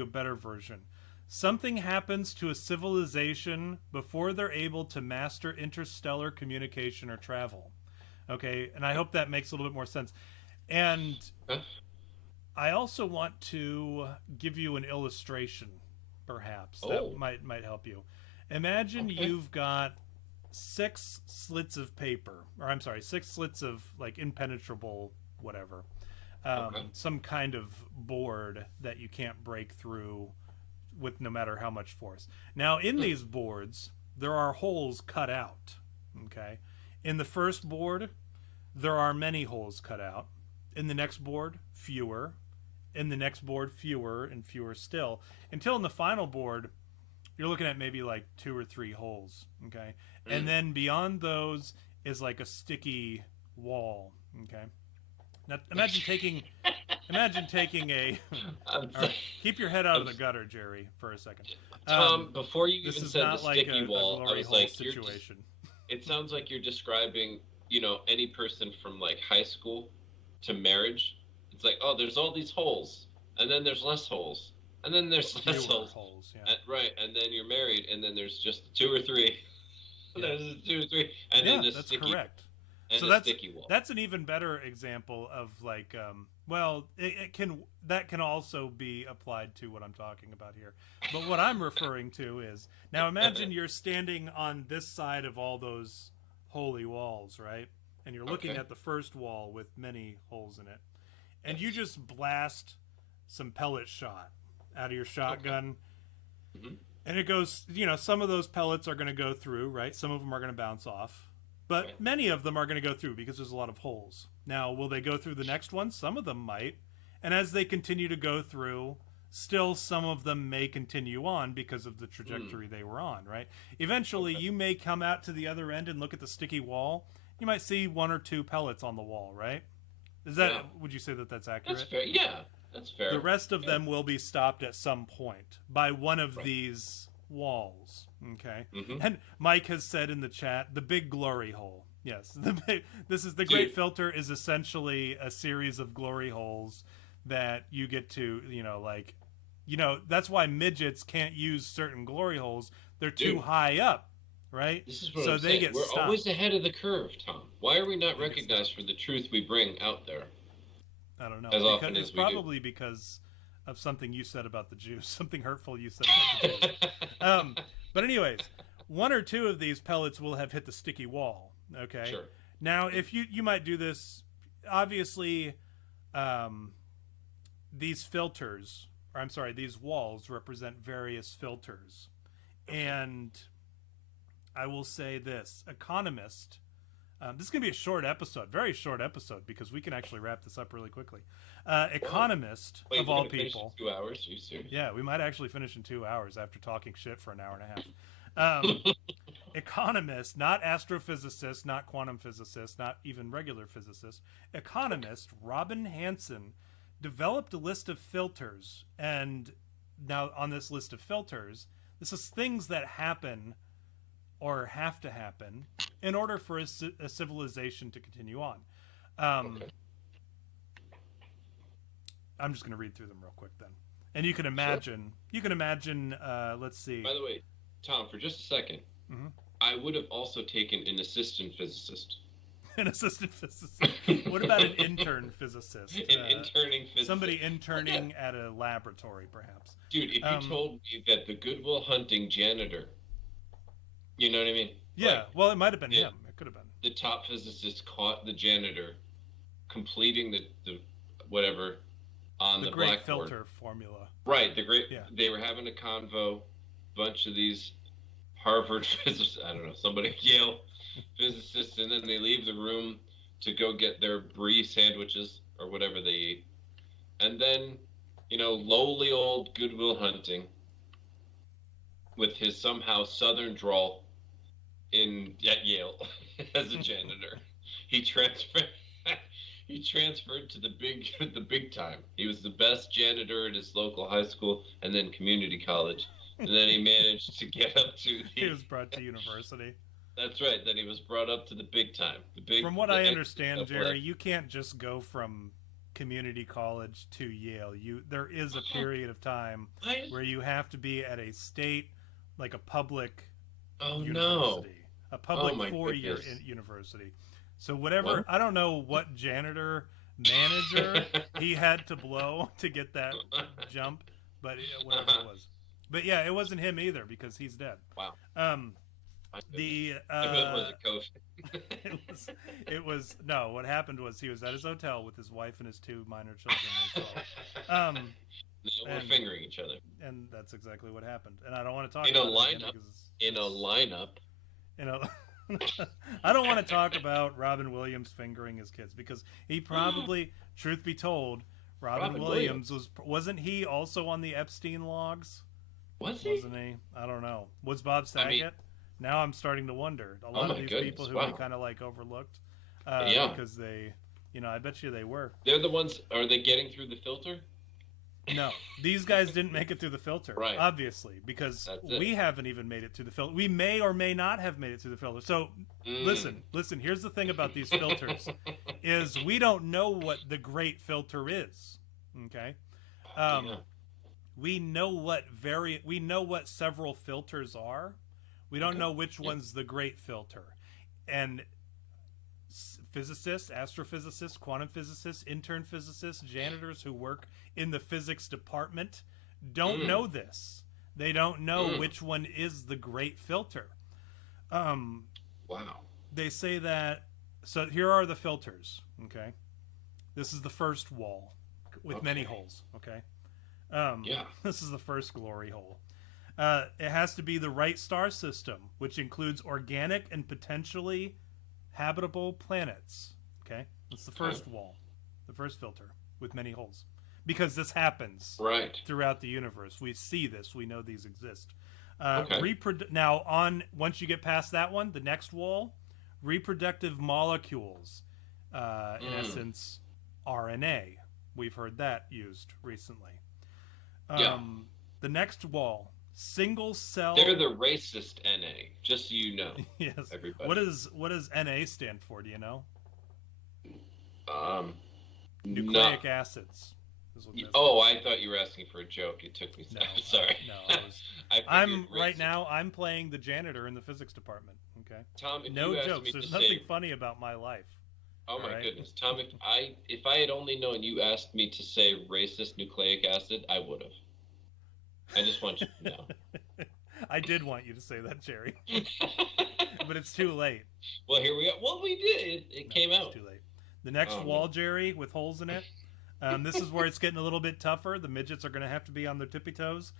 a better version. Something happens to a civilization before they're able to master interstellar communication or travel. Okay, and I hope that makes a little bit more sense. And I also want to give you an illustration, perhaps, that might help you. Imagine you've got 6 slits of paper, or I'm sorry, 6 slits of like impenetrable whatever, some kind of board that you can't break through with no matter how much force. Now, in these boards, there are holes cut out, okay? In the first board, there are many holes cut out. In the next board, fewer. In the next board, fewer and fewer still. Until in the final board, you're looking at maybe like 2 or 3 holes, okay? And then beyond those is like a sticky wall, okay? Now imagine taking a. Right, keep your head out of the gutter, Jerry, for a second. Tom, before you even said the sticky wall, I was like, situation. It sounds like you're describing, any person from like high school to marriage. It's like, oh, there's all these holes, and then there's less holes, and then there's less holes. Yeah. Right, and then you're married, and then there's just 2 or 3. Yeah. There's 2 or 3, and then the that's sticky. correct. And so the sticky wall. That's an even better example of like, that can also be applied to what I'm talking about here. But what I'm referring to is, now imagine you're standing on this side of all those holy walls, right? and you're looking at the first wall with many holes in it, and you just blast some pellet shot out of your shotgun, and it goes, some of those pellets are going to go through, right? Some of them are going to bounce off, but many of them are going to go through because there's a lot of holes. Now, will they go through the next one? Some of them might, and as they continue to go through, still some of them may continue on because of the trajectory they were on, right? Eventually, you may come out to the other end and look at the sticky wall. You might see 1 or 2 pellets on the wall, right? Is that? Would you say that that's accurate? That's fair. Yeah, that's fair. The rest of them will be stopped at some point by one of these walls. Okay. And Mike has said in the chat, the big glory hole. Yes, this is the great filter is essentially a series of glory holes that you get to, that's why midgets can't use certain glory holes. They're too high up, right? This is what I'm saying. We're always ahead of the curve, Tom. Why are we not recognized for the truth we bring out there? I don't know. As often as it's probably because of something you said about the Jews, something hurtful you said about the Jews. But anyways, 1 or 2 of these pellets will have hit the sticky wall. Okay. Sure. Now, if you might do this, obviously, these walls represent various filters. And I will say this, Economist, this is going to be a short episode, very short episode, because we can actually wrap this up really quickly. Economist, of all people. 2 hours? Are you serious? Yeah, we might actually finish in 2 hours after talking shit for an hour and a half. Economist, not astrophysicist, not quantum physicist, not even regular physicist. Economist, Robin Hanson, developed a list of filters, and now on this list of filters, this is things that happen or have to happen in order for a civilization to continue on. I'm just going to read through them real quick then, and you can imagine. Let's see. By the way, Tom, for just a second, I would have also taken an assistant physicist. An assistant physicist. What about an intern physicist? Interning physicist. Somebody interning at a laboratory, perhaps. Dude, if you told me that the Good Will Hunting janitor, you know what I mean? Yeah, well, it might have been him. It could have been. The top physicist caught the janitor completing the whatever on the great blackboard. Filter formula. Right, they were having a convo, bunch of these Harvard physicists, I don't know, somebody at Yale physicists, and then they leave the room to go get their brie sandwiches or whatever they eat. And then, lowly old Good Will Hunting, with his somehow southern drawl at Yale as a janitor, he transferred to the big time. He was the best janitor at his local high school and then community college. And then he managed to get up to he was brought to university. That's right. Then he was brought up to the big time. From what I understand, Jerry, you can't just go from community college to Yale. There is a period of time where you have to be at a state, like a public university. A public 4-year university. So whatever, I don't know what janitor manager he had to blow to get that jump, but whatever it was. But yeah, it wasn't him either because he's dead. Wow. It was no. What happened was he was at his hotel with his wife and his 2 minor children as well. They were fingering each other, and that's exactly what happened. And I don't want to talk in about a lineup. In a lineup. I don't want to talk about Robin Williams fingering his kids because he probably, truth be told, Robin Williams wasn't he also on the Epstein logs? Was he? Wasn't he? I don't know. Was Bob Saget? Now I'm starting to wonder. A lot of these people who we kind of overlooked because they, I bet you they were. They're the ones. Are they getting through the filter? No, these guys didn't make it through the filter, right? Obviously, because we haven't even made it through the filter. We may or may not have made it through the filter. So listen. Here's the thing about these filters: is we don't know what the great filter is. Okay, we know what several filters are. We don't know which one's the great filter, and physicists, astrophysicists, quantum physicists, intern physicists, janitors who work in the physics department don't know this. They don't know which one is the great filter. Wow. They say that So here are the filters. Okay, this is the first wall with many holes. Okay, this is the first glory hole. It has to be the right star system, which includes organic and potentially habitable planets. Okay, that's the first wall, the first filter with many holes, because this happens throughout the universe. We see this. We know these exist. Now, once you get past that one, the next wall, reproductive molecules, in essence, RNA. We've heard that used recently. The next wall, single cell. They're the racist NA, just so you know. Yes. Everybody. What does NA stand for? Do you know? Nucleic acids. I thought you were asking for a joke. It took me. No, sorry. No, I'm playing the janitor in the physics department. Okay. Tom, if no you jokes. Me There's to nothing say... funny about my life. Oh my goodness, Tom! If I had only known you asked me to say racist nucleic acid, I would have. I just want you to know. I did want you to say that, Jerry, but it's too late. Well, here we go. Well, we did. It came out. It's too late. The next wall, Jerry, with holes in it. This is where it's getting a little bit tougher. The midgets are going to have to be on their tippy toes.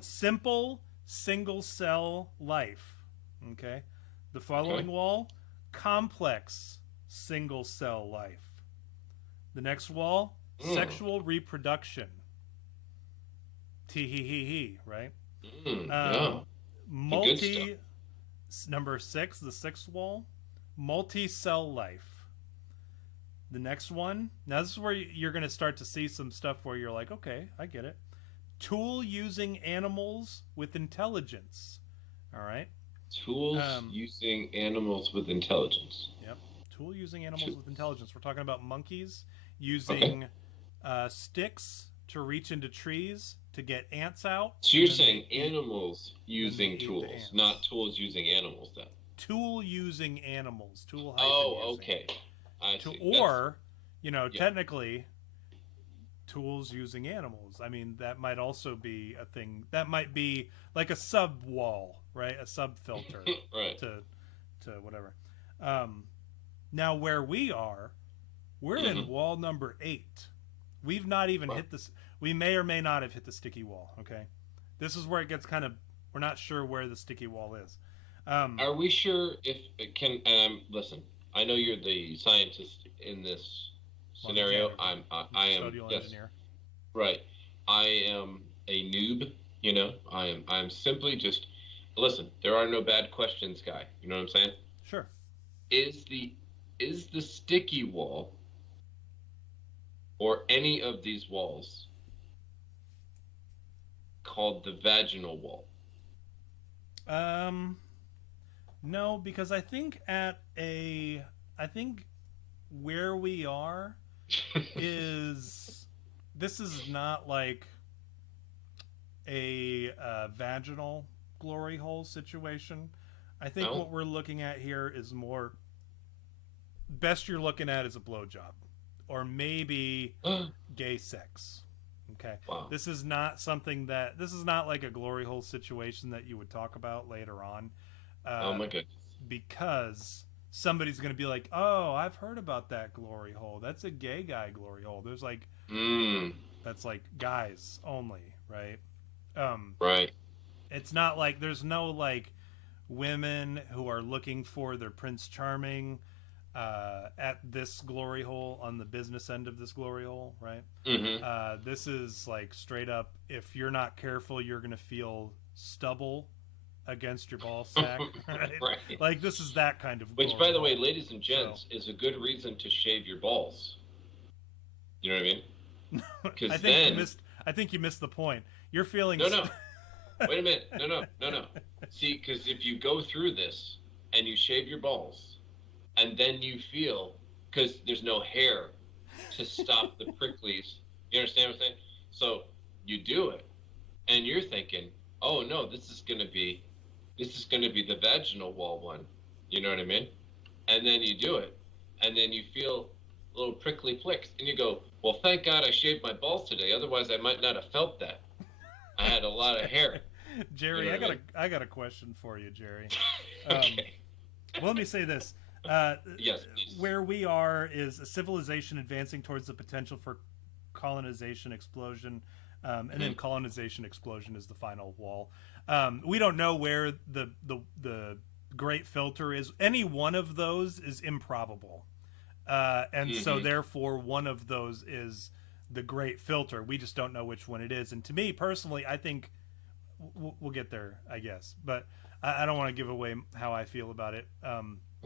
Simple single cell life. Okay. The following wall, complex single cell life. The next wall, sexual reproduction. Tee-hee-hee-hee, right? Number 6, the sixth wall, multi-cell life. The next one, now this is where you're going to start to see some stuff where you're like, okay, I get it. Tool using animals with intelligence. All right. Tools using animals with intelligence. Yep. Tool using animals with intelligence. We're talking about monkeys using sticks to reach into trees to get ants out. So you're saying animals using tools, not tools using animals then? Tool using animals. Tool. Okay. I see. Or, technically, tools using animals. I mean, that might also be a thing. That might be like a sub wall, right? A sub filter to whatever. Now, where we are, we're in wall number 8. We've not even hit this. We may or may not have hit the sticky wall. Okay, this is where it gets kind of. We're not sure where the sticky wall is. Are we sure if it can? Listen, I know you're the scientist in this scenario. I am. Yes. Engineer. Right. I am a noob. I'm simply just. Listen, there are no bad questions, guy. You know what I'm saying? Sure. Is the sticky wall or any of these walls called the vaginal wall? No, because I think where we are this is not like a vaginal glory hole situation. I think what we're looking at here is more, best you're looking at is a blowjob or maybe gay sex. Okay. Wow. This is not like a glory hole situation that you would talk about later on. Oh my goodness. Because somebody's going to be like, oh, I've heard about that glory hole. That's a gay guy glory hole. There's like, that's like guys only, right? Right. It's not like, there's no like women who are looking for their Prince Charming at this glory hole, on the business end of this glory hole, right? This is like straight up, if you're not careful, you're going to feel stubble against your ball sack, right? Right. Like this is that kind of which, by the way, ladies and gents, is a good reason to shave your balls. You know what I mean? Because I think you missed the point. You're feeling no. Wait a minute. No. See, because if you go through this and you shave your balls, and then you feel, because there's no hair to stop the pricklies. You understand what I'm saying? So you do it, and you're thinking, oh no, this is gonna be the vaginal wall one. You know what I mean? And then you do it, and then you feel a little prickly flicks, and you go, well, thank God I shaved my balls today. Otherwise, I might not have felt that. I had a lot of hair. Jerry, I got a question for you, Jerry. Okay. Well, let me say this. Yes, please. Where we are is a civilization advancing towards the potential for colonization explosion, and then colonization explosion is the final wall. We don't know where the great filter is. Any one of those is improbable, and so therefore one of those is the great filter. We just don't know which one it is. And to me personally, I think we'll get there, I guess, but I don't want to give away how I feel about it,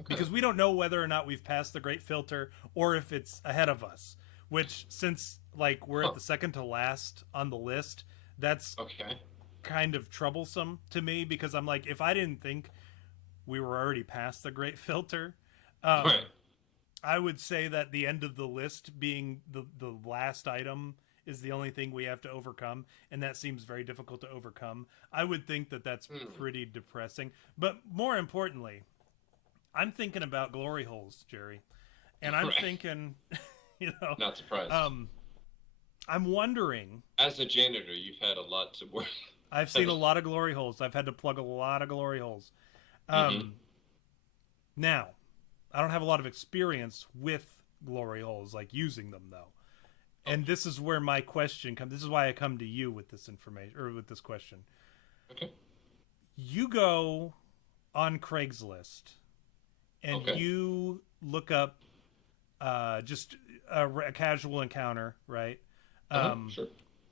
because we don't know whether or not we've passed the great filter or if it's ahead of us, which, since like we're at the second to last on the list, that's kind of troublesome to me, because I'm like, if I didn't think we were already past the great filter, I would say that the end of the list being the last item is the only thing we have to overcome, and that seems very difficult to overcome. I would think that that's pretty depressing. But more importantly, I'm thinking about glory holes, Jerry, and I'm thinking, not surprised. I'm wondering. As a janitor, you've had a lot to work. I've seen a lot of glory holes. I've had to plug a lot of glory holes. Now, I don't have a lot of experience with glory holes, like using them, though. And this is where my question comes. This is why I come to you with this information, or with this question. Okay. You go on Craigslist and you look up just a casual encounter, right? Sure.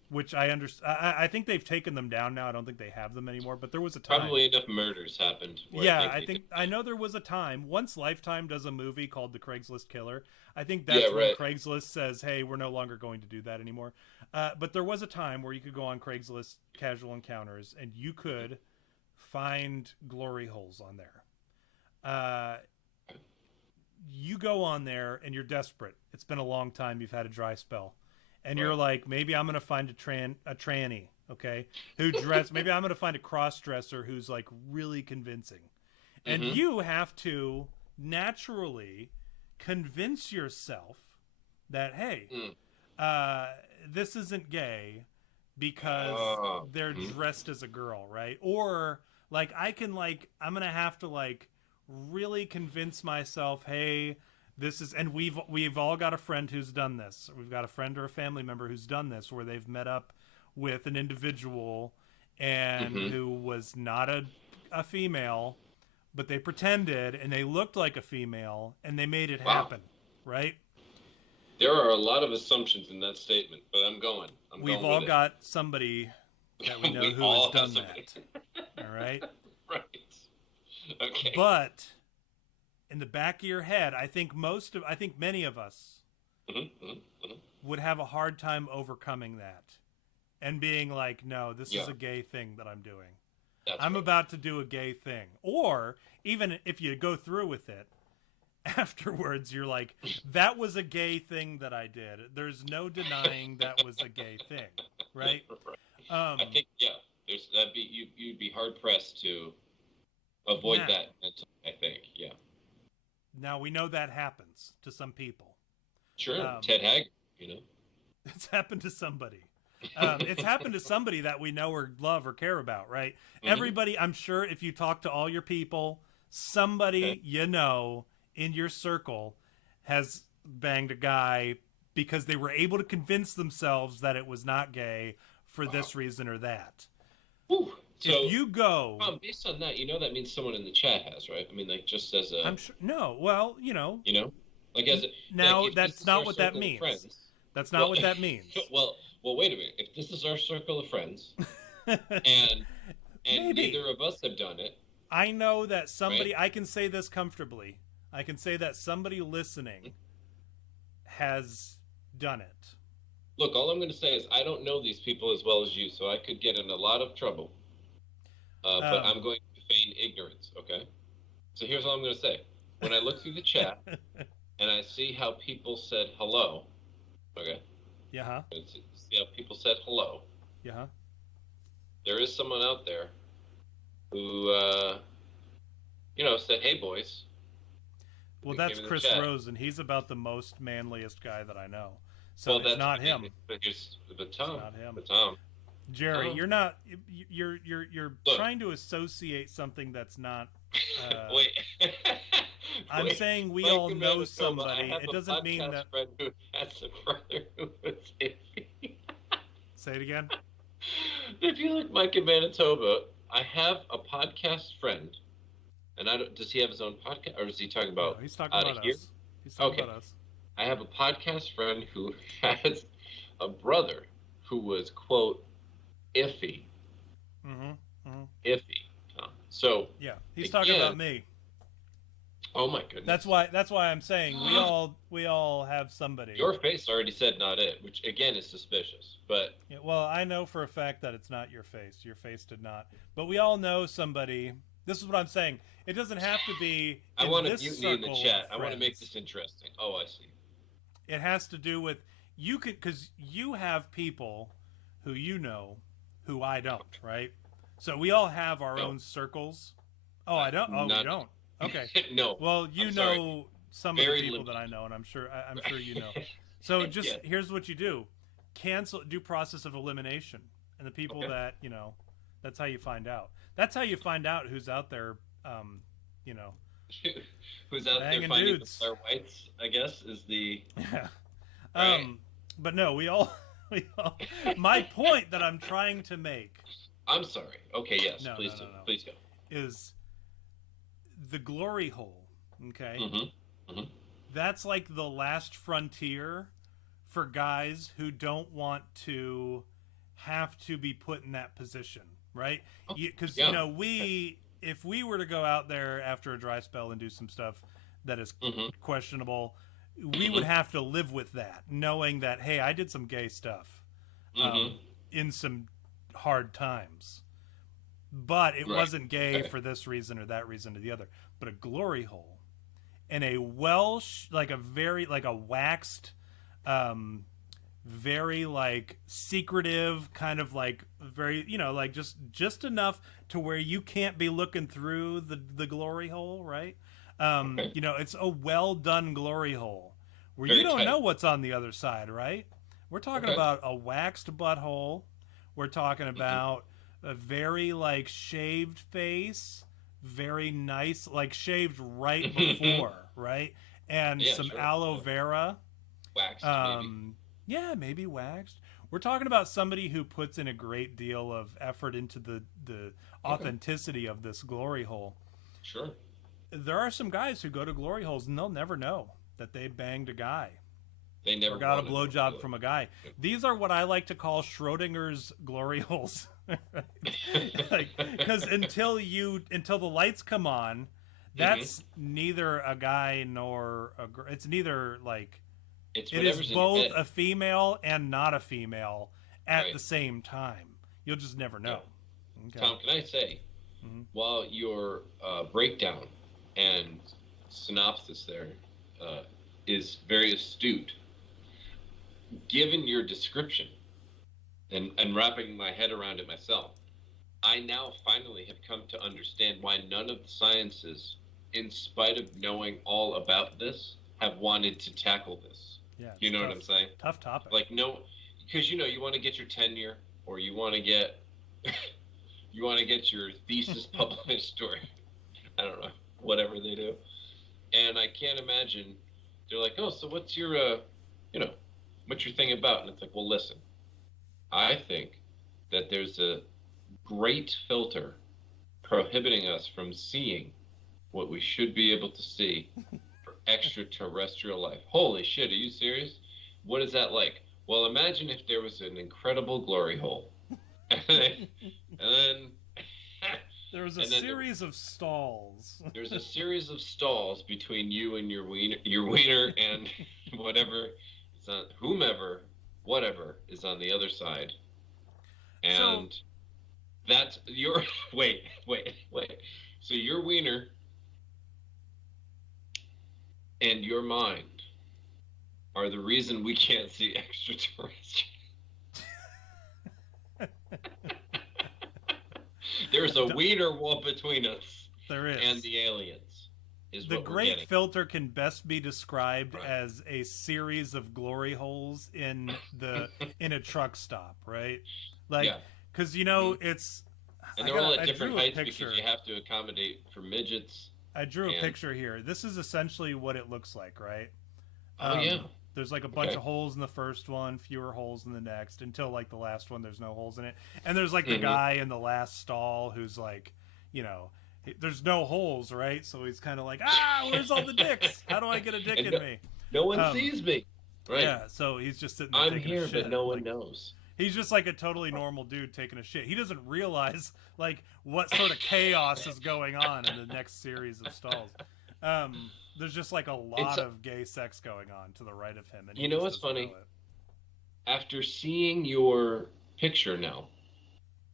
Which I understand. I think they've taken them down now. I don't think they have them anymore. But there was a time. Probably enough murders happened. I know there was a time. Once Lifetime does a movie called The Craigslist Killer, I think that's when Craigslist says, "Hey, we're no longer going to do that anymore." But there was a time where you could go on Craigslist casual encounters and you could find glory holes on there. You go on there and you're desperate. It's been a long time. You've had a dry spell. And you're like, maybe I'm going to find a tranny, okay, who dress. Maybe I'm going to find a cross-dresser who's like really convincing. And you have to naturally convince yourself that, hey, this isn't gay because they're dressed as a girl, right? Or like I'm going to have to like really convince myself, hey, this is, and we've all got a friend who's done this. We've got a friend or a family member who's done this, where they've met up with an individual and who was not a female, but they pretended and they looked like a female and they made it happen, right? There are a lot of assumptions in that statement, but We've all got somebody that we know who has done that. All right? Right. Okay. But in the back of your head, I think many of us would have a hard time overcoming that and being like, no, this is a gay thing that I'm doing. I'm about to do a gay thing. Or even if you go through with it, afterwards you're like, that was a gay thing that I did. There's no denying that was a gay thing, right? I think, you'd be hard pressed to avoid that. I think, yeah. Now, we know that happens to some people. Sure, Ted Haggard, It's happened to somebody. It's happened to somebody that we know or love or care about, right? Everybody, I'm sure if you talk to all your people, somebody in your circle has banged a guy because they were able to convince themselves that it was not gay for this reason or that. Whew. So, if you go... based on that, that means someone in the chat has, right? I mean, like, just as a... I'm sure... No, well, Like, as a... Now, like, that's not what that means. That's not what that means. Well, wait a minute. If this is our circle of friends, and neither of us have done it... I know that somebody... Right? I can say this comfortably. I can say that somebody listening has done it. Look, all I'm going to say is I don't know these people as well as you, so I could get in a lot of trouble. But I'm going to feign ignorance, okay? So here's all I'm going to say. When I look through the chat and I see how people said hello, okay? Yeah. See how people said hello. Yeah. There is someone out there who, said, hey, boys. Well, that's Chris Rose, and he's about the most manliest guy that I know. So it's not him. But Tom. It's not him. But Tom. Jerry, you're not. You're Look, trying to associate something that's not. Wait. I'm saying we all know somebody. It doesn't mean that. Friend who has a brother who was iffy. Say it again. If you like Mike in Manitoba, I have a podcast friend, and does he have his own podcast, or is he talking about? No, he's talking about here? us. He's talking about us. I have a podcast friend who has a brother who was, quote, iffy. Iffy. So yeah, he's talking about me. Oh my goodness. That's why I'm saying we all have somebody. Your face already said not it, which again is suspicious. But yeah, well, I know for a fact that it's not your face. Your face did not. But we all know somebody. This is what I'm saying. It doesn't have to be. I want to mutiny in the chat. I want to make this interesting. Oh, I see. It has to do with because you have people who you know who I don't, right? So we all have our own circles. Oh, I don't. Oh, you don't. Okay. No. Well, you know some of the people that I know, and I'm sure you know. So just here's what you do: do process of elimination, and the people that you know. That's how you find out. That's how you find out who's out there. You know. Who's out there finding dudes. The Blair Whites? I guess is the. Yeah. Right. But no, we all. My point that I'm trying to make. I'm sorry. Okay. Yes. No, please do. Please go. Is the glory hole, okay? Mm-hmm. That's like the last frontier for guys who don't want to have to be put in that position, right? Because you know, if we were to go out there after a dry spell and do some stuff that is questionable, we would have to live with that, knowing that, hey, I did some gay stuff in some hard times. But it wasn't gay for this reason or that reason or the other. But a glory hole and a waxed, very like secretive kind of like very, you know, like just enough to where you can't be looking through the glory hole, right? You know, it's a well done glory hole where you don't know what's on the other side, right? We're talking about a waxed butthole. We're talking about a very like shaved face, very nice, like shaved right before, right? And some aloe vera. Waxed, maybe. Yeah, maybe waxed. We're talking about somebody who puts in a great deal of effort into the authenticity of this glory hole. Sure. There are some guys who go to glory holes and they'll never know that they banged a guy. They never got a blowjob from a guy. These are what I like to call Schrodinger's glory holes. Because until the lights come on, that's neither a guy nor a girl. It's neither like it is both a female and not a female at the same time. You'll just never know. Yeah. Okay. Tom, can I say, while your breakdown and synopsis there is very astute, given your description and wrapping my head around it myself, I now finally have come to understand why none of the sciences, in spite of knowing all about this, have wanted to tackle this. Yeah, you know what I'm saying? Tough topic. Like, no, because you know you want to get your tenure, or you want to get your thesis published, or I don't know, whatever they do. And I can't imagine they're like, oh, so what's your what's your thing about? And it's like, well, listen, I think that there's a great filter prohibiting us from seeing what we should be able to see for extraterrestrial life. Holy shit, are you serious? What is that like? Well, imagine if there was an incredible glory hole. and then there was a series of stalls. There's a series of stalls between you and your wiener and whatever. Whomever, whatever is on the other side, and that's your wait. So your wiener and your mind are the reason we can't see extraterrestrials. There's a wiener wall between us. There is. And the aliens. The great filter can best be described as a series of glory holes in a truck stop, right? Like because it's. And they're all at different heights because you have to accommodate for midgets. I drew a picture here. This is essentially what it looks like, right? Yeah. There's like a bunch of holes in the first one, fewer holes in the next, until like the last one there's no holes in it. And there's like the guy in the last stall who's like, there's no holes, right? So he's kind of like, where's all the dicks? How do I get a dick in me? No one sees me. Right. Yeah, so he's just sitting there I'm taking here, a shit. but no one knows. He's just like a totally normal dude taking a shit. He doesn't realize like what sort of chaos is going on in the next series of stalls. There's just like a lot of gay sex going on to the right of him. And you know what's funny? After seeing your picture now,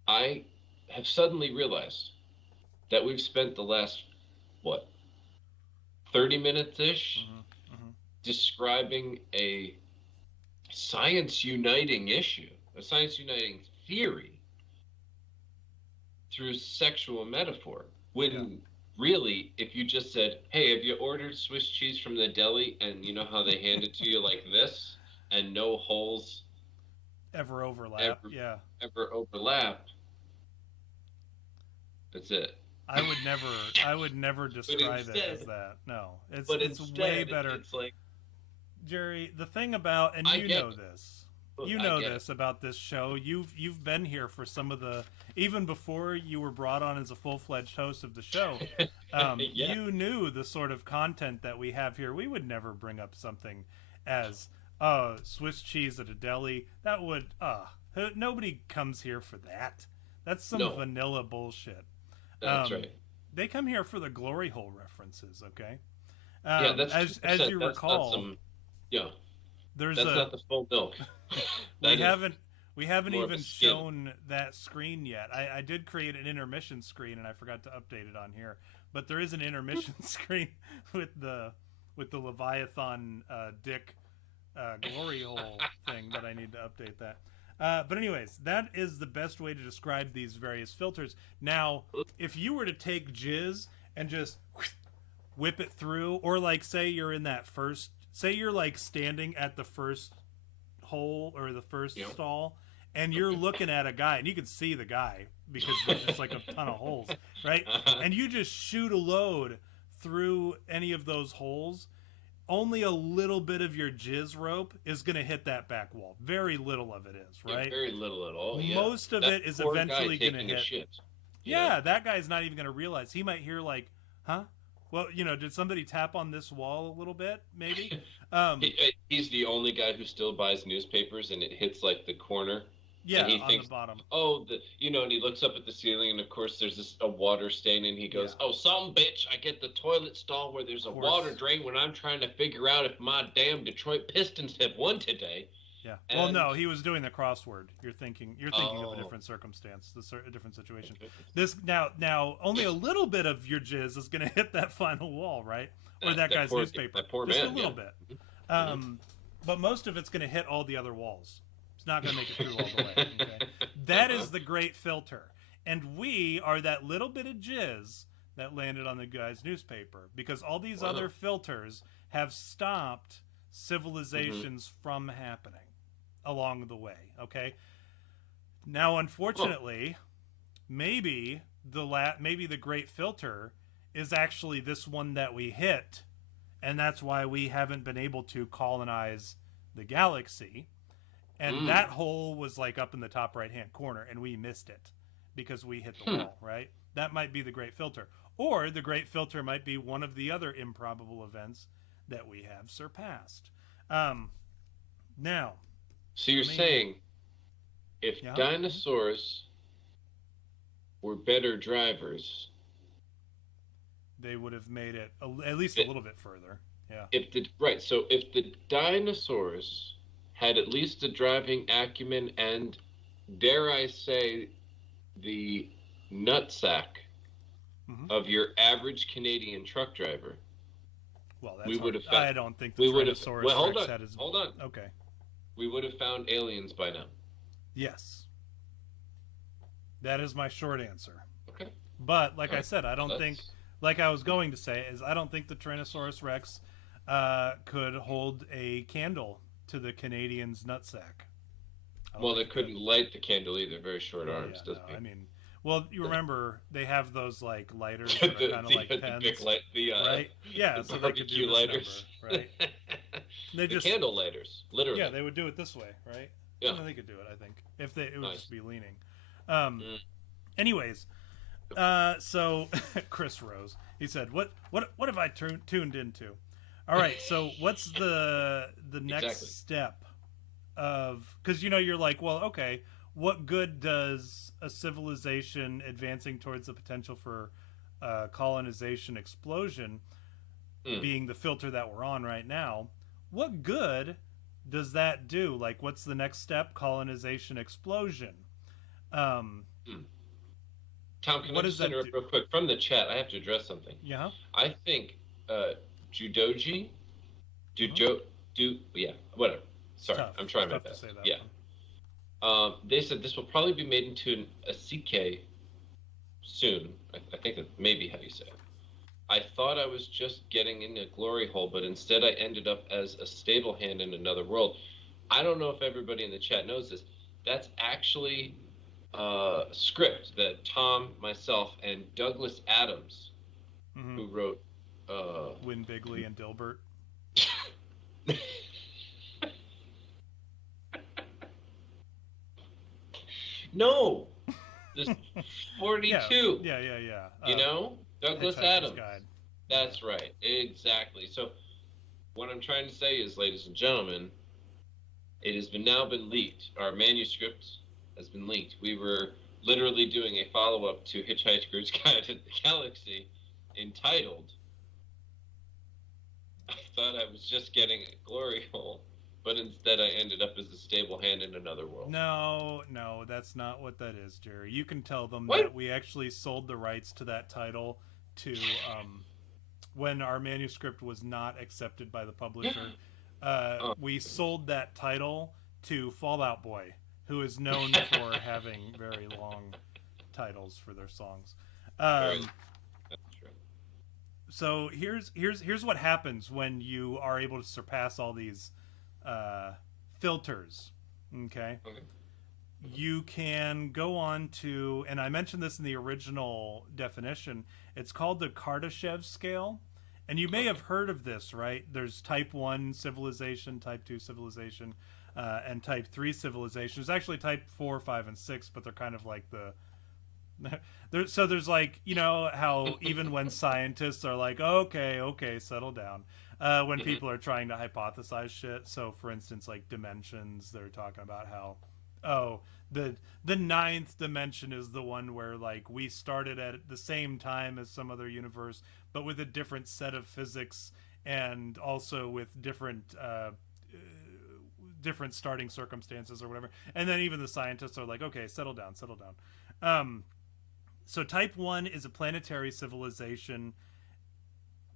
I have suddenly realized that we've spent the last, 30 minutes-ish describing a science uniting issue, a science uniting theory through sexual metaphor. When really, if you just said, hey, have you ordered Swiss cheese from the deli, and you know how they hand it to you like this and no holes ever overlap, ever overlap, that's it. I would never describe it as that. No, it's way better. It's like, Jerry, the thing about, and you know this, this about this show. You've been here for some of the, even before you were brought on as a full-fledged host of the show. You knew the sort of content that we have here. We would never bring up something as Swiss cheese at a deli. That would nobody comes here for that. That's some vanilla bullshit. That's right. They come here for the glory hole references, okay? That's as you recall. That's not the full milk. we haven't even shown that screen yet. I did create an intermission screen and I forgot to update it on here. But there is an intermission screen with the Leviathan dick glory hole thing that I need to update that. But anyways, that is the best way to describe these various filters. Now, if you were to take jizz and just whip it through, or like say you're in that first, say you're like standing at the first hole or the first stall, and you're looking at a guy, and you can see the guy because there's just like a ton of holes, right? And you just shoot a load through any of those holes, only a little bit of your jizz rope is going to hit that back wall. Very little of it is, right? Very little at all. Most of it is eventually going to hit. Shit, that guy's not even going to realize. He might hear like, huh? Well, did somebody tap on this wall a little bit? Maybe. He's the only guy who still buys newspapers, and it hits like the corner. Yeah, and he thinks, the bottom. And he looks up at the ceiling, and of course there's a water stain, and he goes, some bitch, I get the toilet stall where there's a water drain when I'm trying to figure out if my damn Detroit Pistons have won today. Yeah. And, well, no, he was doing the crossword. You're thinking of a different circumstance, a different situation. This now only a little bit of your jizz is going to hit that final wall, right? Or that guy's newspaper. That poor just man, a little bit. But most of it's going to hit all the other walls. It's not going to make it through all the way. Okay? That is the great filter. And we are that little bit of jizz that landed on the guy's newspaper, because all these other filters have stopped civilizations from happening along the way. Okay. Now, unfortunately, maybe the great filter is actually this one that we hit, and that's why we haven't been able to colonize the galaxy. And that hole was like up in the top right-hand corner, and we missed it because we hit the wall, right? That might be the great filter. Or the great filter might be one of the other improbable events that we have surpassed. Now... So you're saying if dinosaurs were better drivers... They would have made it at least a little bit further. Yeah. So if the dinosaurs had at least the driving acumen and, dare I say, the nutsack of your average Canadian truck driver. Well, that's I don't think the Tyrannosaurus Rex had his... Hold on. Okay. We would have found aliens by now. Yes. That is my short answer. Okay. But, like I said, I don't think... Like I was going to say, I don't think the Tyrannosaurus Rex could hold a candle to the Canadian's nutsack. Well, they couldn't light the candle either. Very short arms, doesn't it? I mean, well, you remember they have those like lighters that are kind of like pens, right? Yeah, so they could do this lighters, number, right? The candle lighters, literally. Yeah, they would do it this way, right? Yeah, they could do it. I think if it would just be leaning. Anyways, so Chris Rose, he said, "What have I tuned into?" All right, so what's the next step of, because you're like, well, okay, what good does a civilization advancing towards the potential for colonization explosion being the filter that we're on right now, what good does that do? Like, what's the next step? Colonization explosion. Tom, can I just interrupt real quick? From the chat, I have to address something. Yeah. I think Judoji, whatever. Sorry, I'm trying my best. Yeah. They said this will probably be made into a CK soon. I think that may be how you say it. I thought I was just getting in a glory hole, but instead I ended up as a stable hand in another world. I don't know if everybody in the chat knows this. That's actually a script that Tom, myself, and Douglas Adams, who wrote Win Bigley and Dilbert. No, this 42. Yeah. Douglas Adams. Guide. That's right, exactly. So, what I'm trying to say is, ladies and gentlemen, it has now been leaked. Our manuscript has been leaked. We were literally doing a follow-up to Hitchhiker's Guide to the Galaxy, entitled "I thought I was just getting a glory hole." But instead, I ended up as a stable hand in another world. No, that's not what that is, Jerry. You can tell them that we actually sold the rights to that title to when our manuscript was not accepted by the publisher. We sold that title to Fallout Boy, who is known for having very long titles for their songs. That's true. So here's what happens when you are able to surpass all these filters. Okay. You can go on to, and I mentioned this in the original definition, it's called the Kardashev Scale, and you may have heard of this, right? There's type 1 civilization, type 2 civilization, and type 3 civilization. There's actually type 4, 5, and 6, but they're kind of like so there's like, how even when scientists are like, okay, settle down, when people are trying to hypothesize shit. So for instance, like dimensions, they're talking about how, the ninth dimension is the one where like we started at the same time as some other universe, but with a different set of physics and also with different starting circumstances or whatever. And then even the scientists are like, okay, settle down. So type 1 is a planetary civilization,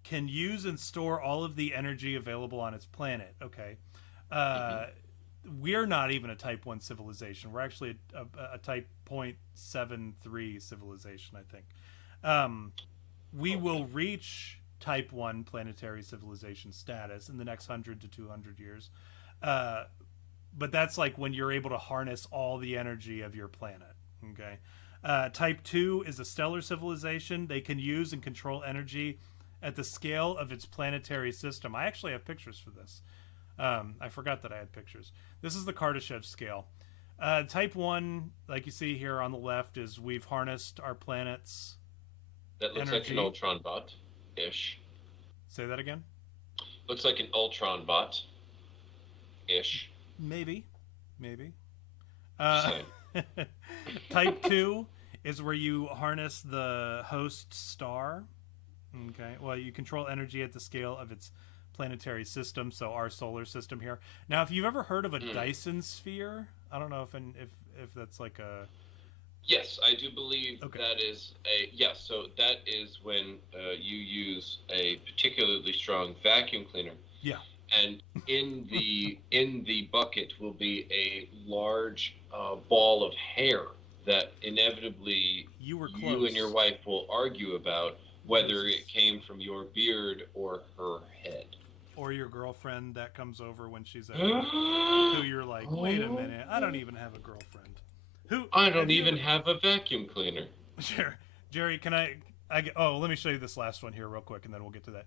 can use and store all of the energy available on its planet. Okay. We're not even a type 1 civilization. We're actually a type 0.73 civilization, I think. We will reach type 1 planetary civilization status in the next 100 to 200 years. But that's like when you're able to harness all the energy of your planet. Okay. Type 2 is a stellar civilization. They can use and control energy at the scale of its planetary system. I actually have pictures for this. I forgot that I had pictures. This is the Kardashev Scale. Type 1, like you see here on the left, is we've harnessed our planet's That looks energy. Like an Ultron bot-ish. Say that again? Looks like an Ultron bot-ish. Maybe. Type 2 is where you harness the host star. Okay. Well, you control energy at the scale of its planetary system, so our solar system here. Now, if you've ever heard of a Dyson sphere, I don't know if that's like a... Yes, I do believe that is a... Yes, so that is when you use a particularly strong vacuum cleaner. Yeah. And in the bucket will be a large ball of hair that inevitably you and your wife will argue about whether it came from your beard or her head. or your girlfriend that comes over when she's at work, who you're like, wait a minute, I don't even have a girlfriend. I don't even have a vacuum cleaner. Sure. Jerry, can I let me show you this last one here real quick, and then we'll get to that.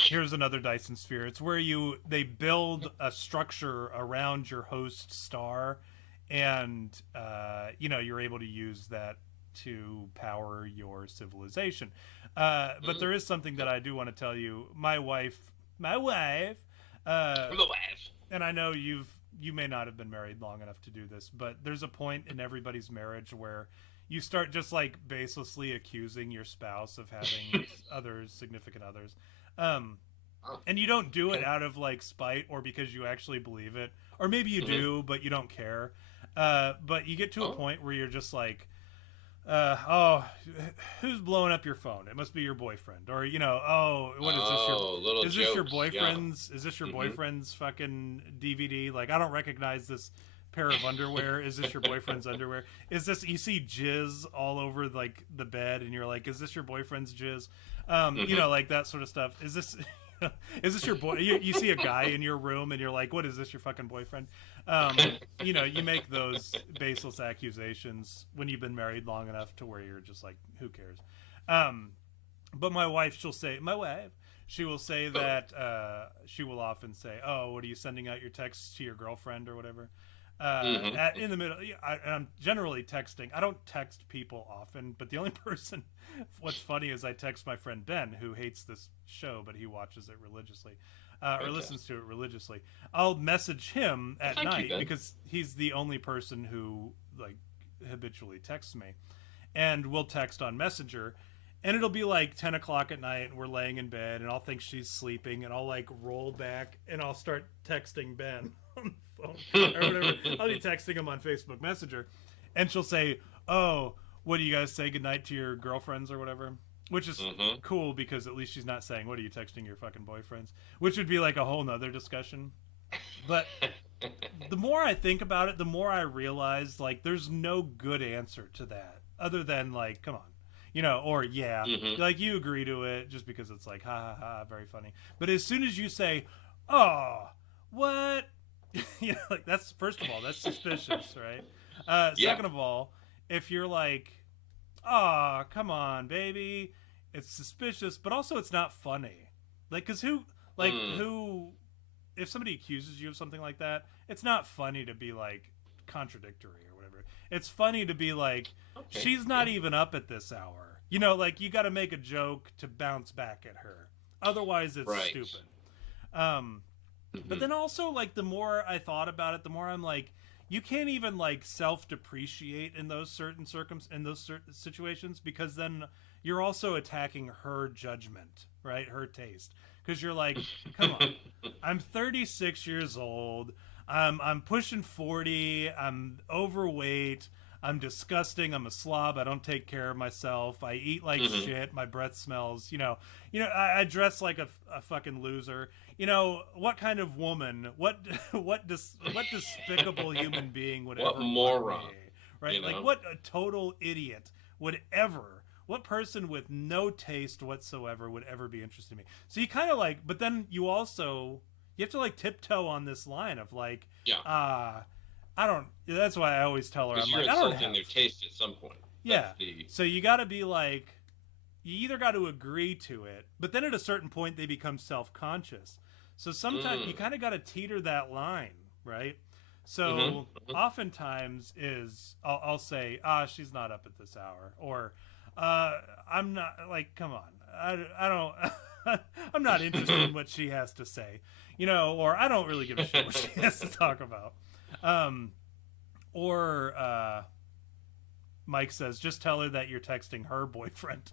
Here's another Dyson sphere. It's where they build a structure around your host star, and you're able to use that to power your civilization. But there is something that I do want to tell you. My wife, and I know you may not have been married long enough to do this, but there's a point in everybody's marriage where you start just like baselessly accusing your spouse of having other significant others. And you don't do it out of like spite or because you actually believe it, or maybe you do, but you don't care. But you get to a point where you're just like, who's blowing up your phone? It must be your boyfriend. Or, what is this your boyfriend's? Yeah. Is this your boyfriend's fucking DVD? Like, I don't recognize this pair of underwear. Is this your boyfriend's underwear? Is this, you see jizz all over like the bed and you're like, is this your boyfriend's jizz? Like that sort of stuff. Is this your boy? You see a guy in your room and you're like, what is this, your fucking boyfriend? You make those baseless accusations when you've been married long enough to where you're just like, who cares? But my wife, she will say that she will often say, oh, what are you sending out your texts to your girlfriend or whatever? In the middle, I'm generally texting. I don't text people often, but the only person, what's funny is I text my friend Ben, who hates this show, but he watches it religiously, or listens to it religiously. I'll message him at night because he's the only person who like habitually texts me, and we'll text on Messenger, and it'll be like 10 o'clock at night, and we're laying in bed, and I'll think she's sleeping, and I'll like roll back, and I'll start texting Ben on the phone or whatever. I'll be texting him on Facebook Messenger, and she'll say, oh, what do you guys say goodnight to your girlfriends or whatever? Which is cool because at least she's not saying, what are you texting your fucking boyfriends? Which would be like a whole nother discussion. But the more I think about it, the more I realize like there's no good answer to that other than like, come on, or yeah, like you agree to it just because it's like, ha ha ha, very funny. But as soon as you say, oh, what? Like that's, first of all, that's suspicious, right? Second of all, if you're like, oh, come on, baby, it's suspicious, but also it's not funny. Like, cause who, if somebody accuses you of something like that, it's not funny to be like contradictory or whatever. It's funny to be like, she's not even up at this hour. Like you got to make a joke to bounce back at her. Otherwise it's stupid. But then also like the more I thought about it, the more I'm like, you can't even like self-depreciate in those certain situations, because then you're also attacking her judgment, right? Her taste. Because you're like, come on, I'm 36 years old. I'm pushing 40. I'm overweight. I'm disgusting. I'm a slob. I don't take care of myself. I eat like shit. My breath smells. I dress like a fucking loser. What kind of woman? What despicable human being would what ever moron? Want me, right? Like what a total idiot would ever? What person with no taste whatsoever would ever be interested in me? So you kind of like, but then you have to like tiptoe on this line of like, I don't. That's why I always tell her, I'm like, I don't have their taste at some point. Yeah. So you got to be like, you either got to agree to it, but then at a certain point they become self-conscious. So sometimes you kind of got to teeter that line, right? So oftentimes I'll say, she's not up at this hour, or I'm not, like, come on, I don't. I'm not interested in what she has to say, or I don't really give a shit what she has to talk about. Or Mike says, just tell her that you're texting her boyfriend,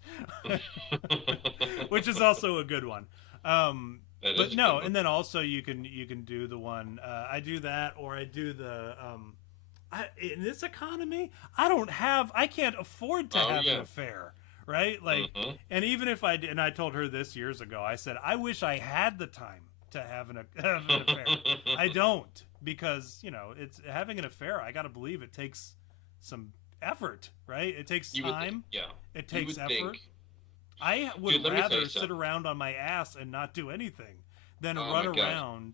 which is also a good one. But no, and then also you can do the one, I do that, or I do the, in this economy, I can't afford to have an affair, right? Like, and even if I did, and I told her this years ago, I said, I wish I had the time to have an affair. I don't, because, it's having an affair. I got to believe it takes some effort, right? It takes time. It takes effort. I would rather sit around on my ass and not do anything than to run around.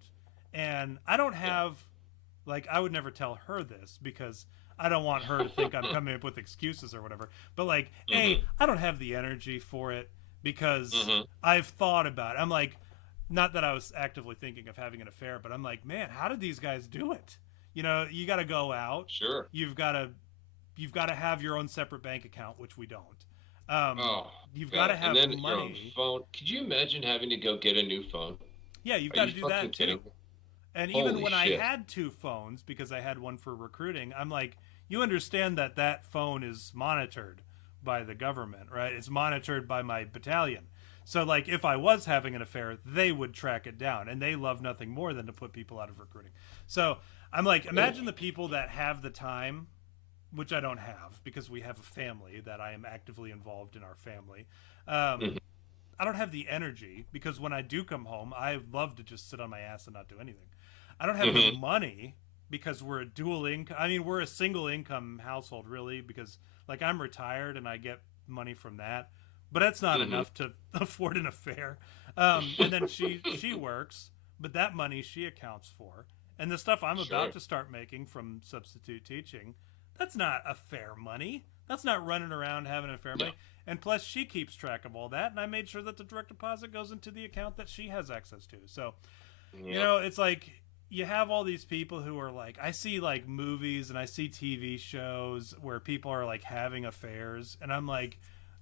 And I don't have, like, I would never tell her this because I don't want her to think I'm coming up with excuses or whatever. But, like, A, I don't have the energy for it because I've thought about it. I'm like, not that I was actively thinking of having an affair, but I'm like, man, how did these guys do it? You know, you got to go out. Sure. You've got to have your own separate bank account, which we don't. You've got to have and then money. Your own phone. Could you imagine having to go get a new phone? Yeah, you've got to do that too. And Holy even when shit. I had 2 phones, because I had one for recruiting, I'm like, you understand that phone is monitored by the government, right? It's monitored by my battalion. So, like, if I was having an affair, they would track it down, and they love nothing more than to put people out of recruiting. So, I'm like, imagine the people that have the time, which I don't have, because we have a family that I am actively involved in our family. I don't have the energy, because when I do come home, I love to just sit on my ass and not do anything. I don't have the money, because we're a dual income. I mean, we're a single income household, really, because, like, I'm retired and I get money from that. But that's not enough to afford an affair. And then she works, but that money she accounts for. And the stuff I'm about to start making from substitute teaching, that's not affair money. That's not running around having affair money. And plus, she keeps track of all that, and I made sure that the direct deposit goes into the account that she has access to. So, you know, it's like you have all these people who are like, I see like movies and I see TV shows where people are like having affairs, and I'm like,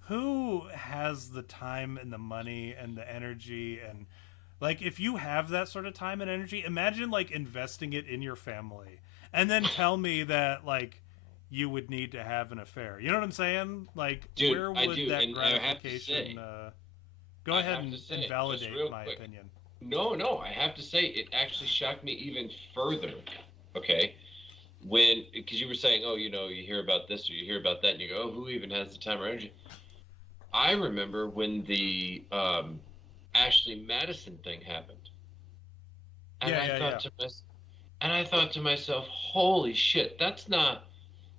who has the time and the money and the energy? And like, if you have that sort of time and energy, imagine like investing it in your family and then tell me that like you would need to have an affair. You know what I'm saying? Like, dude, where would that gratification go ahead and invalidate my opinion? No, I have to say it actually shocked me even further. Okay, because you were saying, oh, you know, you hear about this or you hear about that, and you go, oh, who even has the time or energy? I remember when the Ashley Madison thing happened, and I thought to myself, holy shit, that's not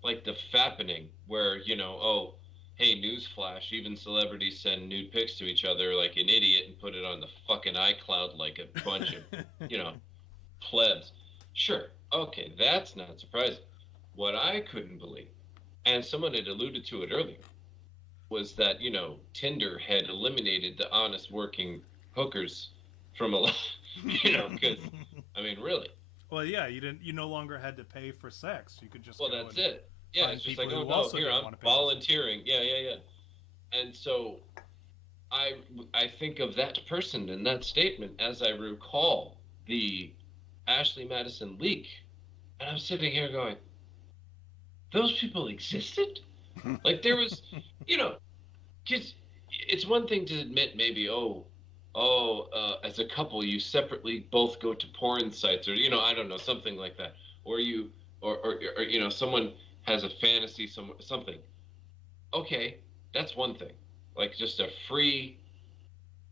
like the fappening where, you know, oh, hey, newsflash, even celebrities send nude pics to each other like an idiot and put it on the fucking iCloud like a bunch of, you know, plebs. Sure, okay, that's not surprising. What I couldn't believe, and someone had alluded to it earlier, was that, you know, Tinder had eliminated the honest working hookers from a lot, you know, because, I mean, really. Well, yeah, you no longer had to pay for sex. You could just that's it. Yeah, it's just like, oh, no, here, I'm volunteering. Yeah. And so I think of that person and that statement as I recall the Ashley Madison leak. And I'm sitting here going, those people existed? Like, there was, you know, because it's one thing to admit maybe, as a couple, you separately both go to porn sites, or, you know, I don't know, something like that. Or you, or you know, someone has a fantasy, something. Okay, that's one thing. Like, just a free,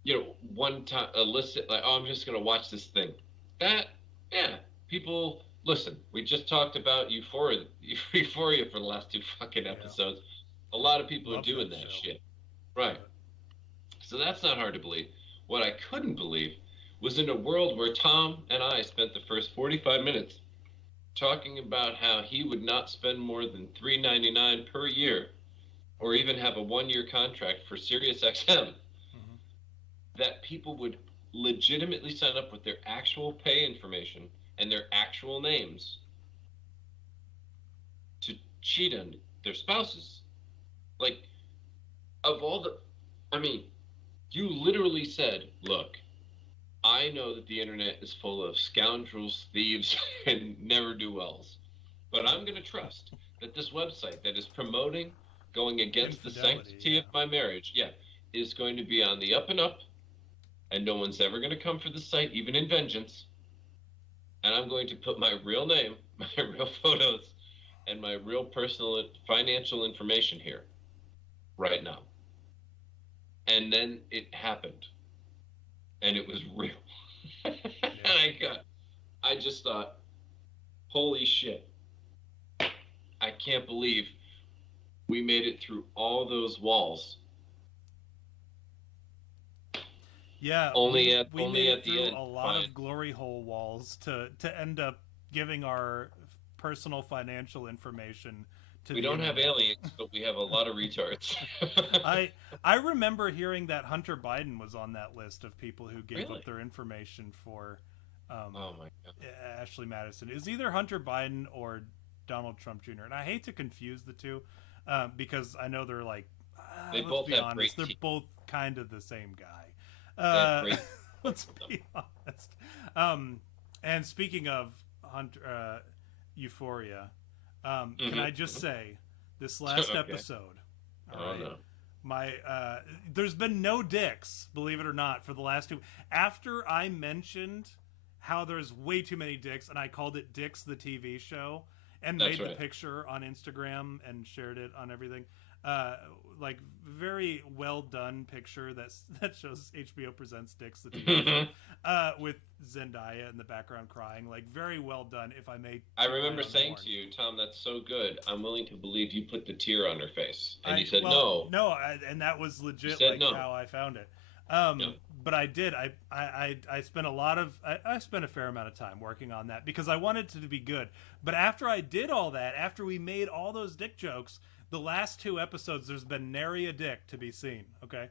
you know, one time, illicit, like, oh, I'm just going to watch this thing. That, yeah, people, listen, we just talked about Euphoria for the last 2 fucking episodes. A lot of people are doing that shit. Right. So that's not hard to believe. What I couldn't believe was in a world where Tom and I spent the first 45 minutes talking about how he would not spend more than $3.99 per year, or even have a 1-year contract for SiriusXM, that people would legitimately sign up with their actual pay information and their actual names to cheat on their spouses. Like, of all the, I mean, you literally said, look, I know that the internet is full of scoundrels, thieves, and ne'er-do-wells, but I'm going to trust that this website that is promoting going against the sanctity of my marriage, is going to be on the up and up, and no one's ever going to come for the site, even in vengeance, and I'm going to put my real name, my real photos, and my real personal financial information here right now. And then it happened, and it was real. And I just thought, holy shit, I can't believe we made it through all those walls. Yeah, only we only made at it the through end. a lot Fine. of glory hole walls to end up giving our personal financial information to We the don't have internet. aliens, but we have a lot of retards. I I remember hearing that Hunter Biden was on that list of people who gave up Really? their information for um, Oh my god. Ashley Madison. It was either Hunter Biden or Donald Trump Jr. And I hate to confuse the two because I know they're like, They let's both be have honest, great they're teeth. both kind of the same guy. They have great Let's both of them. be honest. Um, and speaking of Hunter, Euphoria, can I just say this last Okay. episode? All Oh right. no. My there's been no dicks, believe it or not, for the last two. After I mentioned how there's way too many dicks, and I called it Dicks the TV show, and That's made the right. picture on Instagram and shared it on everything. Like very well done picture that shows HBO presents Dicks the TV show, with Zendaya in the background crying. Like very well done. If I may, I remember saying to you, Tom, that's so good. I'm willing to believe you put the tear on her face, and you said no. No, and that was legit said like no. how I found it. No. But I did. I spent I spent a fair amount of time working on that because I wanted it to be good. But after I did all that, after we made all those dick jokes, the last two episodes, there's been nary a dick to be seen. Okay.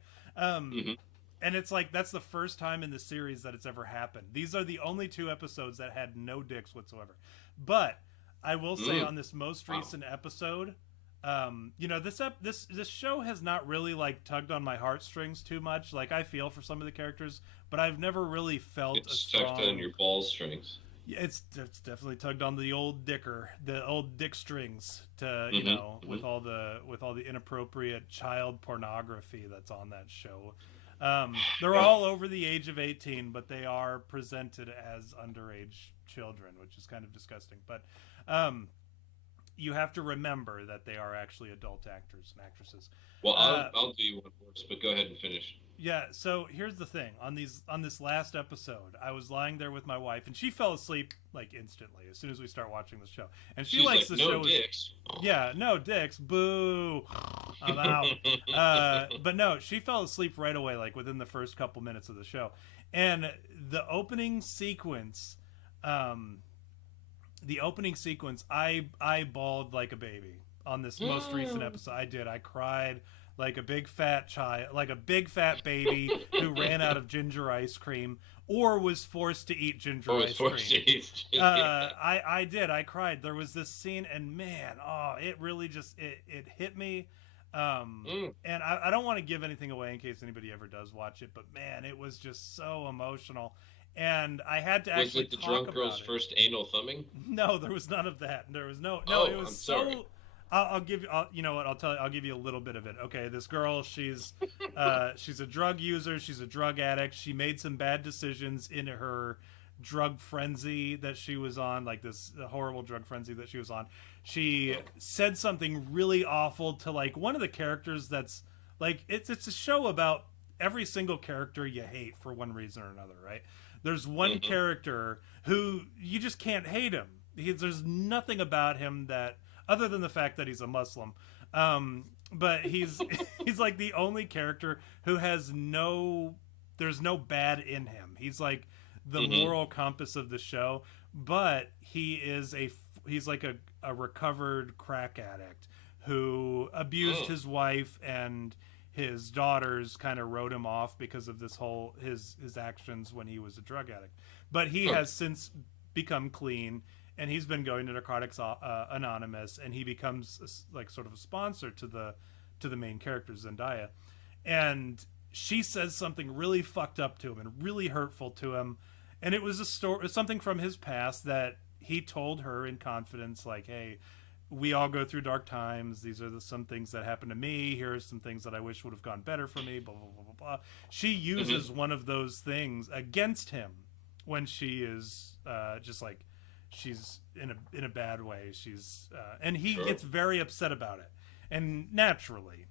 And it's like that's the first time in the series that it's ever happened. These are the only two episodes that had no dicks whatsoever. But I will say on this most recent episode, you know, this show has not really like tugged on my heartstrings too much. Like I feel for some of the characters, but I've never really felt It's a strong. tucked on your ball strings. Yeah, it's definitely tugged on the old dick strings to you know with all the inappropriate child pornography that's on that show. They're all over the age of 18, but they are presented as underage children, which is kind of disgusting. But you have to remember that they are actually adult actors and actresses. Well, I'll do you one worse, but go ahead and finish. Yeah, so here's the thing. On this last episode, I was lying there with my wife, and she fell asleep like instantly as soon as we start watching the show. And she She's likes like, the no show. dicks. Yeah, no dicks. Boo. I'm out. But no, she fell asleep right away, like within the first couple minutes of the show. And the opening sequence, I bawled like a baby on this most recent episode. I did. I cried like a big fat child, like a big fat baby who ran out of ginger ice cream or was forced to eat ginger ice cream. I did. I cried. There was this scene, and man, it really just it hit me. And I don't want to give anything away in case anybody ever does watch it, but man, it was just so emotional. And I had to actually Was it the talk drunk girl's about it. first anal thumbing? No, there was none of that. There was no. It was I'm so. sorry. I'll give you. You know what? I'll give you a little bit of it. Okay, this girl, she's a drug user. She's a drug addict. She made some bad decisions in her drug frenzy that she was on, like this horrible drug frenzy that she was on. She said something really awful to like one of the characters. That's like it's a show about every single character you hate for one reason or another, right? There's one character who you just can't hate him. There's nothing about him that, other than the fact that he's a Muslim, but he's like the only character who has there's no bad in him. He's like the moral compass of the show, but he's like a recovered crack addict who abused his wife, and his daughters kind of wrote him off because of this whole his actions when he was a drug addict. But he has since become clean, and he's been going to Narcotics Anonymous, and he becomes like sort of a sponsor to the main character Zendaya. And she says something really fucked up to him and really hurtful to him, and it was a story, something from his past that he told her in confidence, like, hey, we all go through dark times. These are some things that happened to me. Here are some things that I wish would have gone better for me. Blah blah blah blah blah. She uses one of those things against him when she is just like she's in a bad way. She's and he gets very upset about it, and naturally.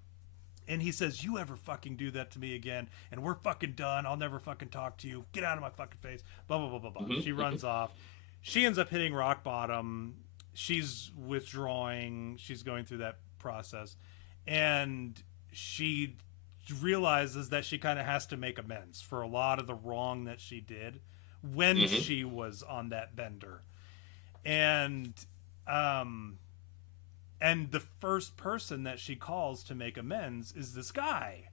And he says, you ever fucking do that to me again, and we're fucking done. I'll never fucking talk to you. Get out of my fucking face. Blah blah blah blah blah. She runs off. She ends up hitting rock bottom. She's withdrawing. She's going through that process, and she realizes that she kind of has to make amends for a lot of the wrong that she did when she was on that bender. And the first person that she calls to make amends is this guy.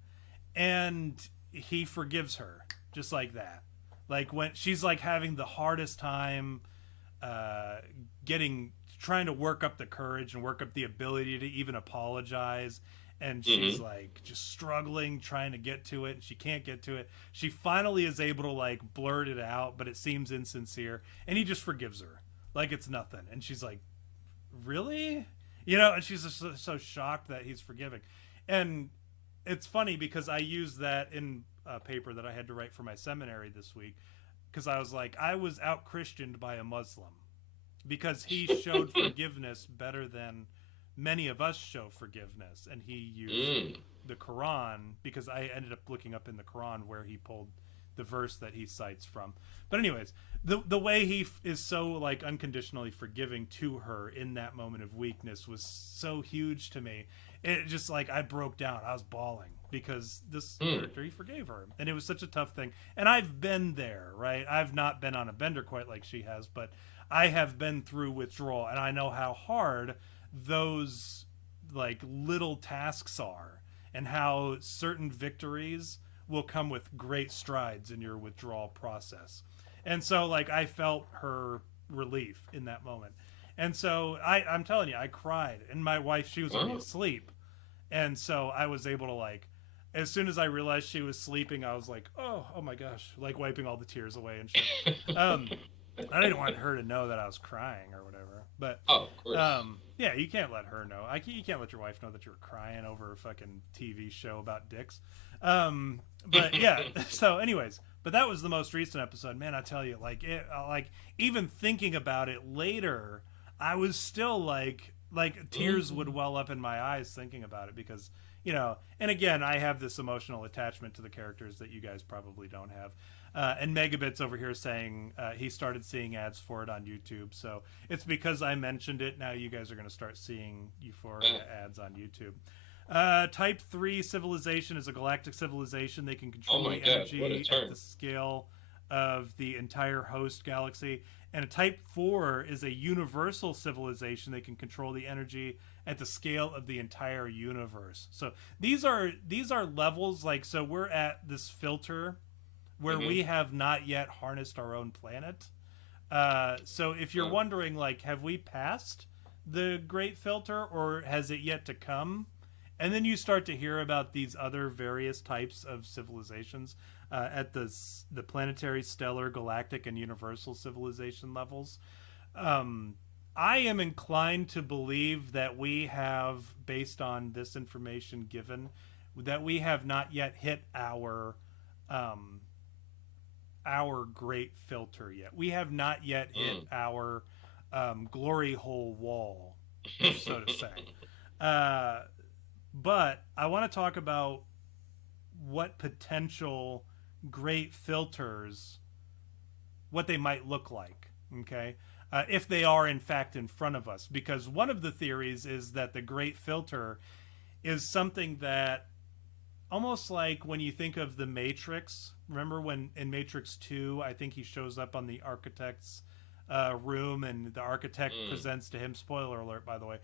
And he forgives her just like that. Like when she's like having the hardest time trying to work up the courage and work up the ability to even apologize. And she's like just struggling, trying to get to it. And she can't get to it. She finally is able to like blurt it out, but it seems insincere. And he just forgives her like it's nothing. And she's like, really? And she's just so shocked that he's forgiving. And it's funny because I used that in a paper that I had to write for my seminary this week. Because I was like, I was out-Christianed by a Muslim. Because he showed forgiveness better than many of us show forgiveness. And he used the Quran, because I ended up looking up in the Quran where he pulled the verse that he cites from. But anyways, the way he is so like unconditionally forgiving to her in that moment of weakness was so huge to me. It just like, I broke down. I was bawling because this character, he forgave her. And it was such a tough thing. And I've been there, right? I've not been on a bender quite like she has, but I have been through withdrawal, and I know how hard those like little tasks are, and how certain victories will come with great strides in your withdrawal process. And so like I felt her relief in that moment. And so I'm telling you, I cried, and my wife, she was already asleep. And so I was able to like, as soon as I realized she was sleeping, I was like, oh my gosh, like wiping all the tears away and shit. I didn't want her to know that I was crying or whatever, but of course. Yeah, you can't let her know. You can't let your wife know that you were crying over a fucking TV show about dicks. But yeah, so anyways, but that was the most recent episode, man. I tell you, like even thinking about it later, I was still like tears would well up in my eyes thinking about it because, and again, I have this emotional attachment to the characters that you guys probably don't have. And Megabit's over here saying he started seeing ads for it on YouTube. So it's because I mentioned it. Now you guys are going to start seeing Euphoria ads on YouTube. Type 3 civilization is a galactic civilization. They can control the energy at the scale of the entire host galaxy. And a Type 4 is a universal civilization. They can control the energy at the scale of the entire universe. So these are levels like, so we're at this filter where we have not yet harnessed our own planet. So if you're wondering, like, have we passed the Great Filter or has it yet to come? And then you start to hear about these other various types of civilizations at the planetary, stellar, galactic, and universal civilization levels. I am inclined to believe that we have, based on this information given, that we have not yet hit our Great Filter yet. We have not yet hit our glory hole wall, so to say. But I want to talk about what potential great filters, what they might look like, okay? If they are in fact in front of us. Because one of the theories is that the great filter is something that, almost like when you think of the Matrix, remember when in Matrix 2, I think he shows up on the architect's room and the architect presents to him, spoiler alert by the way,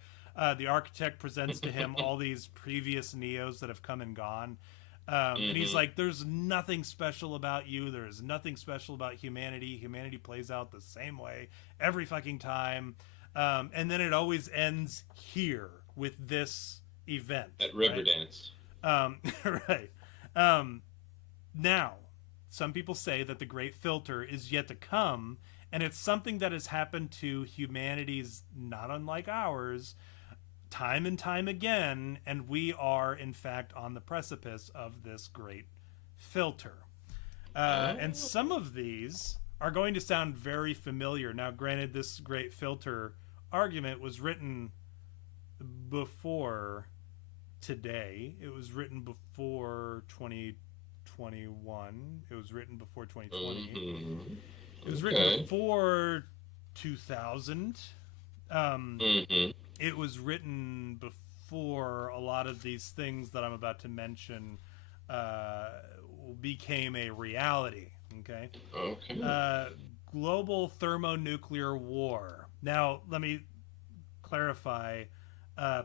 the architect presents to him all these previous Neos that have come and gone. And he's like, there's nothing special about you. There's nothing special about humanity. Humanity plays out the same way every fucking time. And then it always ends here with this event. At Riverdance. Right. Now, some people say that the Great Filter is yet to come, and it's something that has happened to humanity's, not unlike ours, time and time again, and we are, in fact, on the precipice of this Great Filter. And some of these are going to sound very familiar. Now, granted, this Great Filter argument was written before today. It was written before 2021. It was written before 2020. It was written before 2000. It was written before a lot of these things that I'm about to mention became a reality. Okay. Okay. Global thermonuclear war. Now, let me clarify.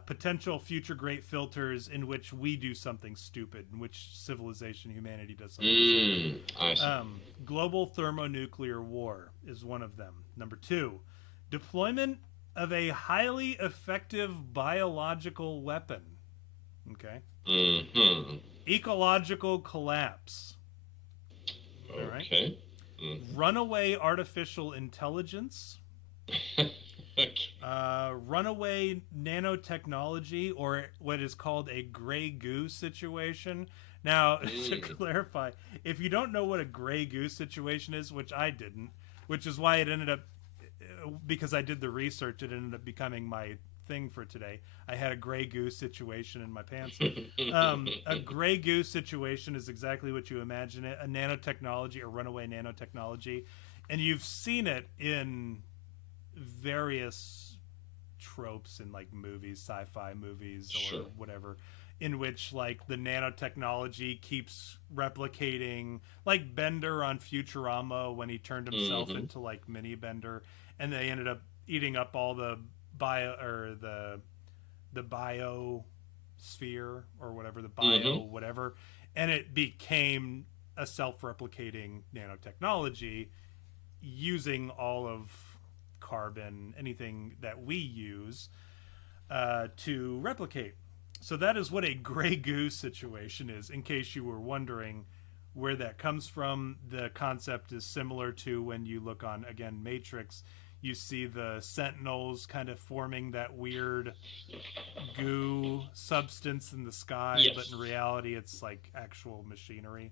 Potential future great filters in which we do something stupid, in which civilization, humanity does something stupid. I see. Global thermonuclear war is one of them. Number 2, deployment of a highly effective biological weapon. Okay. Mm-hmm. Ecological collapse. Okay. All right. Mm-hmm. Runaway artificial intelligence. Runaway nanotechnology, or what is called a gray goose situation. Now, to clarify, if you don't know what a gray goose situation is, which I didn't, which is why it ended up, because I did the research, it ended up becoming my thing for today. I had a gray goose situation in my pants. A gray goose situation is exactly what you imagine it, a nanotechnology, a runaway nanotechnology. And you've seen it in various tropes in like movies, sci-fi movies or whatever, in which like the nanotechnology keeps replicating, like Bender on Futurama when he turned himself into like mini Bender, and they ended up eating up all the bio or the biosphere or whatever, the bio whatever, and it became a self-replicating nanotechnology using all of carbon, anything that we use to replicate. So that is what a gray goose situation is, in case you were wondering where that comes from. The concept is similar to when you look on, again, Matrix, you see the Sentinels kind of forming that weird goo substance in the sky, but in reality it's like actual machinery.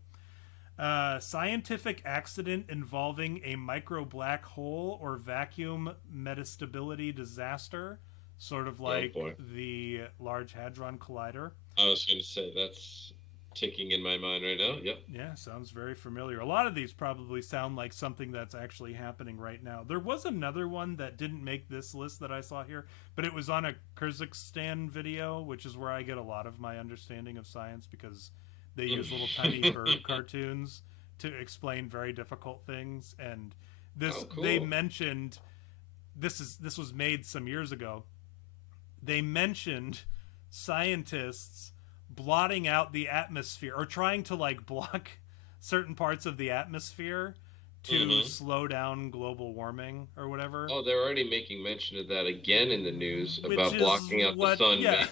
Scientific accident involving a micro black hole or vacuum metastability disaster, sort of like the Large Hadron Collider. I was going to say, that's ticking in my mind right now. Yep. Yeah, sounds very familiar. A lot of these probably sound like something that's actually happening right now. There was another one that didn't make this list that I saw here, but it was on a Kazakhstan video, which is where I get a lot of my understanding of science, because they use little tiny bird cartoons to explain very difficult things. And this, they mentioned, this was made some years ago. They mentioned scientists blotting out the atmosphere, or trying to like block certain parts of the atmosphere to slow down global warming or whatever. Oh, they're already making mention of that again in the news about blocking out the sun. Yeah.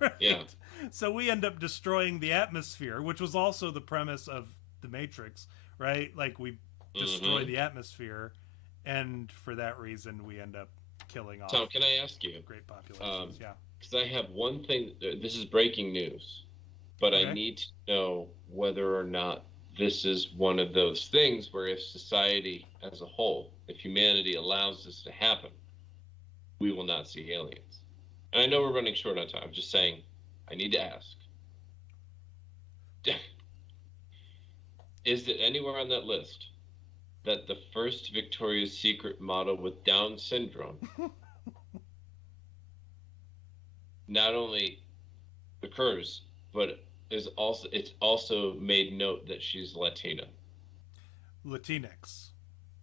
Right. Yeah. So we end up destroying the atmosphere, which was also the premise of the Matrix, right? Like we destroy the atmosphere, and for that reason we end up killing off. Tom, can I ask you? Great populations, yeah. Because I have one thing. This is breaking news, but I need to know whether or not this is one of those things where if society as a whole, if humanity allows this to happen, we will not see aliens. And I know we're running short on time. I'm just saying, I need to ask. Is it anywhere on that list that the first Victoria's Secret model with Down syndrome not only occurs, but it's also made note that she's Latina? Latinx.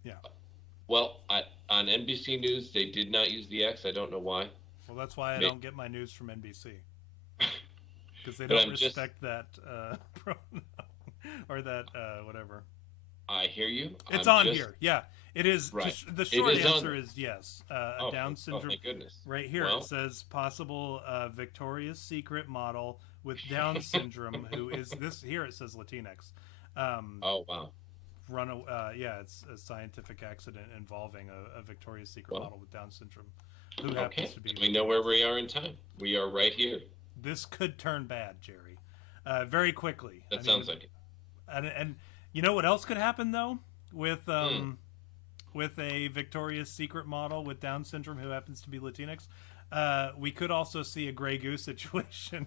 Yeah. Well, on NBC News, they did not use the X. I don't know why. Well, that's why I don't get my news from NBC. Because they don't respect that pronoun or that whatever. I hear you. It's on here. Yeah, it is. Right. The short answer is yes. A Down syndrome. Oh, thank goodness. Right here it says possible Victoria's Secret model with Down syndrome who is this. Here it says Latinx. Oh wow. It's a scientific accident involving a Victoria's Secret model with Down syndrome who happens to be. We know where we are in time. We are right here. This could turn bad, Jerry, very quickly. That sounds like it. And you know what else could happen though with a Victoria's Secret model with Down syndrome who happens to be Latinx? We could also see a gray goose situation.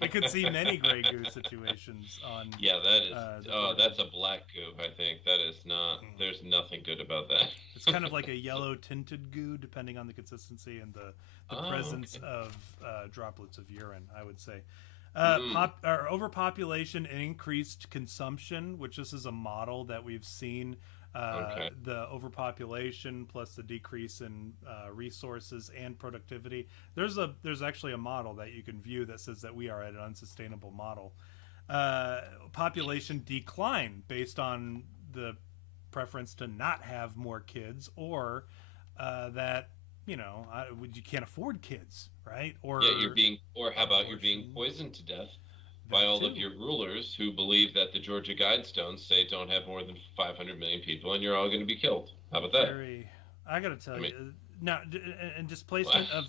We could see many gray goose situations on. Yeah, that is. That's a black goo. I think that is not. There's nothing good about that. It's kind of like a yellow tinted goo, depending on the consistency and the presence of droplets of urine, I would say. Overpopulation and increased consumption, which this is a model that we've seen. The overpopulation plus the decrease in resources and productivity. There's actually a model that you can view that says that we are at an unsustainable model. Population decline based on the preference to not have more kids, or that you can't afford kids, right? Or how about you're being poisoned to death by all of your rulers who believe that the Georgia Guidestones say don't have more than 500 million people and you're all going to be killed. How about that? I got to tell you now, and displacement of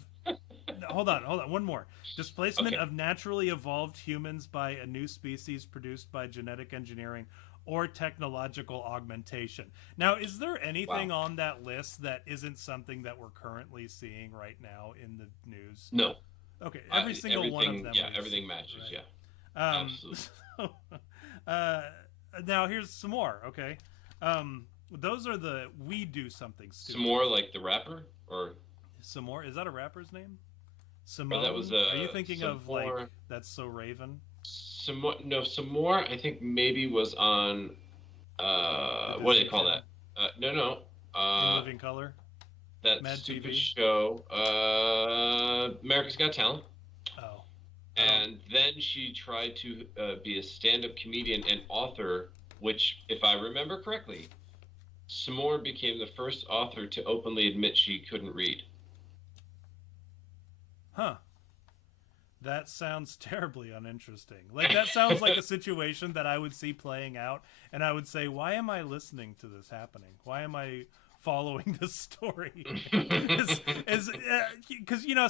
hold on, one more. Displacement of naturally evolved humans by a new species produced by genetic engineering or technological augmentation. Now, is there anything on that list that isn't something that we're currently seeing right now in the news? No. Okay, every single one of them. Yeah, everything matches, right? Yeah. Absolutely. Now, here's some more, okay? Those are the we do something stupid. Some more like the rapper? Or some more? Is that a rapper's name? Simone? Or that was, are you thinking of like That's So Raven? Some more I think maybe was on what do they call that? No. In Living Color? That Mad stupid TV? show, America's Got Talent. Oh. And then she tried to be a stand-up comedian and author, which, if I remember correctly, Samore became the first author to openly admit she couldn't read. Huh. That sounds terribly uninteresting. Like, that sounds like a situation that I would see playing out, and I would say, why am I listening to this happening? Why am I following this story? Because,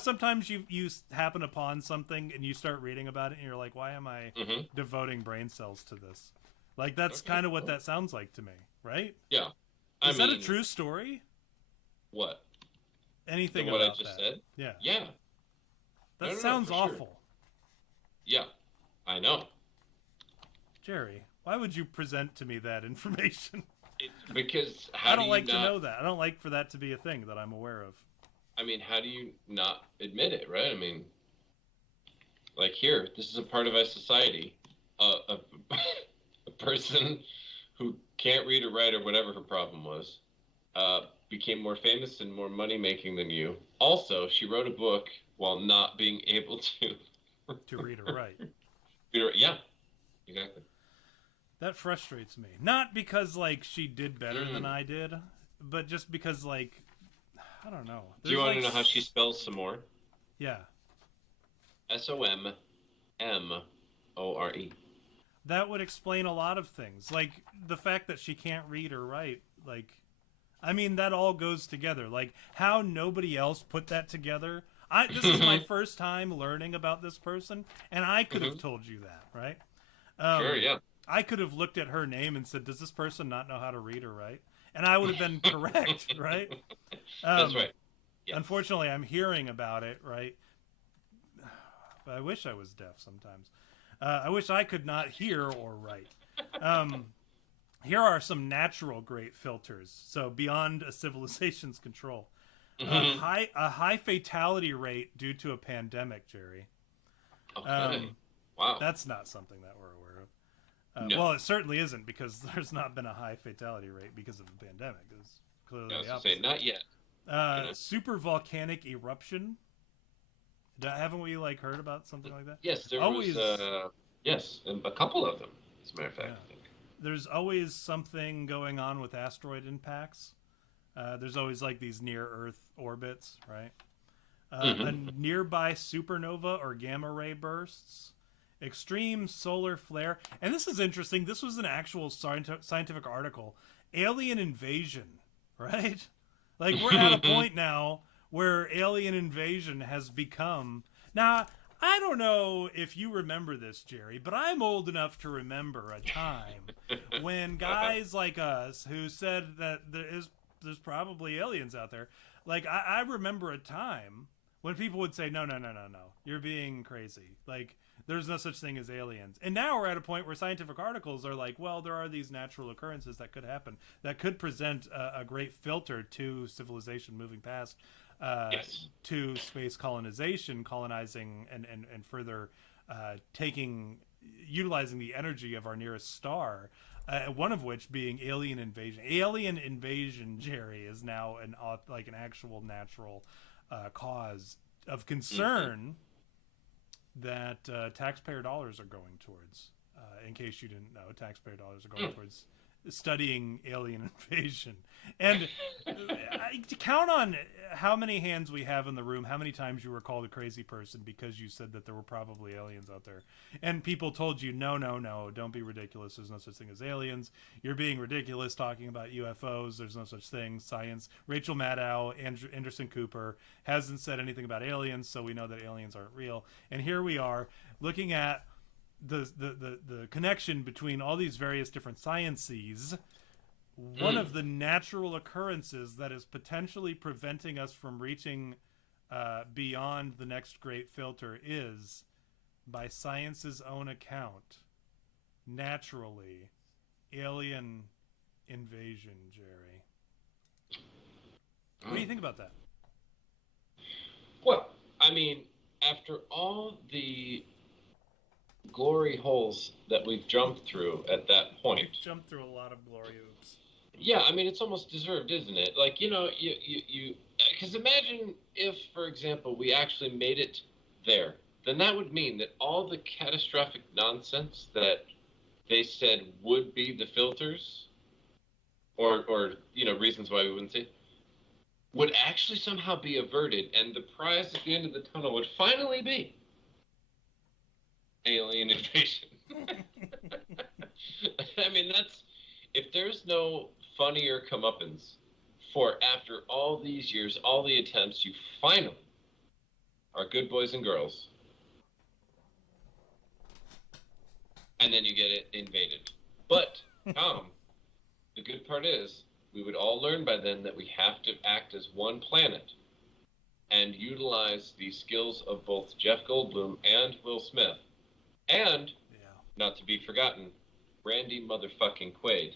sometimes you happen upon something, and you start reading about it, and you're like, why am I devoting brain cells to this? Like, that's kind of what that sounds like to me, right? Yeah. Is that a true story? What? Anything what about I just that? said? Yeah. Yeah. That sounds awful. Sure. Yeah, I know. Jerry, why would you present to me that information? Because I don't like to know that. I don't like for that to be a thing that I'm aware of. I mean, how do you not admit it, right? I mean, like here, this is a part of our society. A person who can't read or write or whatever her problem was became more famous and more money-making than you. Also, she wrote a book while not being able to read or write. Yeah, exactly. That frustrates me. Not because like she did better than I did, but just because like I don't know. Do you want to know how she spells some more? Yeah. Somore. That would explain a lot of things. Like the fact that she can't read or write. Like, I mean, that all goes together. Like how nobody else put that together. This is my first time learning about this person, and I could have told you that, right? Sure, yeah. I could have looked at her name and said, does this person not know how to read or write? And I would have been correct, right? That's right. Yes. Unfortunately, I'm hearing about it, right? But I wish I was deaf sometimes. I wish I could not hear or write. Here are some natural great filters. So beyond a civilization's control. A high fatality rate due to a pandemic, Jerry. Okay. Wow. That's not something that we're aware of. No. Well, it certainly isn't, because there's not been a high fatality rate because of a pandemic. It's clearly the opposite. Say, not yet. Super volcanic eruption. Haven't we heard about something like that? Yes, there was. Yes, a couple of them. As a matter of fact, I think. There's always something going on with asteroid impacts. There's always these near-Earth orbits, right? A nearby supernova or gamma ray bursts, extreme solar flare, and this is interesting. This was an actual scientific article. Alien invasion, right? We're at a point now where alien invasion has become. Now, I don't know if you remember this, Jerry, but I'm old enough to remember a time when guys like us who said that there's probably aliens out there. I remember a time when people would say, no, you're being crazy. There's no such thing as aliens. And now we're at a point where scientific articles are well, there are these natural occurrences that could happen that could present a great filter to civilization moving past to space colonizing and further utilizing the energy of our nearest star. One of which being alien invasion. Alien invasion, Jerry, is now an actual natural cause of concern that taxpayer dollars are going towards. In case you didn't know, taxpayer dollars are going towards studying alien invasion. And to count on how many hands we have in the room, how many times you were called a crazy person because you said that there were probably aliens out there. And people told you, no, don't be ridiculous. There's no such thing as aliens. You're being ridiculous talking about UFOs. There's no such thing. Science. Rachel Maddow, Anderson Cooper hasn't said anything about aliens, so we know that aliens aren't real. And here we are looking at the connection between all these various different sciences. One of the natural occurrences that is potentially preventing us from reaching beyond the next great filter is, by science's own account, naturally, alien invasion, Jerry. What do you think about that? Well, I mean, after all the glory holes that we've jumped through at that point. We've jumped through a lot of glory hoops. Yeah, I mean, it's almost deserved, isn't it? Like, you know, you because imagine if, for example, we actually made it there. Then that would mean that all the catastrophic nonsense that they said would be the filters, or you know, reasons why we wouldn't see, would actually somehow be averted, and the prize at the end of the tunnel would finally be alien invasion. I mean, that's, if there's no funnier comeuppance for, after all these years, all the attempts, you finally are good boys and girls, and then you get it invaded. But Tom, the good part is we would all learn by then that we have to act as one planet and utilize the skills of both Jeff Goldblum and Will Smith. And, not to be forgotten, Randy motherfucking Quaid,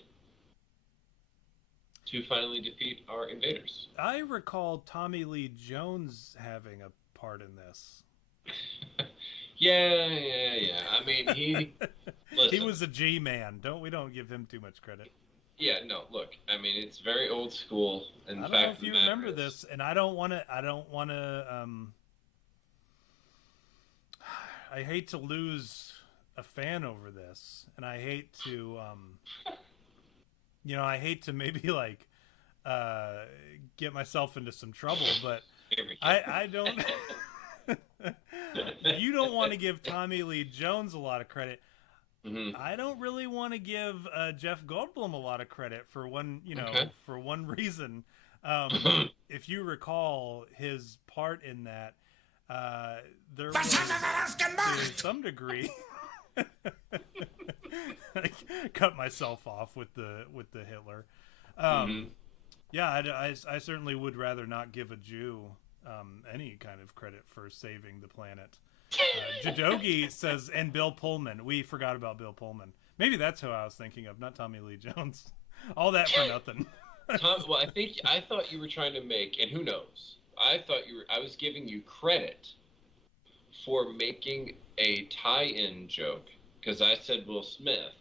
to finally defeat our invaders. I recall Tommy Lee Jones having a part in this. Yeah. I mean, he he was a G-man. We don't give him too much credit. Yeah, no, look, I mean, it's very old school. And I don't know if you remember this, and I don't want to, I hate to lose a fan over this, and I hate to, I hate to maybe like get myself into some trouble, but I don't. You don't want to give Tommy Lee Jones a lot of credit. Mm-hmm. I don't really want to give Jeff Goldblum a lot of credit for one, for one reason. If you recall his part in that, there was, to some degree, I cut myself off with the Hitler. Yeah, I certainly would rather not give a Jew any kind of credit for saving the planet. Jadogi says, and Bill Pullman. We forgot about Bill Pullman. Maybe that's who I was thinking of, not Tommy Lee Jones. All that for nothing. Well, I thought you were trying to make, and who knows? I was giving you credit for making a tie-in joke, because I said Will Smith,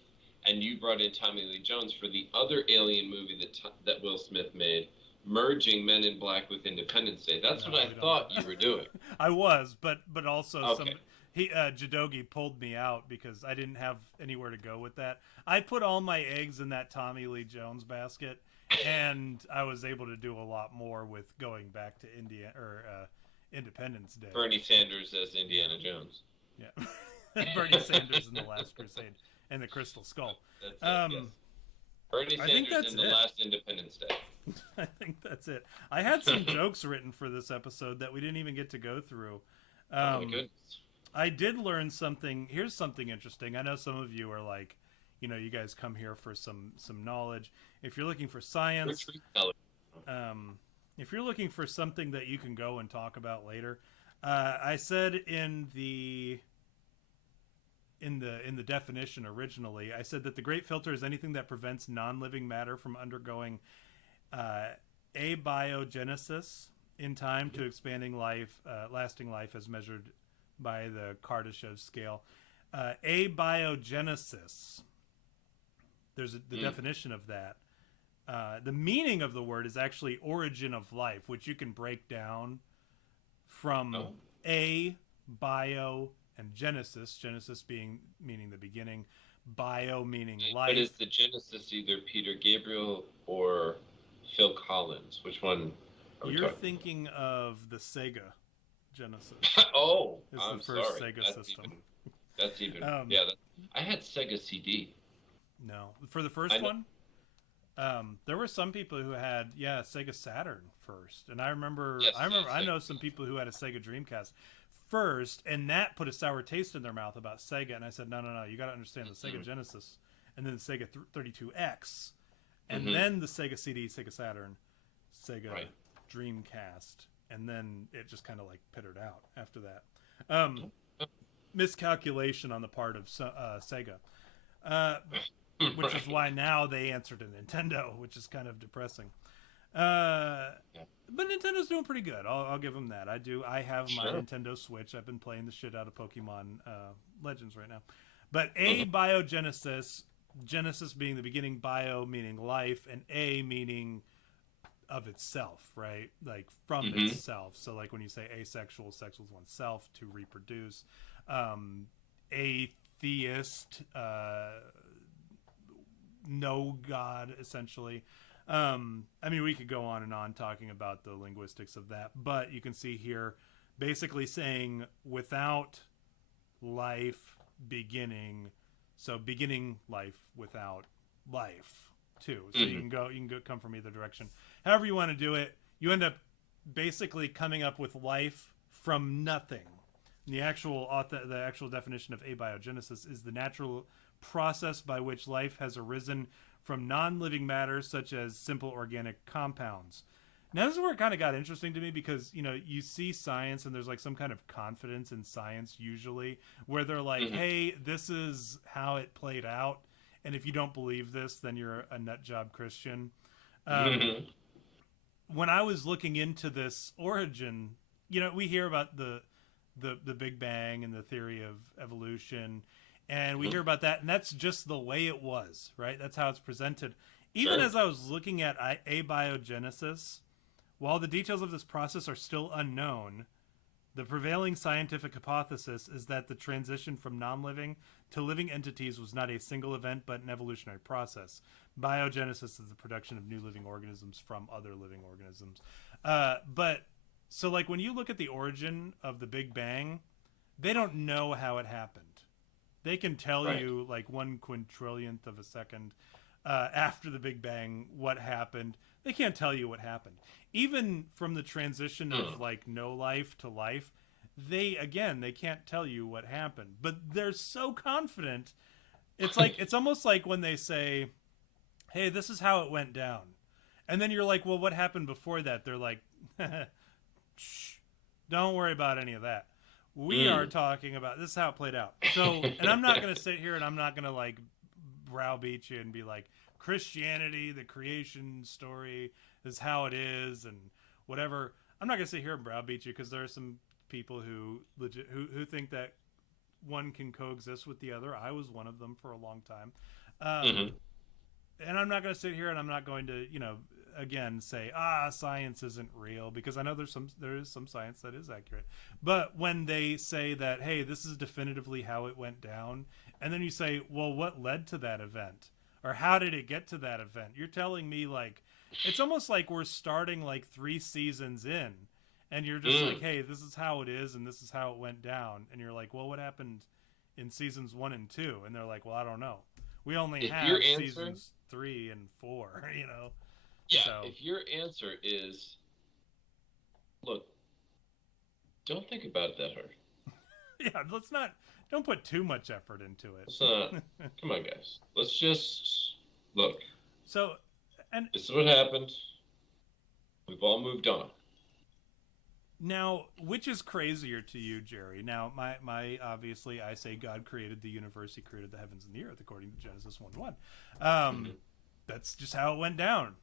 and you brought in Tommy Lee Jones for the other Alien movie that Will Smith made, merging Men in Black with Independence Day. That's what I thought you were doing. I was, but also okay. Jadogi pulled me out because I didn't have anywhere to go with that. I put all my eggs in that Tommy Lee Jones basket, and I was able to do a lot more with going back to Independence Day. Bernie Sanders as Indiana Jones. Yeah, Bernie Sanders in The Last Crusade and the Crystal Skull. That's it, yes. Bernie Sanders in The Last Independence Day. I think that's it. I had some jokes written for this episode that we didn't even get to go through. Oh my goodness. I did learn something. Here's something interesting. I know some of you are like, you guys come here for some knowledge. If you're looking for science, if you're looking for something that you can go and talk about later, I said in the definition originally, I said that the great filter is anything that prevents non-living matter from undergoing abiogenesis in time to expanding life, lasting life as measured by the Kardashev Scale. Abiogenesis. There's the definition of that. The meaning of the word is actually origin of life, which you can break down from bio and genesis. Genesis meaning the beginning, bio meaning life. But is the Genesis either Peter Gabriel or Phil Collins? Which one are we You're talking thinking of the Sega Genesis. I'm the first sorry. Sega system. That's even I had Sega CD. No, for the first one, there were some people who had Sega Saturn first, and I remember I know some people who had a Sega Dreamcast first, and that put a sour taste in their mouth about Sega. And I said, no, you got to understand the Sega Genesis, and then the Sega 32X, and then the Sega CD, Sega Saturn, Sega Dreamcast, and then it just kind of like pittered out after that. Miscalculation on the part of Sega, which is why now they answer to Nintendo, which is kind of depressing. But Nintendo's doing pretty good. I'll give them that. I have my Nintendo Switch. I've been playing the shit out of Pokemon Legends right now. But abiogenesis, Genesis being the beginning, bio meaning life, and a meaning of itself, right? Like from itself. So like when you say asexual, sex with oneself, to reproduce. Atheist, no God, essentially. I mean, we could go on and on talking about the linguistics of that, but you can see here basically saying without life beginning, so beginning life without life too. So you can go come from either direction. However you want to do it, you end up basically coming up with life from nothing. And the actual definition of abiogenesis is the natural process by which life has arisen from non-living matter, such as simple organic compounds. Now, this is where it kind of got interesting to me because, you see science and there's like some kind of confidence in science usually where they're like, hey, this is how it played out. And if you don't believe this, then you're a nut job Christian. When I was looking into this origin, we hear about the Big Bang and the theory of evolution, and we hear about that, and that's just the way it was, right? That's how it's presented. Even as I was looking at abiogenesis, while the details of this process are still unknown, the prevailing scientific hypothesis is that the transition from non-living to living entities was not a single event, but an evolutionary process. Biogenesis is the production of new living organisms from other living organisms. So like when you look at the origin of the Big Bang, they don't know how it happened. They can tell you like 1/quintrillionth of a second after the Big Bang what happened. They can't tell you what happened. Even from the transition of like no life to life, they can't tell you what happened. But they're so confident. It's almost like when they say, "Hey, this is how it went down." And then you're like, "Well, what happened before that?" They're like, "Shh, don't worry about any of that. We are talking about this is how it played out." So, and I'm not going to sit here and I'm not going to like browbeat you and be like, Christianity, the creation story is how it is and whatever. I'm not going to sit here and browbeat you because there are some people who think that one can coexist with the other. I was one of them for a long time. And I'm not going to sit here and I'm not going to, again say science isn't real, because I know there is some science that is accurate. But when they say that, hey, this is definitively how it went down, and then you say, well, what led to that event, or how did it get to that event, you're telling me like it's almost like we're starting like 3 seasons in and you're just like, hey, this is how it is and this is how it went down, and you're like, well, what happened in seasons 1 and 2? And they're like, well, I don't know, we only have seasons 3 and 4. Yeah, so, if your answer is, look, don't think about it that hard. Yeah, don't put too much effort into it. Come on, guys. Let's just look. So, and this is what happened. We've all moved on. Now, which is crazier to you, Jerry? Now, my obviously, I say God created the universe. He created the heavens and the earth, according to Genesis 1:1. That's just how it went down.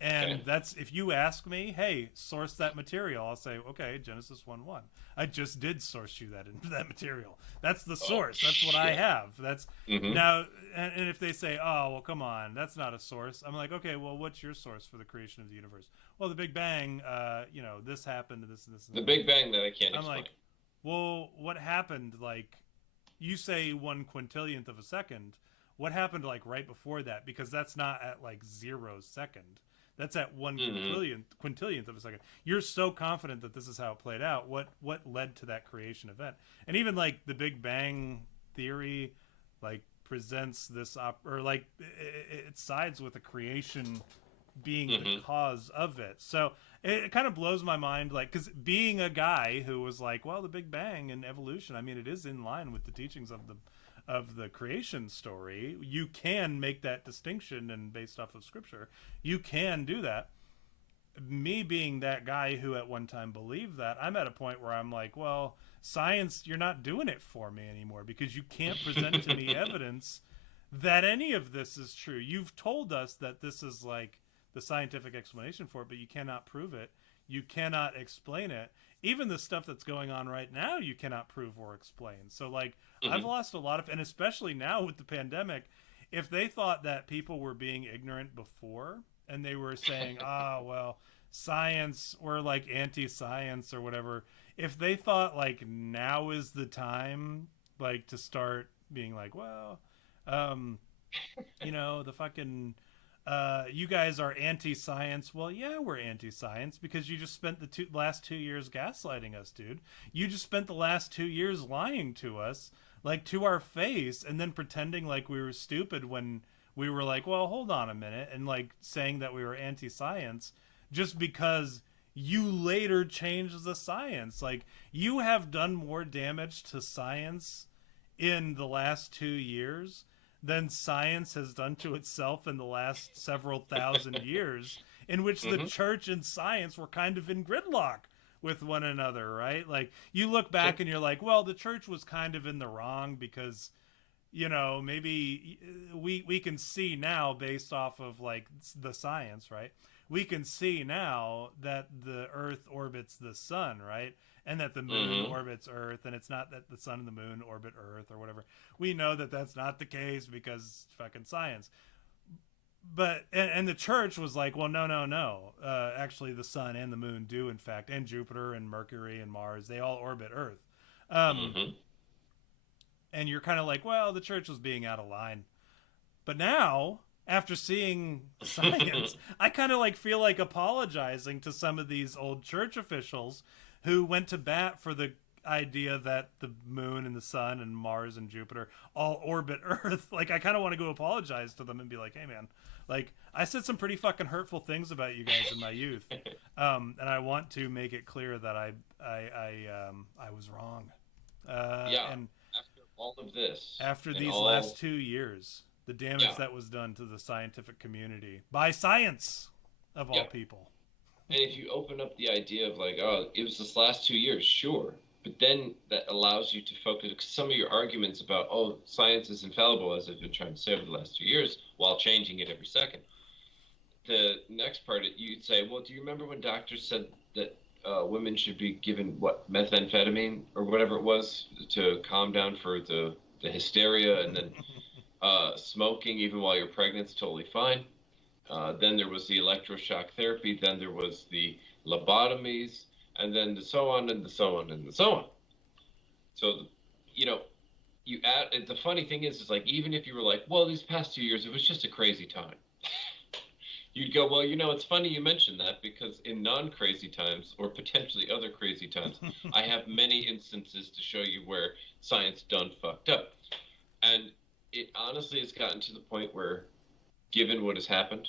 And that's, if you ask me, hey, source that material, I'll say, okay, Genesis 1:1. I just did source you that material. That's the source. That's what I have. That's now. And if they say, oh, well, come on, that's not a source. I'm like, okay, well, what's your source for the creation of the universe? Well, the Big Bang. This happened, and this and this. And the Big Bang that I can't explain. I'm like, well, what happened? Like, you say 1/quintillionth of a second. What happened like right before that? Because that's not at like 0 second. That's at 1/quintillionth of a second. You're so confident that this is how it played out. What led to that creation event? And even like the Big Bang theory, like presents this it sides with the creation being the cause of it. So it kind of blows my mind, like, because being a guy who was like, well, the Big Bang and evolution, I mean, it is in line with the teachings of the creation story. You can make that distinction, and based off of scripture, you can do that. Me being that guy who at one time believed that, I'm at a point where I'm like, well, science, you're not doing it for me anymore, because you can't present to me evidence that any of this is true. You've told us that this is like the scientific explanation for it, but you cannot prove it. You cannot explain it. Even the stuff that's going on right now, you cannot prove or explain. So, like, I've lost a lot of, and especially now with the pandemic, if they thought that people were being ignorant before, and they were saying, well, science, or like anti-science or whatever, if they thought like now is the time, like, to start being like, well, the fucking, you guys are anti-science. Well, yeah, we're anti-science because you just spent the last 2 years gaslighting us, dude. You just spent the last 2 years lying to us, like, to our face, and then pretending like we were stupid when we were like, well, hold on a minute, and like saying that we were anti-science just because you later changed the science. Like, you have done more damage to science in the last 2 years than science has done to itself in the last several thousand years, in which the church and science were kind of in gridlock with one another, right? Like, you look back and you're like, well, the church was kind of in the wrong because, maybe we can see now, based off of like the science, right? We can see now that the earth orbits the sun, right? And that the moon orbits Earth, and it's not that the sun and the moon orbit Earth or whatever. We know that that's not the case because fucking science. But, and the church was like, well, no. Actually, the sun and the moon do, in fact, and Jupiter and Mercury and Mars, they all orbit Earth. And you're kind of like, well, the church was being out of line. But now, after seeing science, I kind of like feel like apologizing to some of these old church officials who went to bat for the idea that the moon and the sun and Mars and Jupiter all orbit Earth. Like, I kind of want to go apologize to them and be like, hey man, like, I said some pretty fucking hurtful things about you guys in my youth. And I want to make it clear that I was wrong. And after all of this, after these last 2 years, the damage that was done to the scientific community by science of all people. And if you open up the idea of like, oh, it was this last 2 years, sure. But then that allows you to focus, because some of your arguments about, oh, science is infallible, as I've been trying to say over the last 2 years, while changing it every second. The next part, you'd say, well, do you remember when doctors said that women should be given, methamphetamine or whatever it was to calm down for the hysteria, and then smoking even while you're pregnant is totally fine. Then there was the electroshock therapy. Then there was the lobotomies, and then the so on and the so on and the so on. So, you add. The funny thing is like, even if you were like, well, these past 2 years, it was just a crazy time. You'd go, well, it's funny you mentioned that, because in non-crazy times, or potentially other crazy times, I have many instances to show you where science done fucked up. And it honestly has gotten to the point where, given what has happened,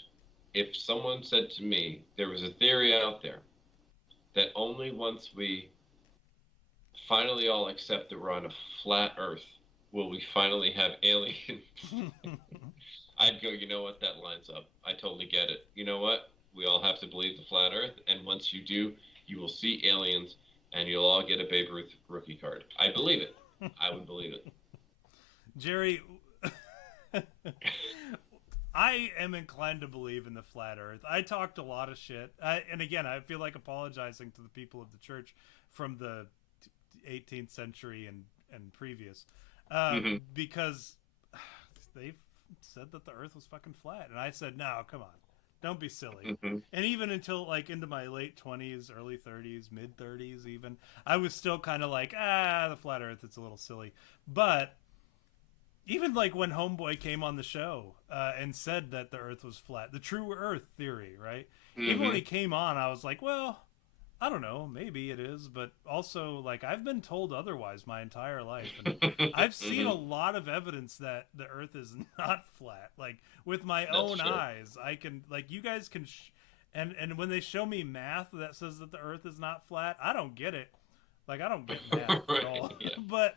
if someone said to me, there was a theory out there that only once we finally all accept that we're on a flat Earth will we finally have aliens, I'd go, you know what, that lines up. I totally get it. You know what? We all have to believe the flat Earth, and once you do, you will see aliens, and you'll all get a Babe Ruth rookie card. I believe it. I would believe it. Jerry, I am inclined to believe in the flat Earth. I talked a lot of shit, and again, I feel like apologizing to the people of the church from the 18th century and previous, because they said that the Earth was fucking flat, and I said, no, come on, don't be silly. And even until like into my late 20s, early 30s, mid 30s, even I was still kind of like, the flat Earth, it's a little silly, but. Even like when Homeboy came on the show and said that the Earth was flat, the true Earth theory, right? Even when he came on, I was like, well, I don't know, maybe it is, but also like I've been told otherwise my entire life, and I've seen a lot of evidence that the Earth is not flat. Like with my own eyes, I can like you guys can, and when they show me math that says that the Earth is not flat, I don't get it. Like I don't get math at all. Yeah. But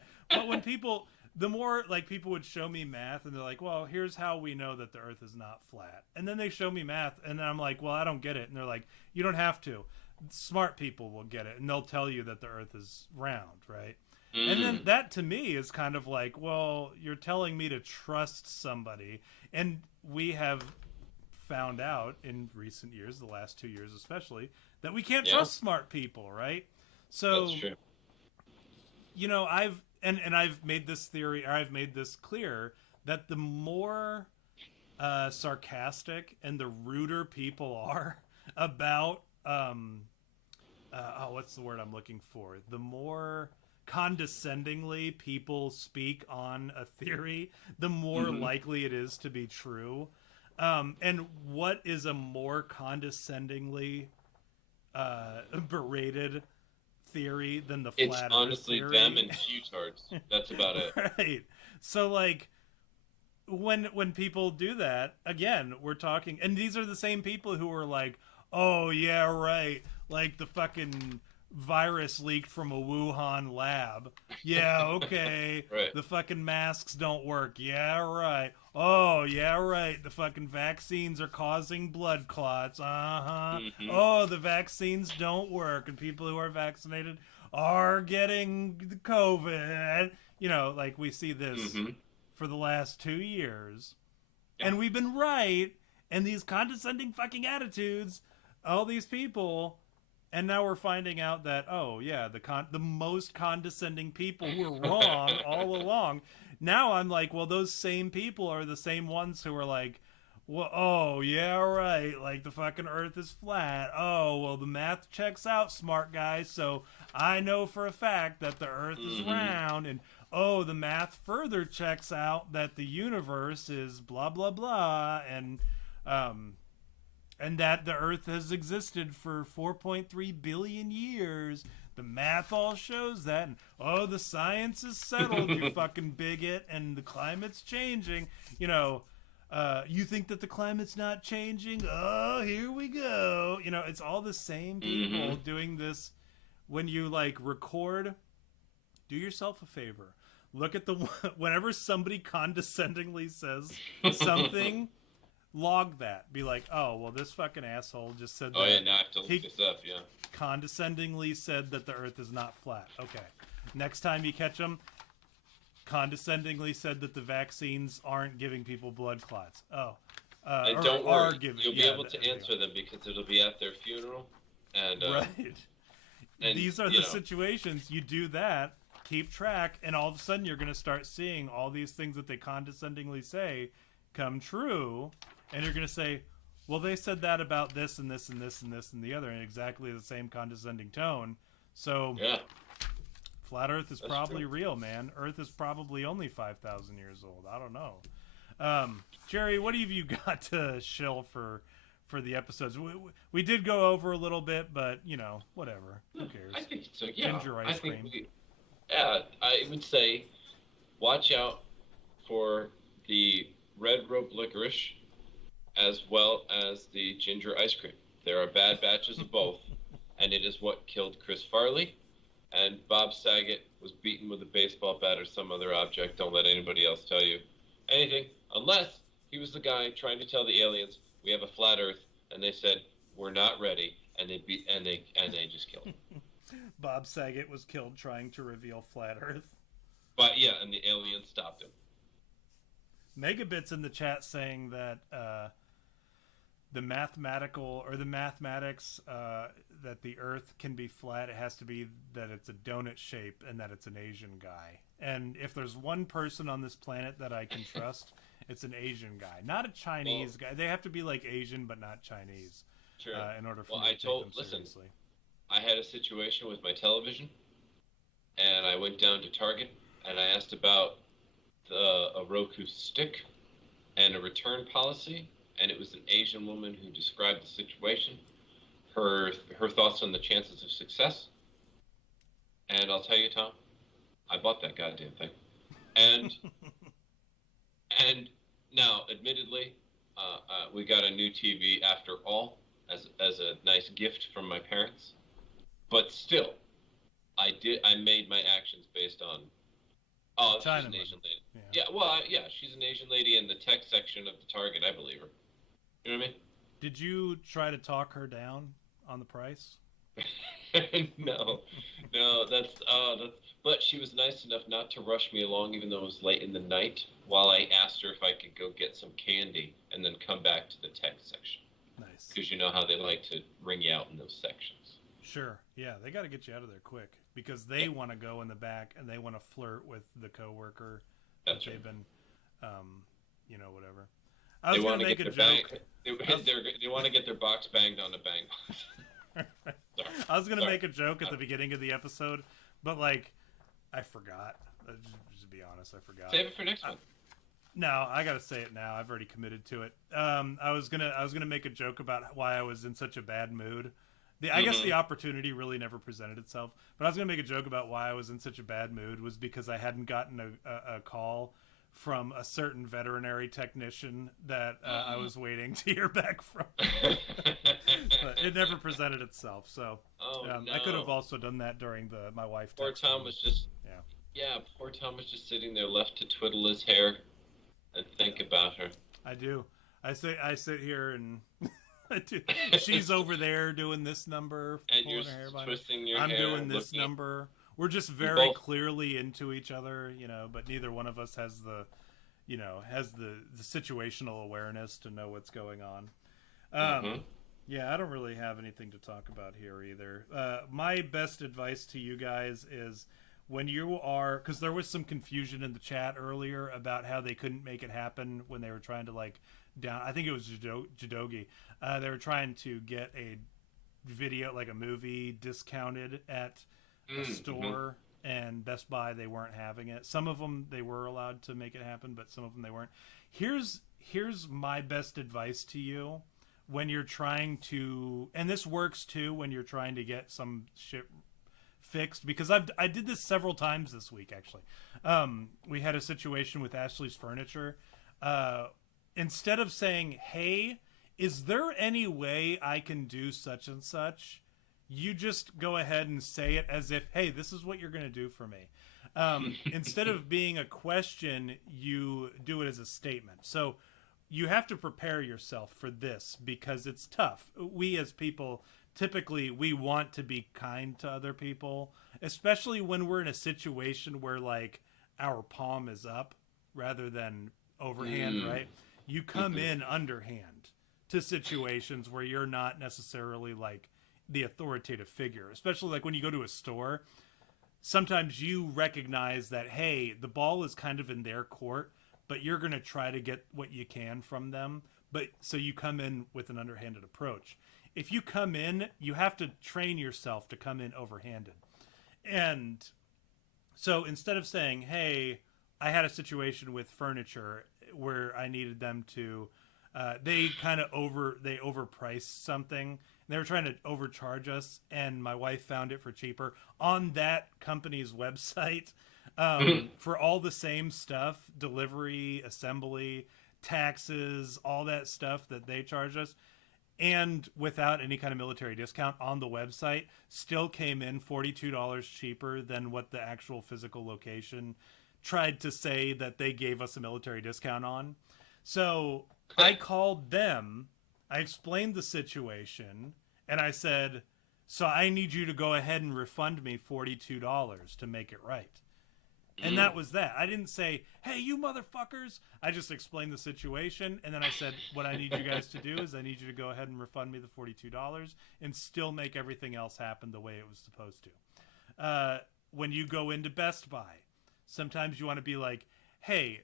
when people. The more like people would show me math and they're like, well, here's how we know that the Earth is not flat. And then they show me math and then I'm like, well, I don't get it. And they're like, you don't have to. Smart people will get it and they'll tell you that the Earth is round, right? And then that to me is kind of like, well, you're telling me to trust somebody. And we have found out in recent years, the last 2 years especially, that we can't trust smart people, right? So, that's true. You know, I've made this theory, or I've made this clear, that the more sarcastic and the ruder people are about, what's the word I'm looking for? The more condescendingly people speak on a theory, the more likely it is to be true. And what is a more condescendingly berated theory than the flat Earth honestly theory? Them and futards. That's about it. Right. So like when people do that, again, we're talking, and these are the same people who are like, oh yeah, right, like the fucking virus leaked from a Wuhan lab. Yeah, okay. Right. The fucking masks don't work. Yeah, right. Oh, yeah, right. The fucking vaccines are causing blood clots. Oh, the vaccines don't work, and people who are vaccinated are getting COVID. You know, like we see this for the last 2 years. Yeah. And we've been right. And these condescending fucking attitudes, all these people... And now we're finding out that, oh, yeah, the most condescending people were wrong all along. Now I'm like, well, those same people are the same ones who are like, well, oh, yeah, right, like the fucking Earth is flat. Oh, well, the math checks out, smart guy, so I know for a fact that the Earth is round. And, oh, the math further checks out that the universe is blah, blah, blah. And that the Earth has existed for 4.3 billion years. The math all shows that. And, oh, the science is settled, you fucking bigot, and the climate's changing. You know, you think that the climate's not changing? Oh, here we go. You know, it's all the same people doing this. When you, like, record, do yourself a favor. Look at whenever somebody condescendingly says something... Log that. Be like, oh, well, this fucking asshole just said that. Oh, yeah, now I have to look this up, yeah. Condescendingly said that the Earth is not flat. Okay. Next time you catch him, condescendingly said that the vaccines aren't giving people blood clots. Oh. And don't worry, you'll be able to answer them because it'll be at their funeral. And right. And, these are the situations. You do that, keep track, and all of a sudden you're going to start seeing all these things that they condescendingly say come true. And you're going to say, well, they said that about this and this and this and this and the other in exactly the same condescending tone. So, flat Earth is probably real, man. Earth is probably only 5,000 years old. I don't know. Jerry, what have you got to shill for the episodes? We did go over a little bit, but, you know, whatever. Who cares? I think so, yeah. Ginger ice cream. I would say watch out for the red rope licorice as well as the ginger ice cream. There are bad batches of both, and it is what killed Chris Farley. And Bob Saget was beaten with a baseball bat or some other object. Don't let anybody else tell you anything, unless he was the guy trying to tell the aliens we have a flat Earth, and they said we're not ready, and they just killed him. Bob Saget was killed trying to reveal flat Earth. But yeah, and the aliens stopped him. Megabit's in the chat saying that the mathematics that the Earth can be flat, it has to be that it's a donut shape and that it's an Asian guy. And if there's one person on this planet that I can trust, it's an Asian guy, not a Chinese guy. They have to be like Asian but not Chinese. Sure. In order for me to take them seriously. I had a situation with my television, and I went down to Target and I asked about a Roku stick and a return policy, and it was an Asian woman who described the situation, her thoughts on the chances of success, and I'll tell you, Tom, I bought that goddamn thing, and now, admittedly, we got a new TV after all as a nice gift from my parents, but still, I made my actions based on. Oh, she's an Asian lady. Yeah, she's an Asian lady in the tech section of the Target, I believe her. You know what I mean? Did you try to talk her down on the price? No, but she was nice enough not to rush me along, even though it was late in the night, while I asked her if I could go get some candy and then come back to the tech section. Nice. Because you know how they like to ring you out in those sections. Sure. Yeah, they got to get you out of there quick because they want to go in the back and they want to flirt with the coworker. That's they've right. been, whatever. I was going to make a joke. They want to get their box banged on a bang box. I was going to make a joke at the beginning of the episode, but I forgot. Just to be honest, I forgot. Save it for next one. No, I got to say it now. I've already committed to it. I was gonna make a joke about why I was in such a bad mood. I guess the opportunity really never presented itself, but I was gonna make a joke about why I was in such a bad mood was because I hadn't gotten a call from a certain veterinary technician that I was waiting to hear back from. But it never presented itself, so no. I could have also done that during my wife. Poor Tom was just poor Tom was just sitting there left to twiddle his hair and think about her. I do. I sit here and she's over there doing this number, and you're twisting your hair. I'm doing this number. We're just very clearly into each other, but neither one of us has the situational awareness to know what's going on. Yeah, I don't really have anything to talk about here either. My best advice to you guys is when you are, because there was some confusion in the chat earlier about how they couldn't make it happen when they were trying to I think it was Jadogi. They were trying to get a video, like a movie, discounted at a store, and Best Buy, they weren't having it. Some of them they were allowed to make it happen, but some of them they weren't. Here's my best advice to you when you're trying to, and this works too when you're trying to get some shit fixed, because I did this several times this week actually. We had a situation with Ashley's Furniture. Instead of saying, hey, is there any way I can do such and such? You just go ahead and say it as if, hey, this is what you're going to do for me. Instead of being a question, you do it as a statement. So you have to prepare yourself for this because it's tough. We as people, typically, we want to be kind to other people, especially when we're in a situation where our palm is up rather than overhand, right? You come in underhand to situations where you're not necessarily the authoritative figure, especially when you go to a store. Sometimes you recognize that, hey, the ball is kind of in their court, but you're going to try to get what you can from them. But so you come in with an underhanded approach. If you come in, you have to train yourself to come in overhanded. And so instead of saying, hey, I had a situation with furniture where I needed them to, they overpriced something. They were trying to overcharge us, and my wife found it for cheaper on that company's website for all the same stuff, delivery, assembly, taxes, all that stuff that they charge us. And without any kind of military discount on the website, still came in $42 cheaper than what the actual physical location tried to say that they gave us a military discount on. So I called them, I explained the situation, and I said, so I need you to go ahead and refund me $42 to make it right. And that was that. I didn't say, hey, you motherfuckers. I just explained the situation. And then I said, what I need you guys to do is I need you to go ahead and refund me the $42 and still make everything else happen the way it was supposed to. When you go into Best Buy, sometimes you want to be like, hey,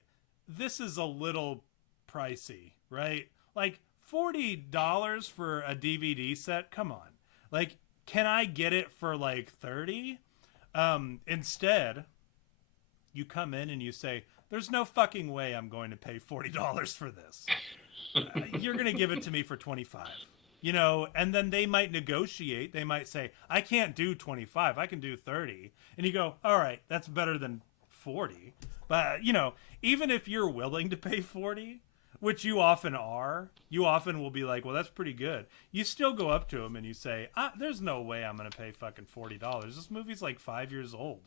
this is a little pricey, right? Like $40 for a DVD set? Come on. Like, can I get it for like $30? Instead, you come in and you say, there's no fucking way I'm going to pay $40 for this. You're going to give it to me for $25. You know, and then they might negotiate. They might say, I can't do 25. I can do 30. And you go, all right, that's better than 40. But, you know, even if you're willing to pay 40, which you often are, you often will be like, well, that's pretty good. You still go up to them and you say, there's no way I'm going to pay fucking $40. This movie's like 5 years old,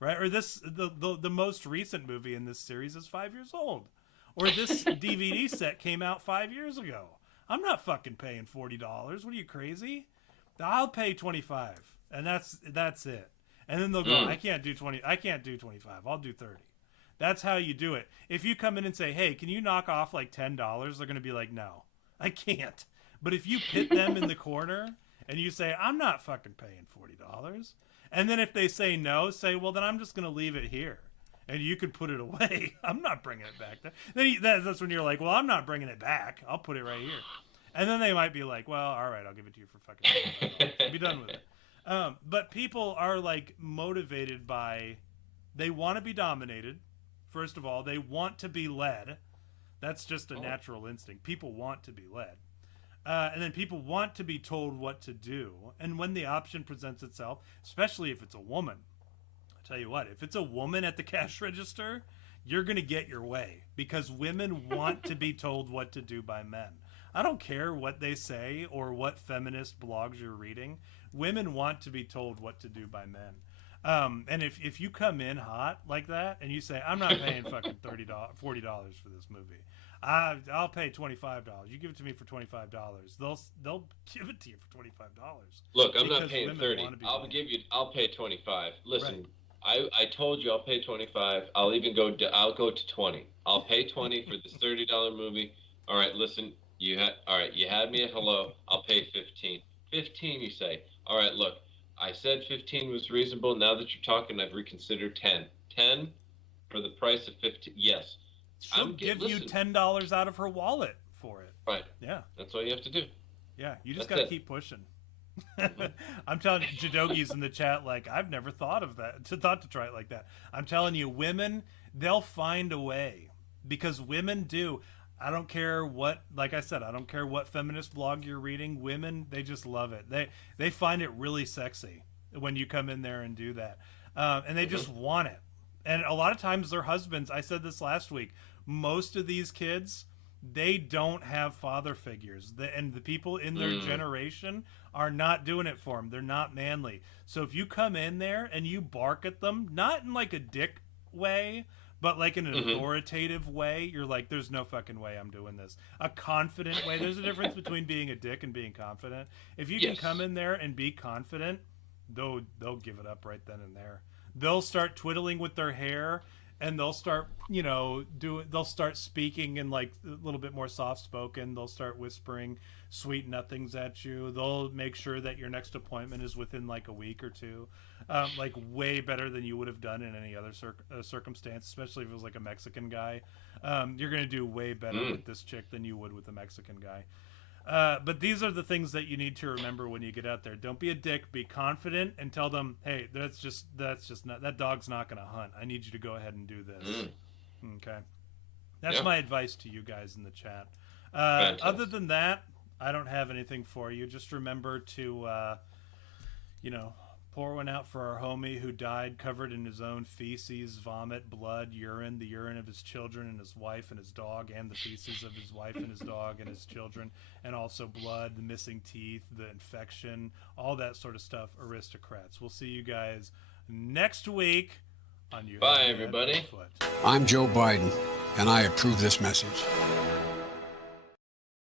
right? Or the most recent movie in this series is 5 years old. Or this DVD set came out 5 years ago. I'm not fucking paying $40. What are you, crazy? I'll pay 25, and that's it. And then they'll go, I can't do 25. I'll do 30. That's how you do it. If you come in and say, hey, can you knock off like $10? They're going to be like, no, I can't. But if you pit them in the corner and you say, I'm not fucking paying $40. And then if they say no, say, well, then I'm just going to leave it here. And you could put it away. I'm not bringing it back. That's when you're like, well, I'm not bringing it back. I'll put it right here. And then they might be like, well, all right, I'll give it to you for fucking $25. Be done with it. But people are like motivated by, they want to be dominated. First of all, they want to be led. That's just a natural instinct. People want to be led. And then people want to be told what to do. And when the option presents itself, especially if it's a woman, tell you what, if it's a woman at the cash register, you're going to get your way because women want to be told what to do by men. I don't care what they say or what feminist blogs you're reading. Women want to be told what to do by men. And if you come in hot like that and you say, I'm not paying fucking $40 for this movie. I'll pay $25. You give it to me for $25. They'll give it to you for $25. Look, I'm not paying 30. I'll pay 25. Listen, right. I told you I'll pay 25. I'll go to 20. I'll pay 20 for this $30 movie. All right, listen, you had me at hello. I'll pay 15. 15, you say. All right, look, I said 15 was reasonable. Now that you're talking, I've reconsidered 10. 10 for the price of 15. Yes. She'll give you $10 out of her wallet for it. Right. Yeah. That's all you have to do. Yeah, you just got to keep pushing. I'm telling you, Jadogi's in the chat like, I've never thought to try it like that. I'm telling you, women, they'll find a way because women do. I don't care what, like I said, I don't care what feminist blog you're reading. Women, they just love it. They find it really sexy when you come in there and do that. And they just want it. And a lot of times their husbands, I said this last week, most of these kids, they don't have father figures. And the people in their generation are not doing it for them. They're not manly. So if you come in there and you bark at them, not in like a dick way, but like in an authoritative way, you're like, there's no fucking way I'm doing this. A confident way. There's a difference between being a dick and being confident. If you can come in there and be confident, they'll give it up right then and there. They'll start twiddling with their hair and they'll start, they'll start speaking in like a little bit more soft spoken. They'll start whispering sweet nothings at you. They'll make sure that your next appointment is within like a week or two, like way better than you would have done in any other circumstance, especially if it was like a Mexican guy. You're going to do way better with this chick than you would with a Mexican guy. But these are the things that you need to remember when you get out there. Don't be a dick. Be confident and tell them, hey, that's just not, that dog's not going to hunt. I need you to go ahead and do this. Okay. That's my advice to you guys in the chat. Other than that, I don't have anything for you. Just remember to, pour one out for our homie who died covered in his own feces, vomit, blood, urine, the urine of his children and his wife and his dog, and the feces of his wife and his dog and his children, and also blood, the missing teeth, the infection, all that sort of stuff. Aristocrats. We'll see you guys next week on You. Bye, everybody. I'm Joe Biden, and I approve this message.